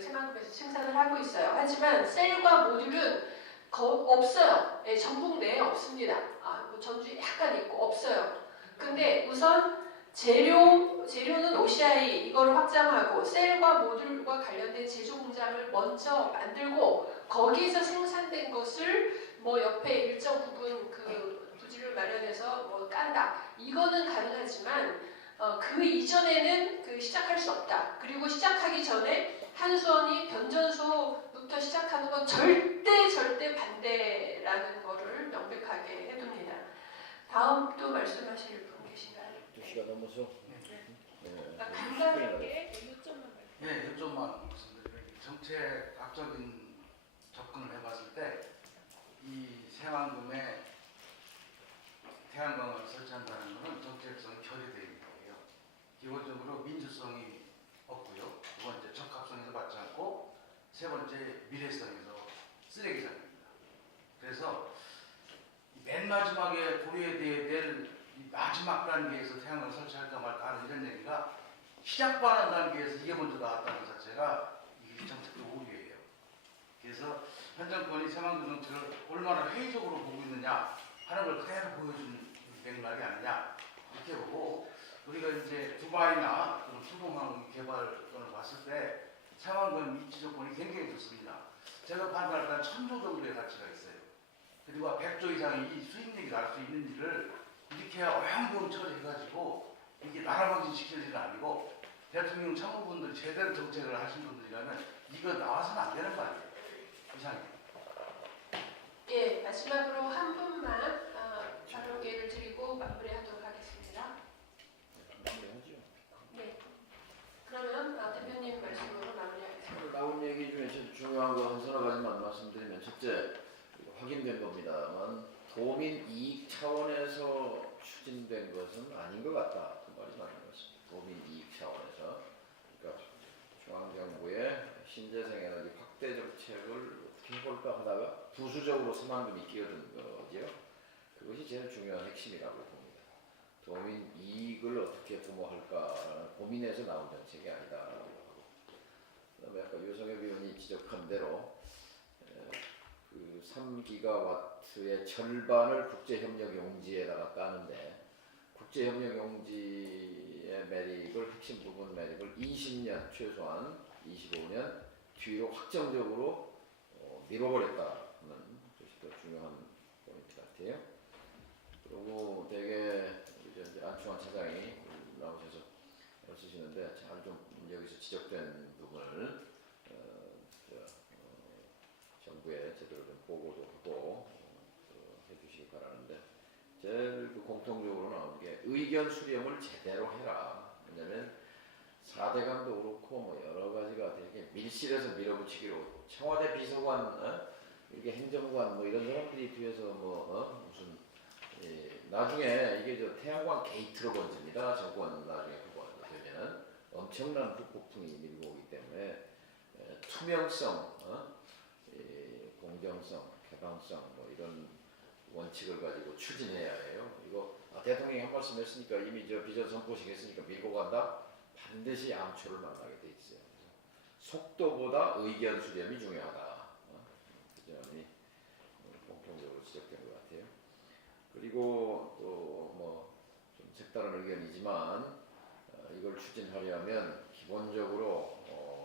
새만금에서 생산을 하고 있어요. 하지만 셀과 모듈은 없어요. 예, 전북 내에 없습니다. 뭐 전주에 약간 있고 없어요. 근데 우선 재료는 OCI 이거를 확장하고 셀과 모듈과 관련된 제조 공장을 먼저 만들고 거기서 생산된 것을 뭐 옆에 일정 부분 그 부지를 마련해서 뭐 깐다. 이거는 가능하지만 그 이전에는 그 시작할 수 없다. 그리고 시작하기 전에 한수원이 변전소부터 시작하는 건 절대 반대라는 거를 명백하게 해둡니다. 다음 또 말씀하실 분 계신가요? 2시가 넘어서 간단하게 요점만 네, 요점만 말씀드리면 정책학적인 접근을 해봤을 때 이 새만금에 태양광을 설치한다는 것은 정책성이 결여되는 거예요. 기본적으로 민주성이 없고요. 두 번째 적합성에서 받지 않고 세 번째 미래성에서 쓰레기장입니다. 그래서 맨 마지막에 고려해야 될 마지막 단계에서 태양광을 설치할까 말까 하는 이런 얘기가 시작하는 단계에서 이게 먼저 나왔다는 자체가 이 정책적 오류예요. 그래서 현 정권이 새만금 정책을 얼마나 회의적으로 보고 있느냐 하는 걸 그대로 보여준 맥락이 아니냐 이렇게 보고 우리가 이제 두바이나 수동항 개발을 봤을 때 새만금 입지 조건이 굉장히 좋습니다. 제가 판단할 때는 1000조 정도의 가치가 있어요. 그리고 100조 이상이 수익력이 날 수 있는 일을 이렇게 어영부영 처리해가지고 이게 나라망신 시킬 일은 아니고 대통령 참모분들이 제대로 정책을 하신 분들이라면 이거 나와서는 안 되는 말이에요. 이상해요. 예, 마지막으로 한 분만 발언 기회를 드리고 마무리하도록 하겠습니다. 네. 그러면 대표님 말씀으로 마무리하겠습니다. 오늘 나온 얘기 중에 제일 중요한 거 한 서너 가지만 말씀드리면, 첫째, 확인된 겁니다만 도민 이익 차원에서 추진된 것은 아닌 것 같다. 그 말이 맞는 것입니다. 도민 이익 차원에서. 그러니까 중앙정부의 신재생 에너지 확대 정책을 어떻게 해볼까 하다가 부수적으로 새만금이 끼어든 거죠. 그것이 제일 중요한 핵심이라고 봅니다. 도민 이익을 어떻게 도모할까 고민해서 나온 정책이 아니다라고 하고, 그다음에 아까 유성엽 의원이 지적한 대로 그 3기가와트의 절반을 국제협력 용지에다가 따는데, 국제협력 용지의 매립을, 핵심 부분 매립을 20년, 최소한 25년 뒤로 확정적으로 미뤄버렸다는 것이 더 중요한 포인트 같아요. 그리고 되게 이제 안충환 차장이 나오셔서 쓰시는데 잘 좀 여기서 지적된 부분을 정부에 제대로 좀 보고도 하고 해주시기 바라는데, 제일 공통적으로 나오는 게 의견 수렴을 제대로 해라. 왜냐면 4대강도 그렇고 뭐 여러 가지가 되게 밀실에서 밀어붙이기로, 청와대 비서관, 이렇게 행정관 뭐 이런 사람들이 뒤에서 무슨 나중에 이게 저 태양광 게이트로 번집니다. 정권 나중에 그거 되면은 엄청난 후폭풍이 밀고 오기 때문에 투명성, 공정성, 개방성 뭐 이런 원칙을 가지고 추진해야 해요. 이거 대통령이 한 말씀 했으니까 이미 저 비전 선포식 했으니까 밀고 간다. 반드시 암초를 만나게 돼 있어요. 그래서 속도보다 의견 수렴이 중요하다. 그 점이 공통적으로 지적된 것 같아요. 그리고 또 뭐 좀 색다른 의견이지만 이걸 추진하려면 기본적으로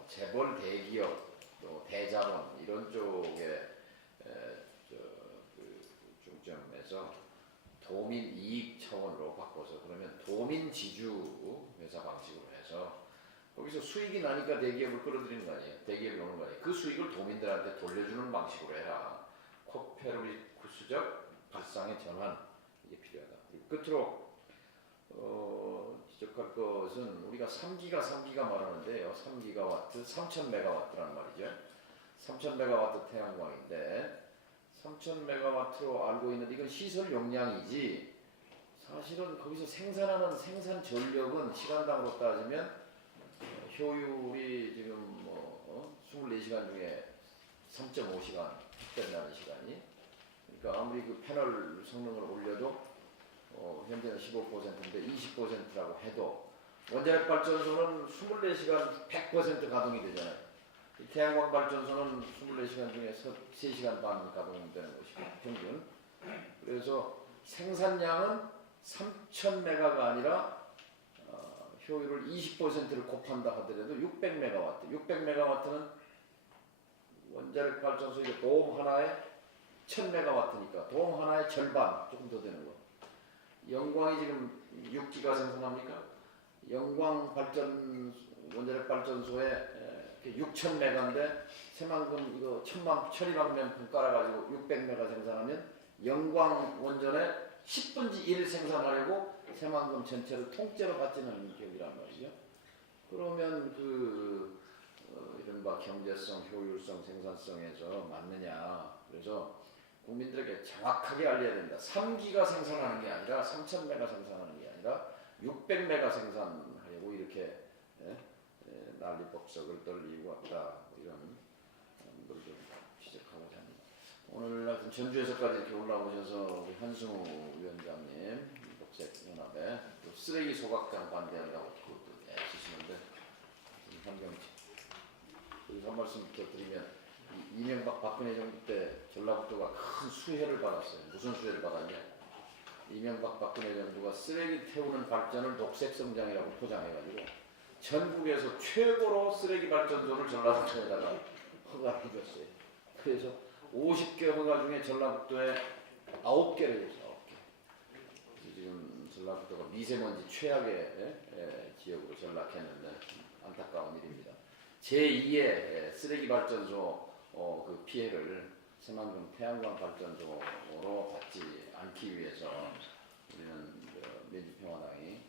재벌 대기업 또 대자본 이런 쪽에 그 중점에서 도민 이익 차원으로 바꿔서, 그러면 도민 지주 회사 방식으로 해서 거기서 수익이 나니까 대기업을 끌어들이는 거 아니에요. 대기업이 오는 거 아니에요. 그 수익을 도민들한테 돌려주는 방식으로 해라. 코페르쿠스적 발상의 전환, 이게 필요하다. 그리고 끝으로 지적할 것은 우리가 3기가 말하는데요. 3기가와트, 3000메가와트라는 말이죠. 3000메가와트 태양광인데 3000메가와트로 알고 있는데 이건 시설 용량이지, 사실은 거기서 생산하는 생산 전력은 시간당으로 따지면 효율이 지금 24시간 중에 3.5시간 획득나는 시간이, 그러니까 아무리 그 패널 성능을 올려도 현재는 15%인데 20%라고 해도 원자력 발전소는 24시간 100% 가동이 되잖아요. 태양광 발전소는 24시간 중에 3시간 반 가동되는 것이고 평균. 그래서 생산량은 3000메가가 아니라 효율을 20%를 곱한다 하더라도 600메가와트. 600메가와트는 원자력 발전소의 도움 하나에 1000메가와트니까 도움 하나의 절반, 조금 더 되는 거. 영광이 지금 6기가 생산합니까? 영광 발전 원자력 발전소에 6000메가인데 새만금 이거 1200명 깔아가지고 600메가 생산하면 영광 원전에 10분의 1 생산하려고 새만금 전체를 통째로 받지는 격이란 말이죠. 그러면 이른바 경제성, 효율성, 생산성에서 맞느냐. 그래서 국민들에게 정확하게 알려야 된다. 3기가 생산하는 게 아니라 3000메가 생산하는 게 아니라 600메가 생산하려고 이렇게 난리법석을 떨 이유가 없다. 이런 걸 좀 지적하고자 합니다. 오늘 하여튼 전주에서까지 이렇게 올라오셔서 우리 한승우 위원장님 녹색연합에 또 쓰레기 소각장 반대한다고 그것도 애쓰시는데 환경지 그래서 한 말씀 더 드리면 이명박 박근혜 정부 때 전라북도가 큰 수혜를 받았어요. 무슨 수혜를 받았냐? 이명박 박근혜 정부가 쓰레기 태우는 발전을 녹색 성장이라고 포장해가지고 전국에서 최고로 쓰레기 발전소를 전라북도에다가 허가를 줬어요. 그래서 50개 허가 중에 전라북도에 9개를 줬어요. 9개. 지금 전라북도가 미세먼지 최악의 지역으로 전락했는데 안타까운 일입니다. 제2의 쓰레기 발전소 그 피해를 새만금 태양광 발전소로 받지 않기 위해서 우리는 민주평화당이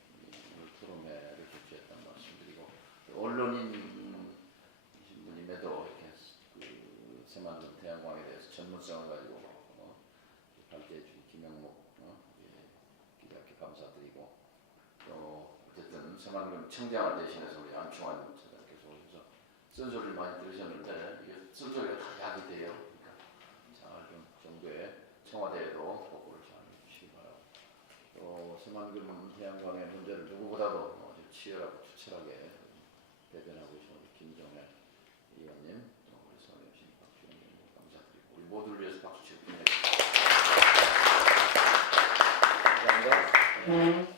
토론회를 개최했다는 말씀드리고, 언론인 신부님에도 이렇게 그 새만금 태양광에 대해서 전문성을 가지고 발제해 준 김영목 기자께 감사드리고, 또 어쨌든 새만금 청장을 대신해서 우리 안충환 차장께서 오셔서 쓴소리를 많이 들으셨는데 이게 쓴소리가 다 약이 돼요. 그러니까 잘 좀 정부의 청와대에도 보고를 잘 해주시기 바라고, 또 새만금 태양광의 문제를 누구보다도 아주 치열하고 투철하게 대변하고 계신 우리 김정혜 의원님, 또 우리 서울시 박주영 의원님 감사드리고, 우리 모두를 위해서 박수 치고 끝내겠습니다. 감사합니다.